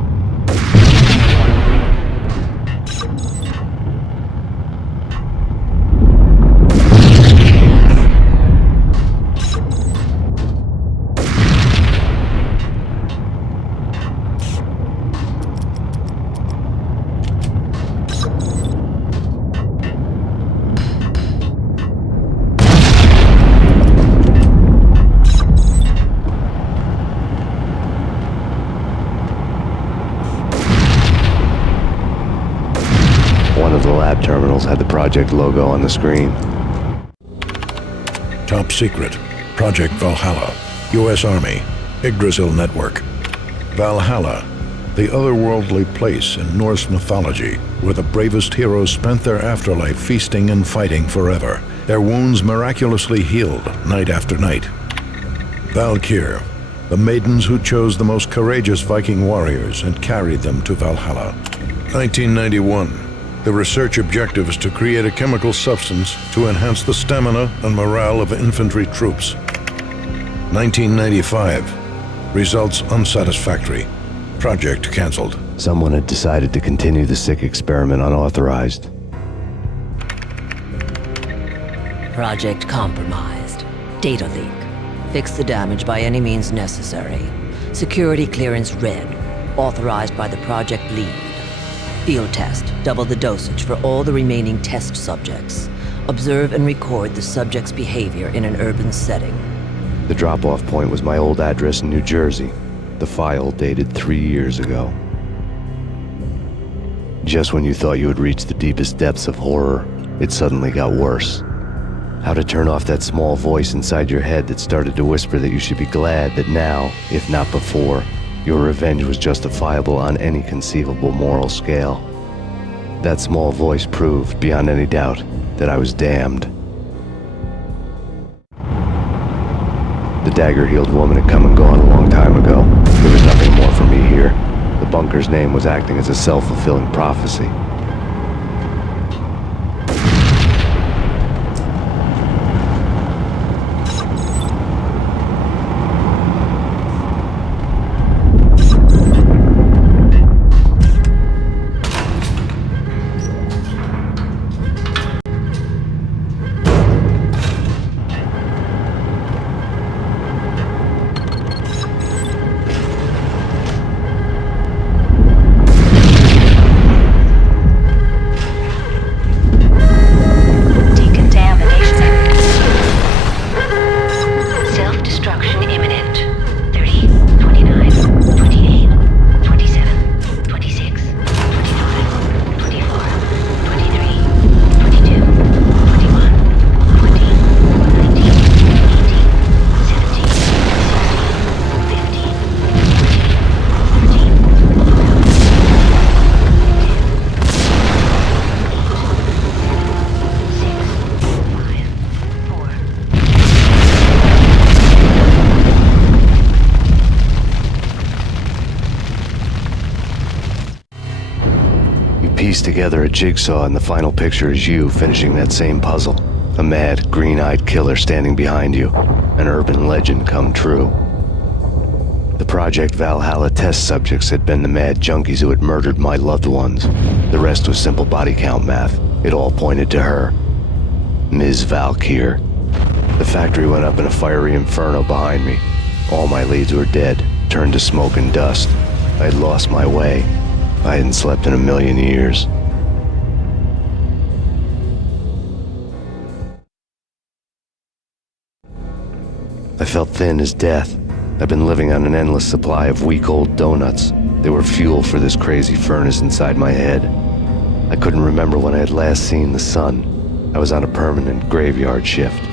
Terminals had the project logo on the screen. Top secret. Project Valhalla. U.S. Army. Yggdrasil Network. Valhalla, the otherworldly place in Norse mythology where the bravest heroes spent their afterlife feasting and fighting forever, their wounds miraculously healed night after night. Valkyr, the maidens who chose the most courageous Viking warriors and carried them to Valhalla. 1991. The research objective is to create a chemical substance to enhance the stamina and morale of infantry troops. 1995. Results unsatisfactory. Project canceled. Someone had decided to continue the sick experiment unauthorized. Project compromised. Data leak. Fix the damage by any means necessary. Security clearance red. Authorized by the project lead. Field test. Double the dosage for all the remaining test subjects. Observe and record the subject's behavior in an urban setting. The drop-off point was my old address in New Jersey. The file dated 3 years ago. Just when you thought you had reached the deepest depths of horror, it suddenly got worse. How to turn off that small voice inside your head that started to whisper that you should be glad that now, if not before, your revenge was justifiable on any conceivable moral scale. That small voice proved, beyond any doubt, that I was damned. The dagger-heeled woman had come and gone a long time ago. There was nothing more for me here. The bunker's name was acting as a self-fulfilling prophecy. Together a jigsaw, and the final picture is you finishing that same puzzle. A mad, green-eyed killer standing behind you. An urban legend come true. The Project Valhalla test subjects had been the mad junkies who had murdered my loved ones. The rest was simple body count math. It all pointed to her. Ms. Valkyr. The factory went up in a fiery inferno behind me. All my leads were dead, turned to smoke and dust. I had lost my way. I hadn't slept in a million years. I felt thin as death. I've been living on an endless supply of week-old donuts. They were fuel for this crazy furnace inside my head. I couldn't remember when I had last seen the sun. I was on a permanent graveyard shift.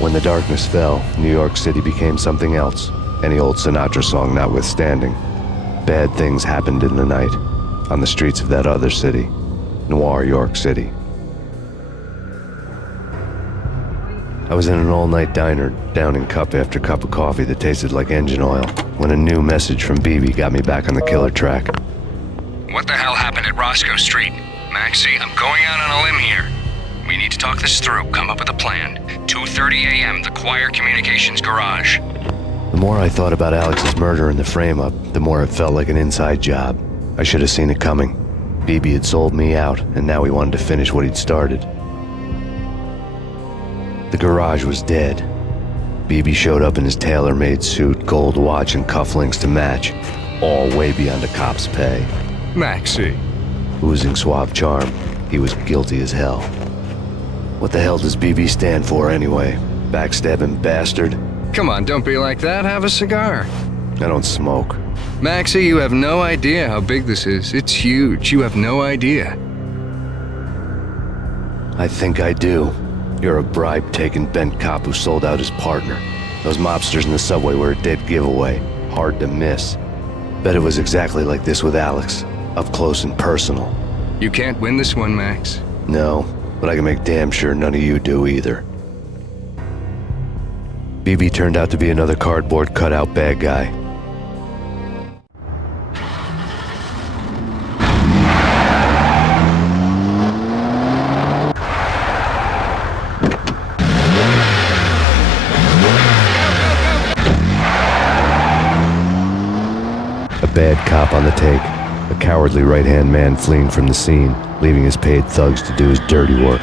When the darkness fell, New York City became something else, any old Sinatra song notwithstanding. Bad things happened in the night, on the streets of that other city, Noir York City. I was in an all-night diner, downing cup after cup of coffee that tasted like engine oil, when a new message from BB got me back on the killer track. What the hell happened at Roscoe Street? Maxie, I'm going out on a limb here. We need to talk this through, come up with a plan. 2:30 a.m., the Choir Communications Garage. The more I thought about Alex's murder and the frame-up, the more it felt like an inside job. I should have seen it coming. BB had sold me out, and now he wanted to finish what he'd started. The garage was dead. BB showed up in his tailor-made suit, gold watch, and cufflinks to match, all way beyond a cop's pay. Maxie. Oozing suave charm, he was guilty as hell. What the hell does BB stand for anyway? Backstabbing bastard? Come on, don't be like that. Have a cigar. I don't smoke. Maxie, you have no idea how big this is. It's huge. You have no idea. I think I do. You're a bribe-taking bent cop who sold out his partner. Those mobsters in the subway were a dead giveaway. Hard to miss. Bet it was exactly like this with Alex. Up close and personal. You can't win this one, Max. No, but I can make damn sure none of you do either. BB turned out to be another cardboard cutout bad guy. A bad cop on the take, a cowardly right-hand man fleeing from the scene, leaving his paid thugs to do his dirty work.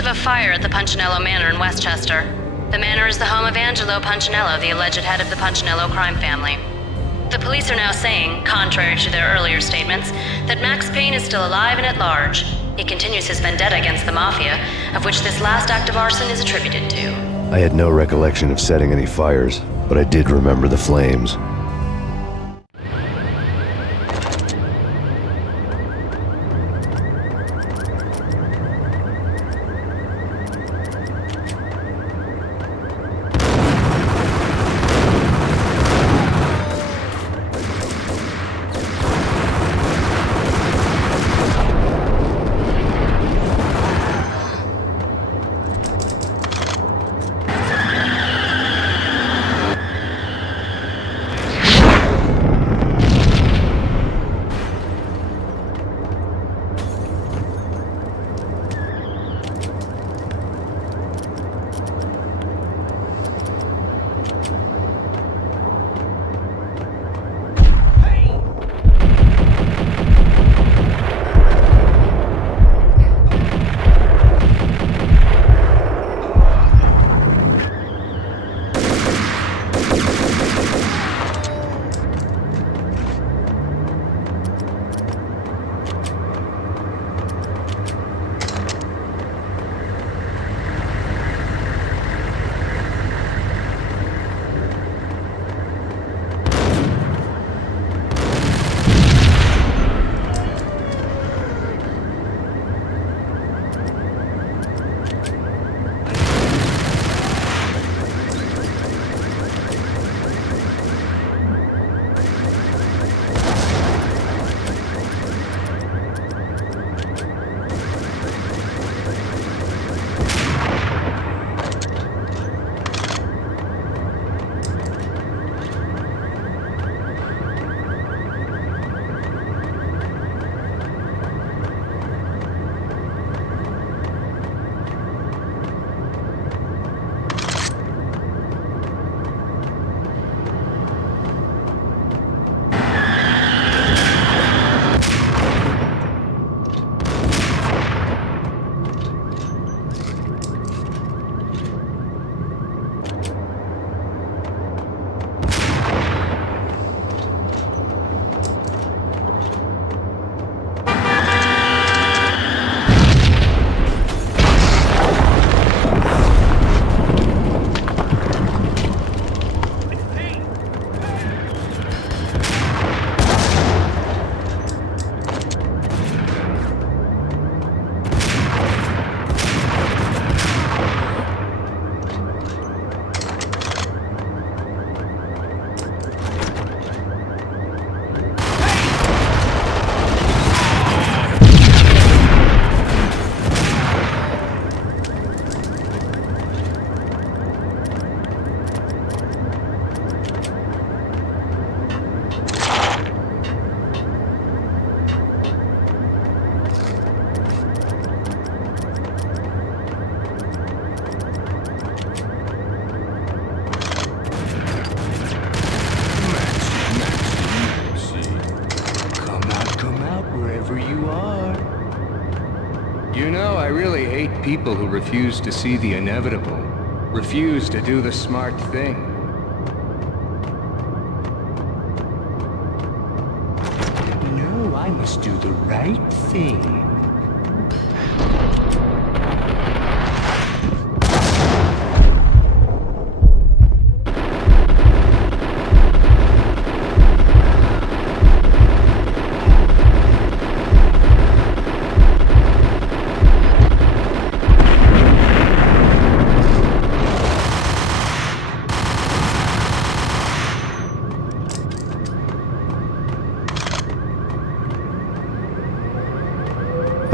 of a fire at the Punchinello Manor in Westchester. The manor is the home of Angelo Punchinello, the alleged head of the Punchinello crime family. The police are now saying, contrary to their earlier statements, that Max Payne is still alive and at large. He continues his vendetta against the Mafia, of which this last act of arson is attributed to. I had no recollection of setting any fires, but I did remember the flames. People who refuse to see the inevitable, refuse to do the smart thing. No, I must do the right thing.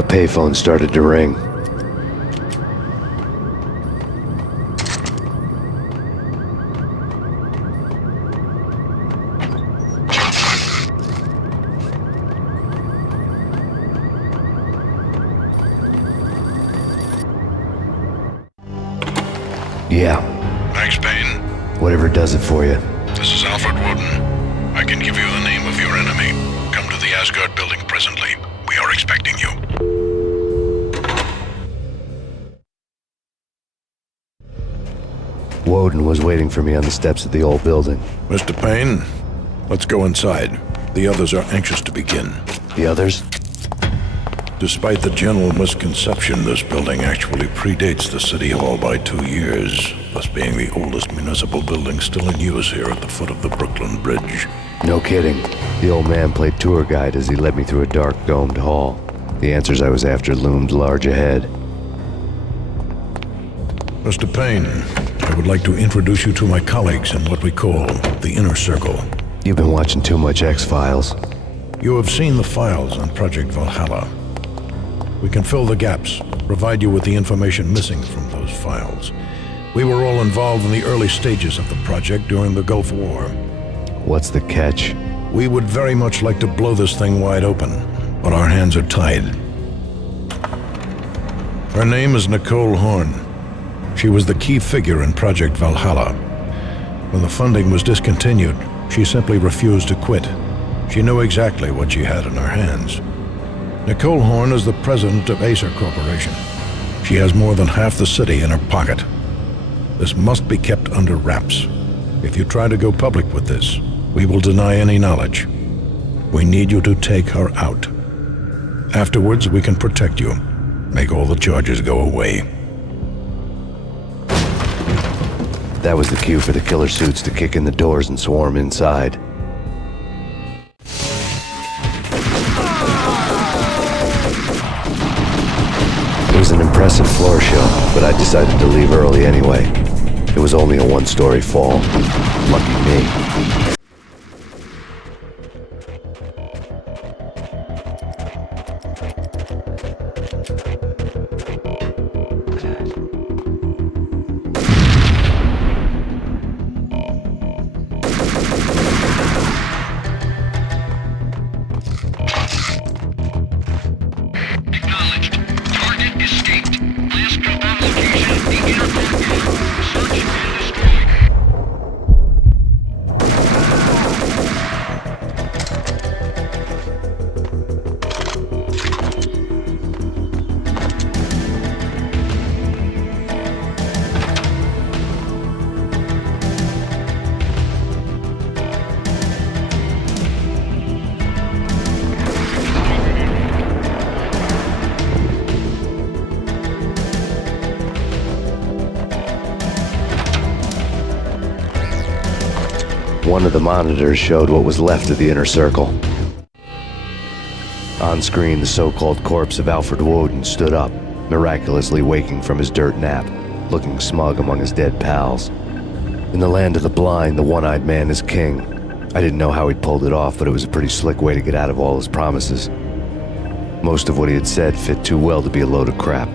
Payphone started to ring. Yeah. Max Payne? Whatever does it for you. This is Alfred Woden. I can give you the name of your enemy. Come to the Asgard building presently. We are expecting you. Woden was waiting for me on the steps of the old building. Mr. Payne, let's go inside. The others are anxious to begin. The others? Despite the general misconception, this building actually predates the City Hall by 2 years, thus being the oldest municipal building still in use here at the foot of the Brooklyn Bridge. No kidding. The old man played tour guide as he led me through a dark, domed hall. The answers I was after loomed large ahead. Mr. Payne, I would like to introduce you to my colleagues in what we call the Inner Circle. You've been watching too much X-Files. You have seen the files on Project Valhalla. We can fill the gaps, provide you with the information missing from those files. We were all involved in the early stages of the project during the Gulf War. What's the catch? We would very much like to blow this thing wide open, but our hands are tied. Her name is Nicole Horn. She was the key figure in Project Valhalla. When the funding was discontinued, she simply refused to quit. She knew exactly what she had in her hands. Nicole Horn is the president of Acer Corporation. She has more than half the city in her pocket. This must be kept under wraps. If you try to go public with this, we will deny any knowledge. We need you to take her out. Afterwards, we can protect you. Make all the charges go away. That was the cue for the killer suits to kick in the doors and swarm inside. It was an impressive floor show, but I decided to leave early anyway. It was only a one-story fall. Lucky me. One of the monitors showed what was left of the Inner Circle. On screen, the so-called corpse of Alfred Woden stood up, miraculously waking from his dirt nap, looking smug among his dead pals. In the land of the blind, the one-eyed man is king. I didn't know how he'd pulled it off, but it was a pretty slick way to get out of all his promises. Most of what he had said fit too well to be a load of crap.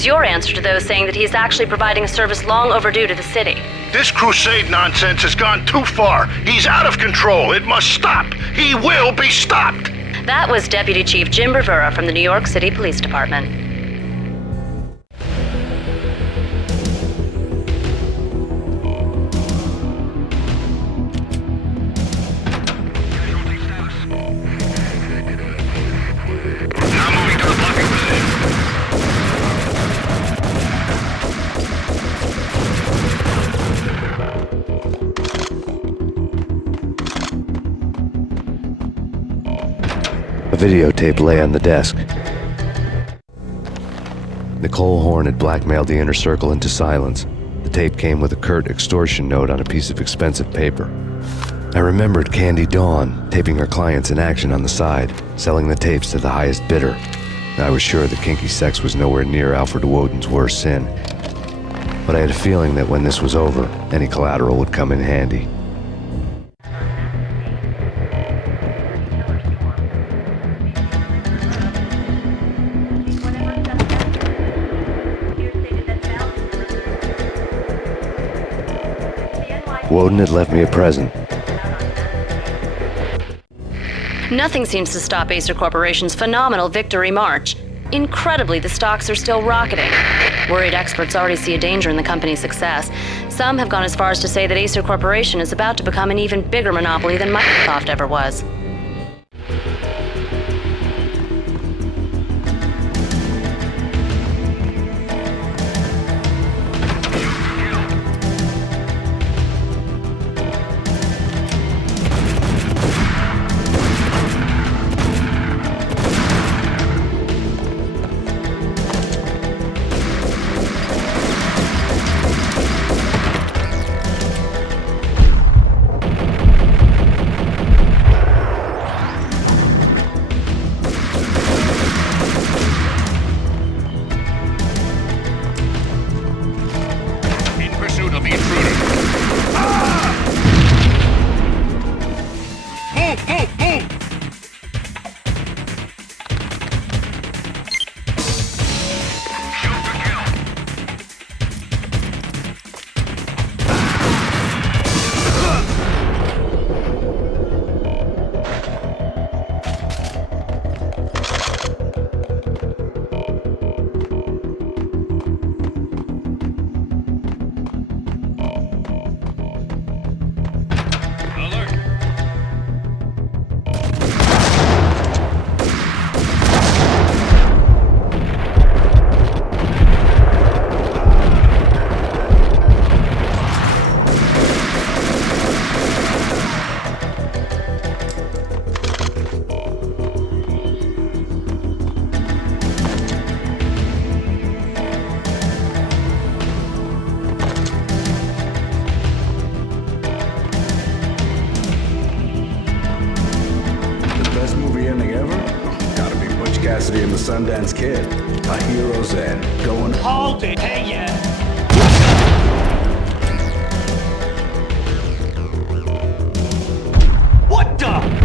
Who's your answer to those saying that he's actually providing a service long overdue to the city? This crusade nonsense has gone too far. He's out of control. It must stop. He will be stopped. That was Deputy Chief Jim Rivera from the New York City Police Department. A videotape lay on the desk. Nicole Horn had blackmailed the inner circle into silence. The tape came with a curt extortion note on a piece of expensive paper. I remembered Candy Dawn taping her clients in action on the side, selling the tapes to the highest bidder. I was sure that kinky sex was nowhere near Alfred Woden's worst sin. But I had a feeling that when this was over, any collateral would come in handy. Woden had left me a present. Nothing seems to stop Acer Corporation's phenomenal victory march. Incredibly, the stocks are still rocketing. Worried experts already see a danger in the company's success. Some have gone as far as to say that Acer Corporation is about to become an even bigger monopoly than Microsoft ever was. And the Sundance Kid, a hero's end, going. Hold it, hey ya! What the?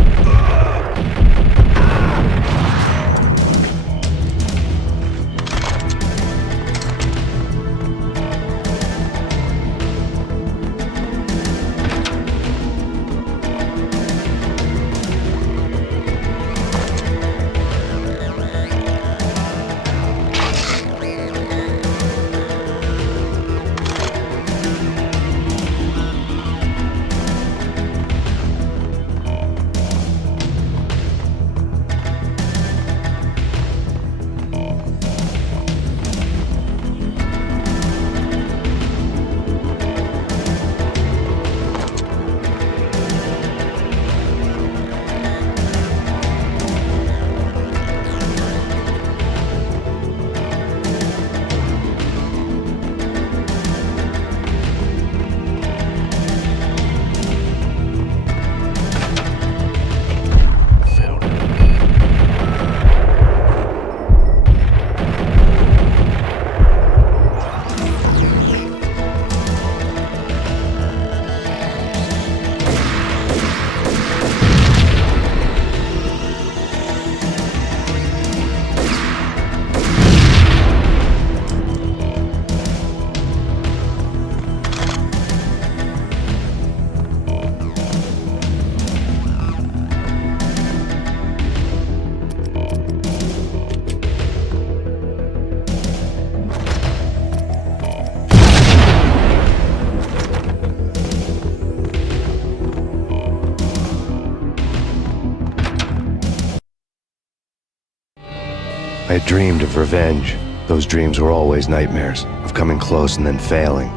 I had dreamed of revenge. Those dreams were always nightmares, of coming close and then failing.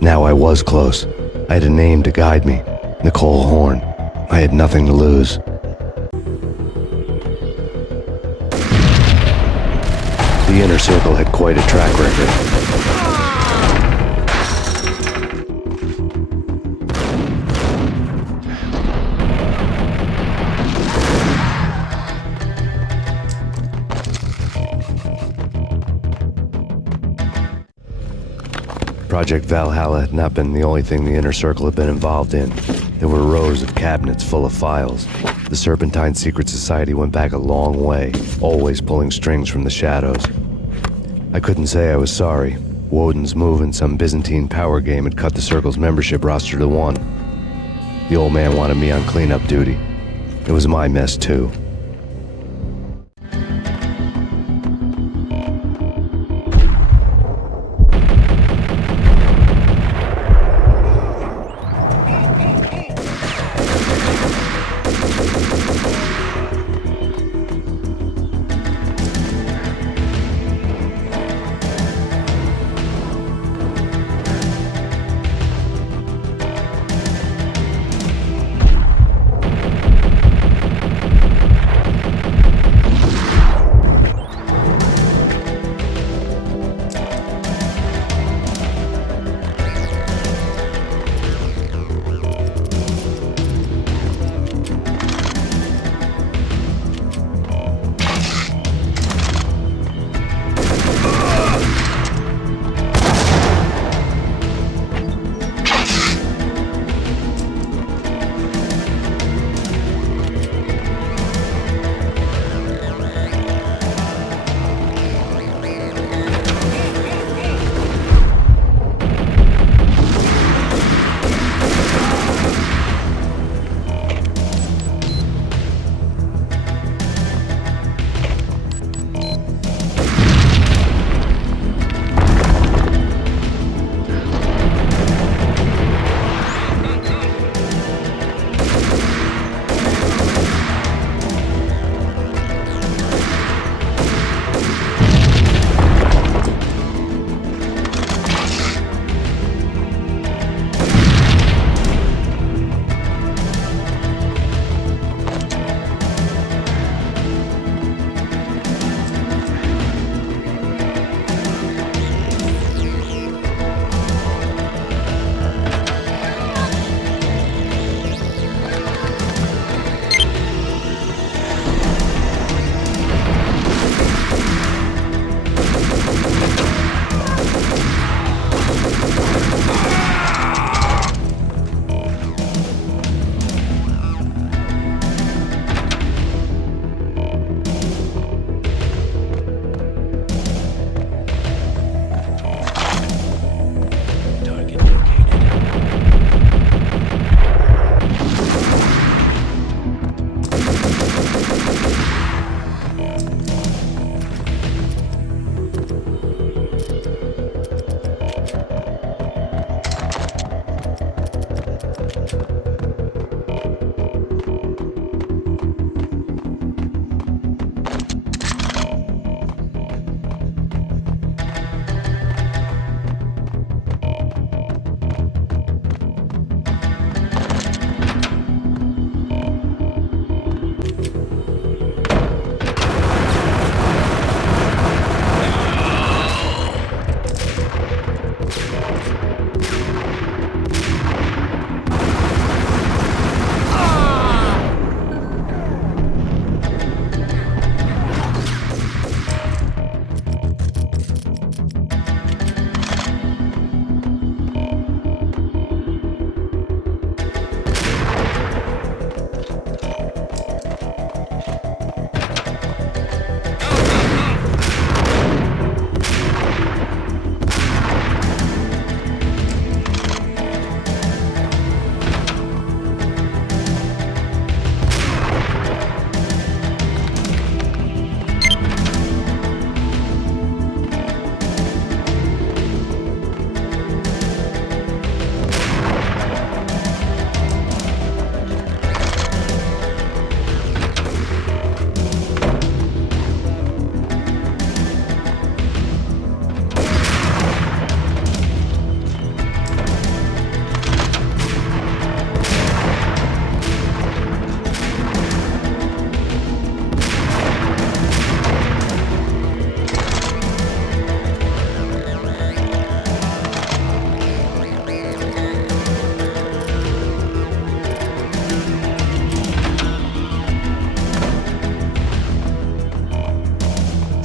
Now I was close. I had a name to guide me, Nicole Horn. I had nothing to lose. The Inner Circle had quite a track record. Project Valhalla had not been the only thing the Inner Circle had been involved in. There were rows of cabinets full of files. The Serpentine Secret Society went back a long way, always pulling strings from the shadows. I couldn't say I was sorry. Woden's move in some Byzantine power game had cut the Circle's membership roster to 1. The old man wanted me on cleanup duty. It was my mess, too.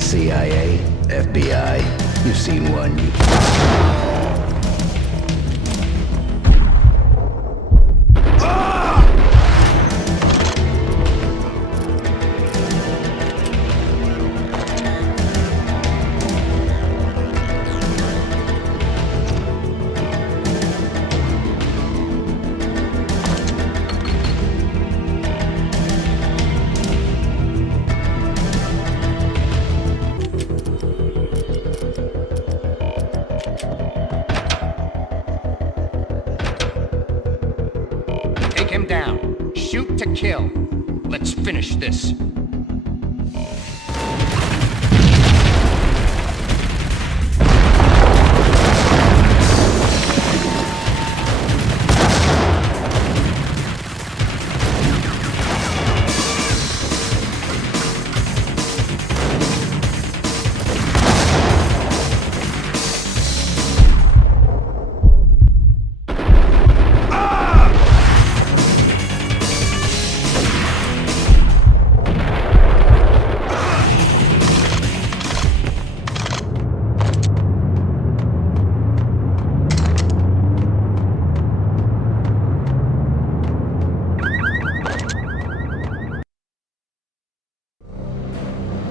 CIA, FBI, you've seen one. Take him down. Shoot to kill. Let's finish this.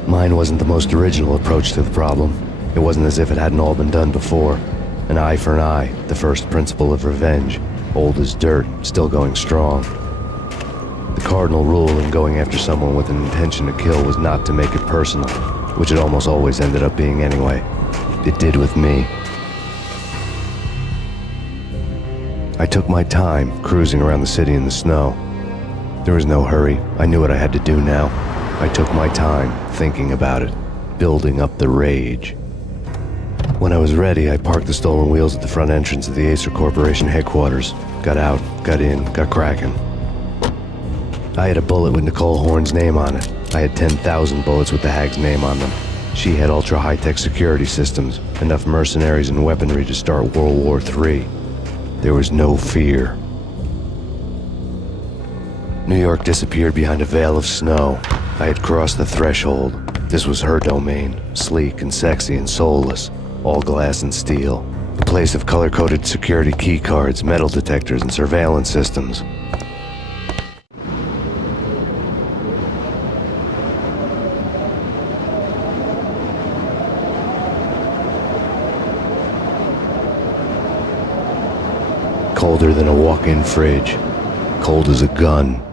Mine wasn't the most original approach to the problem. It wasn't as if it hadn't all been done before. An eye for an eye, the first principle of revenge. Old as dirt, still going strong. The cardinal rule in going after someone with an intention to kill was not to make it personal, which it almost always ended up being anyway. It did with me. I took my time, cruising around the city in the snow. There was no hurry. I knew what I had to do now. I took my time, thinking about it, building up the rage. When I was ready, I parked the stolen wheels at the front entrance of the Acer Corporation headquarters. Got out, got in, got cracking. I had a bullet with Nicole Horn's name on it. I had 10,000 bullets with the hag's name on them. She had ultra-high-tech security systems, enough mercenaries and weaponry to start World War III. There was no fear. New York disappeared behind a veil of snow. I had crossed the threshold. This was her domain, sleek and sexy and soulless, all glass and steel. A place of color-coded security keycards, metal detectors, and surveillance systems. Colder than a walk-in fridge. Cold as a gun.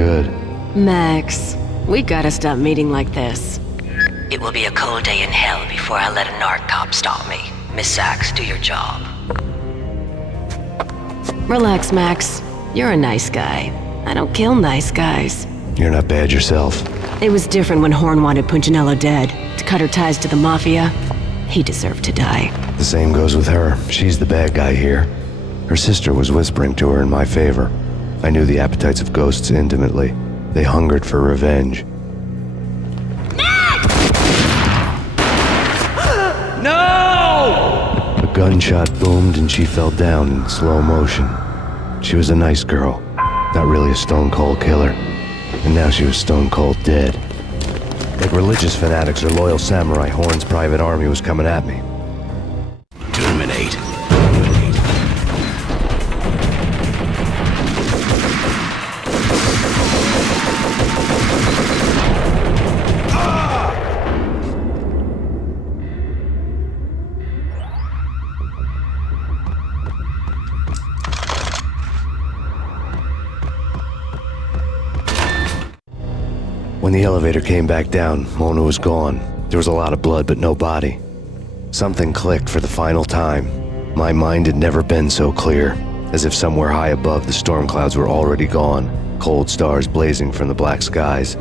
good. Max, we gotta stop meeting like this. It will be a cold day in hell before I let a narc cop stop me. Miss Sax, do your job. Relax, Max. You're a nice guy. I don't kill nice guys. You're not bad yourself. It was different when Horn wanted Punchinello dead. To cut her ties to the Mafia, he deserved to die. The same goes with her. She's the bad guy here. Her sister was whispering to her in my favor. I knew the appetites of ghosts intimately. They hungered for revenge. No! A gunshot boomed and she fell down in slow motion. She was a nice girl, not really a stone-cold killer. And now she was stone-cold dead. Like religious fanatics or loyal samurai, Horn's private army was coming at me. Terminate. When the elevator came back down, Mona was gone. There was a lot of blood, but no body. Something clicked for the final time. My mind had never been so clear, as if somewhere high above the storm clouds were already gone, cold stars blazing from the black skies.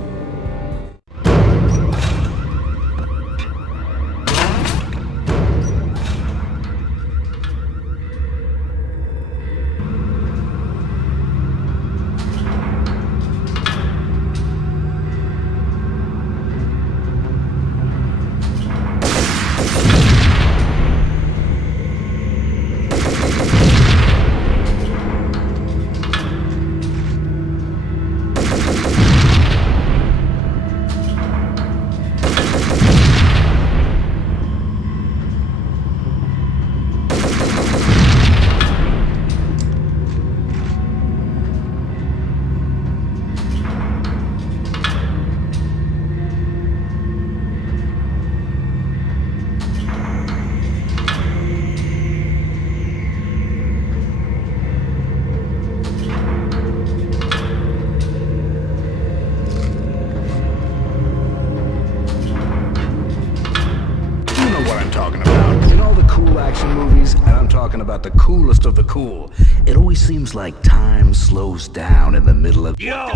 About the coolest of the cool. It always seems like time slows down in the middle of... Yo!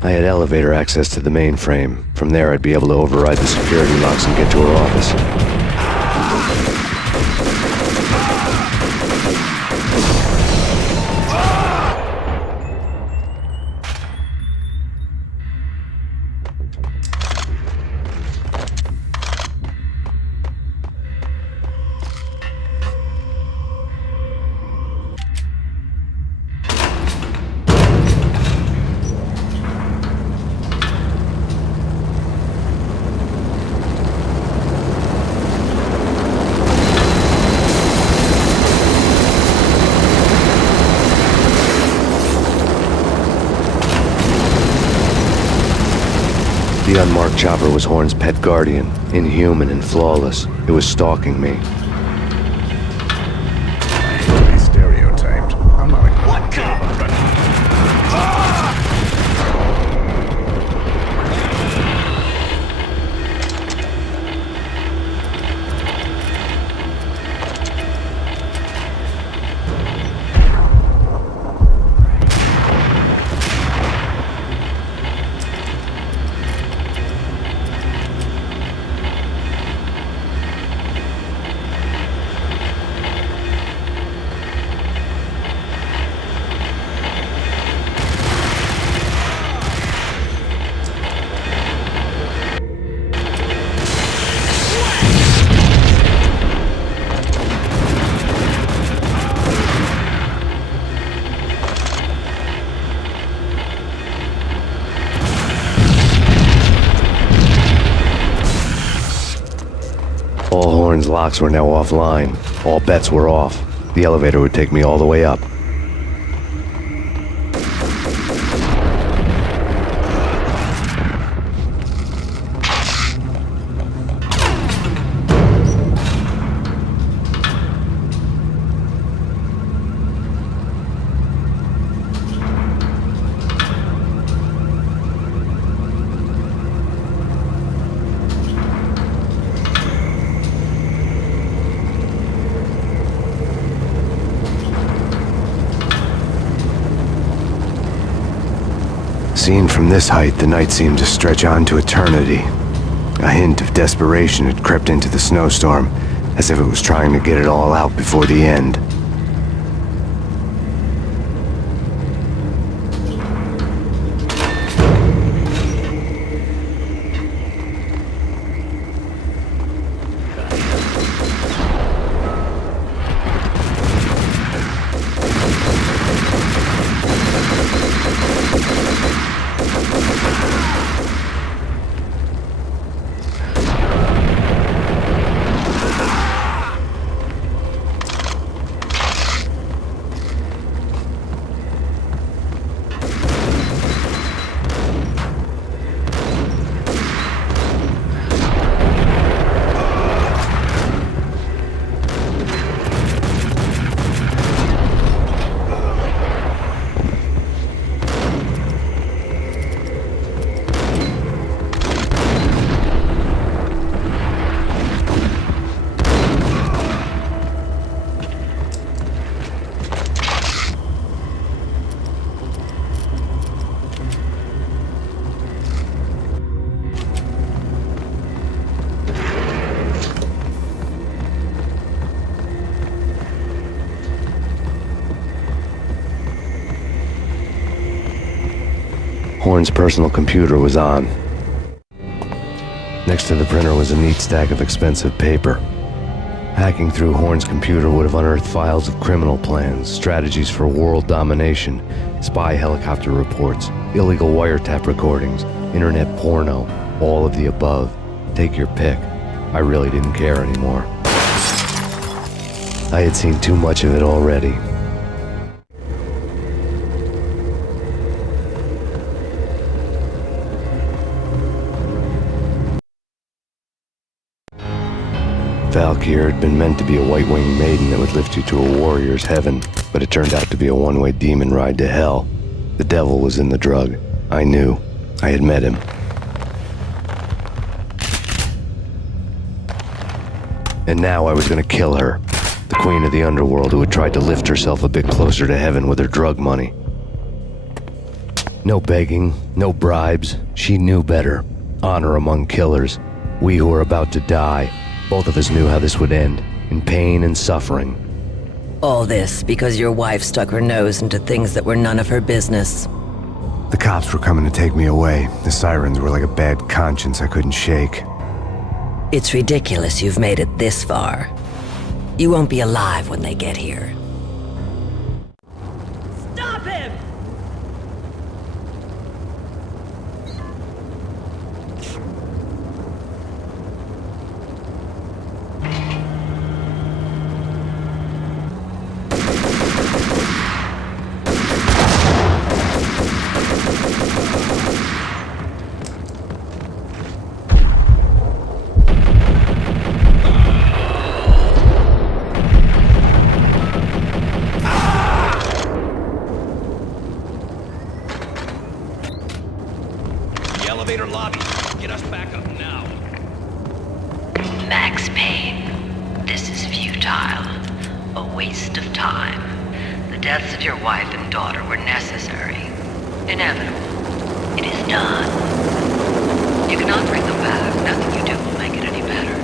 I had elevator access to the mainframe. From there, I'd be able to override the security locks and get to her office. The unmarked chopper was Horn's pet guardian, inhuman and flawless. It was stalking me. I hate to be stereotyped. I'm not a... What kind? Horn's locks were now offline. All bets were off. The elevator would take me all the way up. Seen from this height, the night seemed to stretch on to eternity. A hint of desperation had crept into the snowstorm, as if it was trying to get it all out before the end. Horn's personal computer was on. Next to the printer was a neat stack of expensive paper. Hacking through Horn's computer would have unearthed files of criminal plans, strategies for world domination, spy helicopter reports, illegal wiretap recordings, internet porno, all of the above. Take your pick. I really didn't care anymore. I had seen too much of it already. Valkyr had been meant to be a white-winged maiden that would lift you to a warrior's heaven, but it turned out to be a one-way demon ride to hell. The devil was in the drug. I knew. I had met him. And now I was gonna kill her, the queen of the underworld who had tried to lift herself a bit closer to heaven with her drug money. No begging, no bribes. She knew better. Honor among killers. We who were about to die. Both of us knew how this would end, in pain and suffering. All this because your wife stuck her nose into things that were none of her business. The cops were coming to take me away. The sirens were like a bad conscience I couldn't shake. It's ridiculous you've made it this far. You won't be alive when they get here. Stop him! Lobby. Get us back up now. Max Payne, this is futile. A waste of time. The deaths of your wife and daughter were necessary. Inevitable. It is done. You cannot bring them back. Nothing you do will make it any better.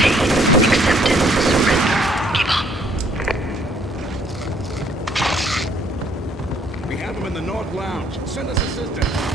pain, acceptance, surrender. Give up. We have him in the North Lounge. Send us assistance.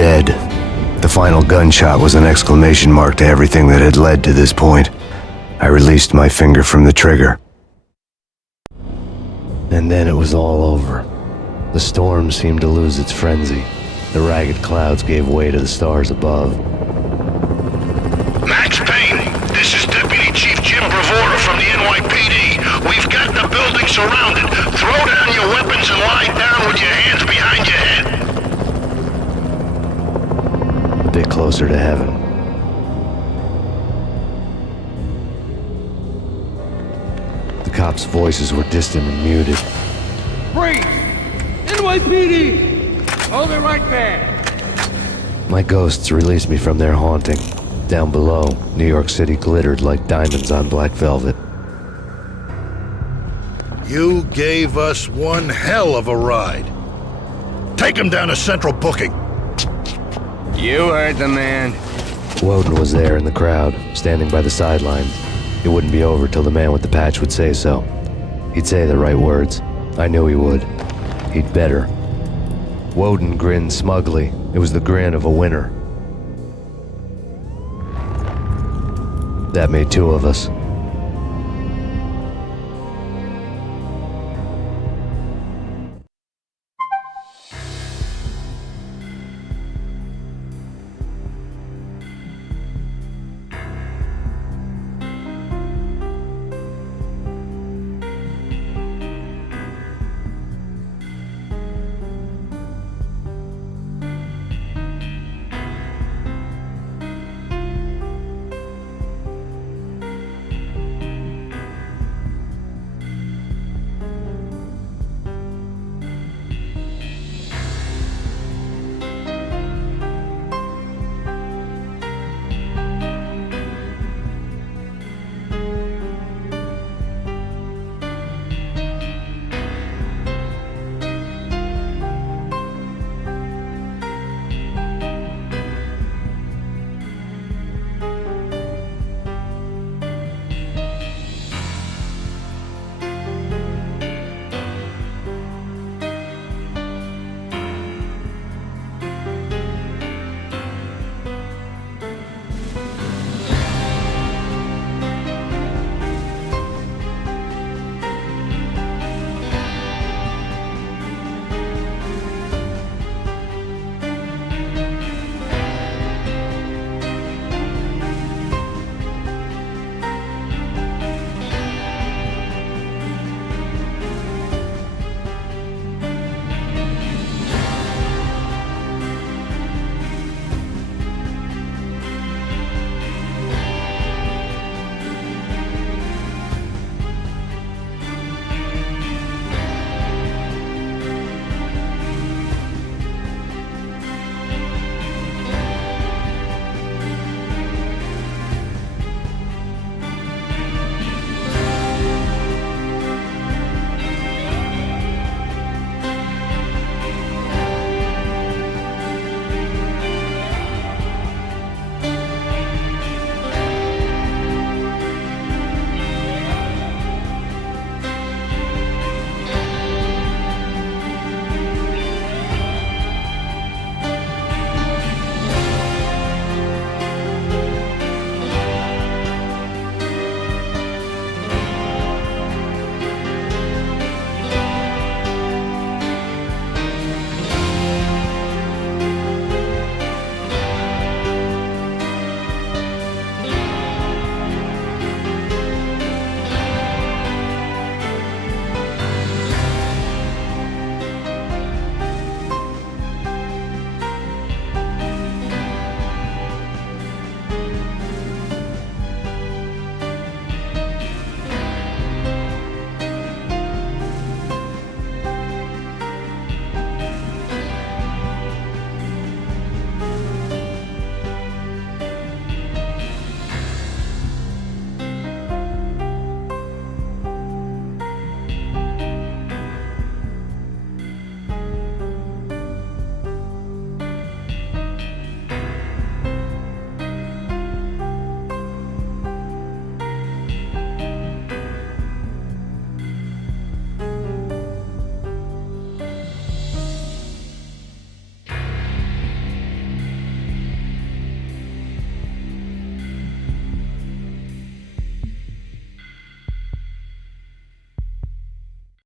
dead. The final gunshot was an exclamation mark to everything that had led to this point. I released my finger from the trigger. And then it was all over. The storm seemed to lose its frenzy. The ragged clouds gave way to the stars above. Max Payne, this is Deputy Chief Jim Bravura from the NYPD. We've got the building surrounded. Throw down your weapons and lie down with your hands behind your head. A bit closer to heaven. The cops' voices were distant and muted. Freeze! NYPD! Hold it right there! My ghosts released me from their haunting. Down below, New York City glittered like diamonds on black velvet. You gave us one hell of a ride. Take him down to Central Booking. You heard the man. Woden was there in the crowd, standing by the sidelines. It wouldn't be over till the man with the patch would say so. He'd say the right words. I knew he would. He'd better. Woden grinned smugly. It was the grin of a winner. That made two of us.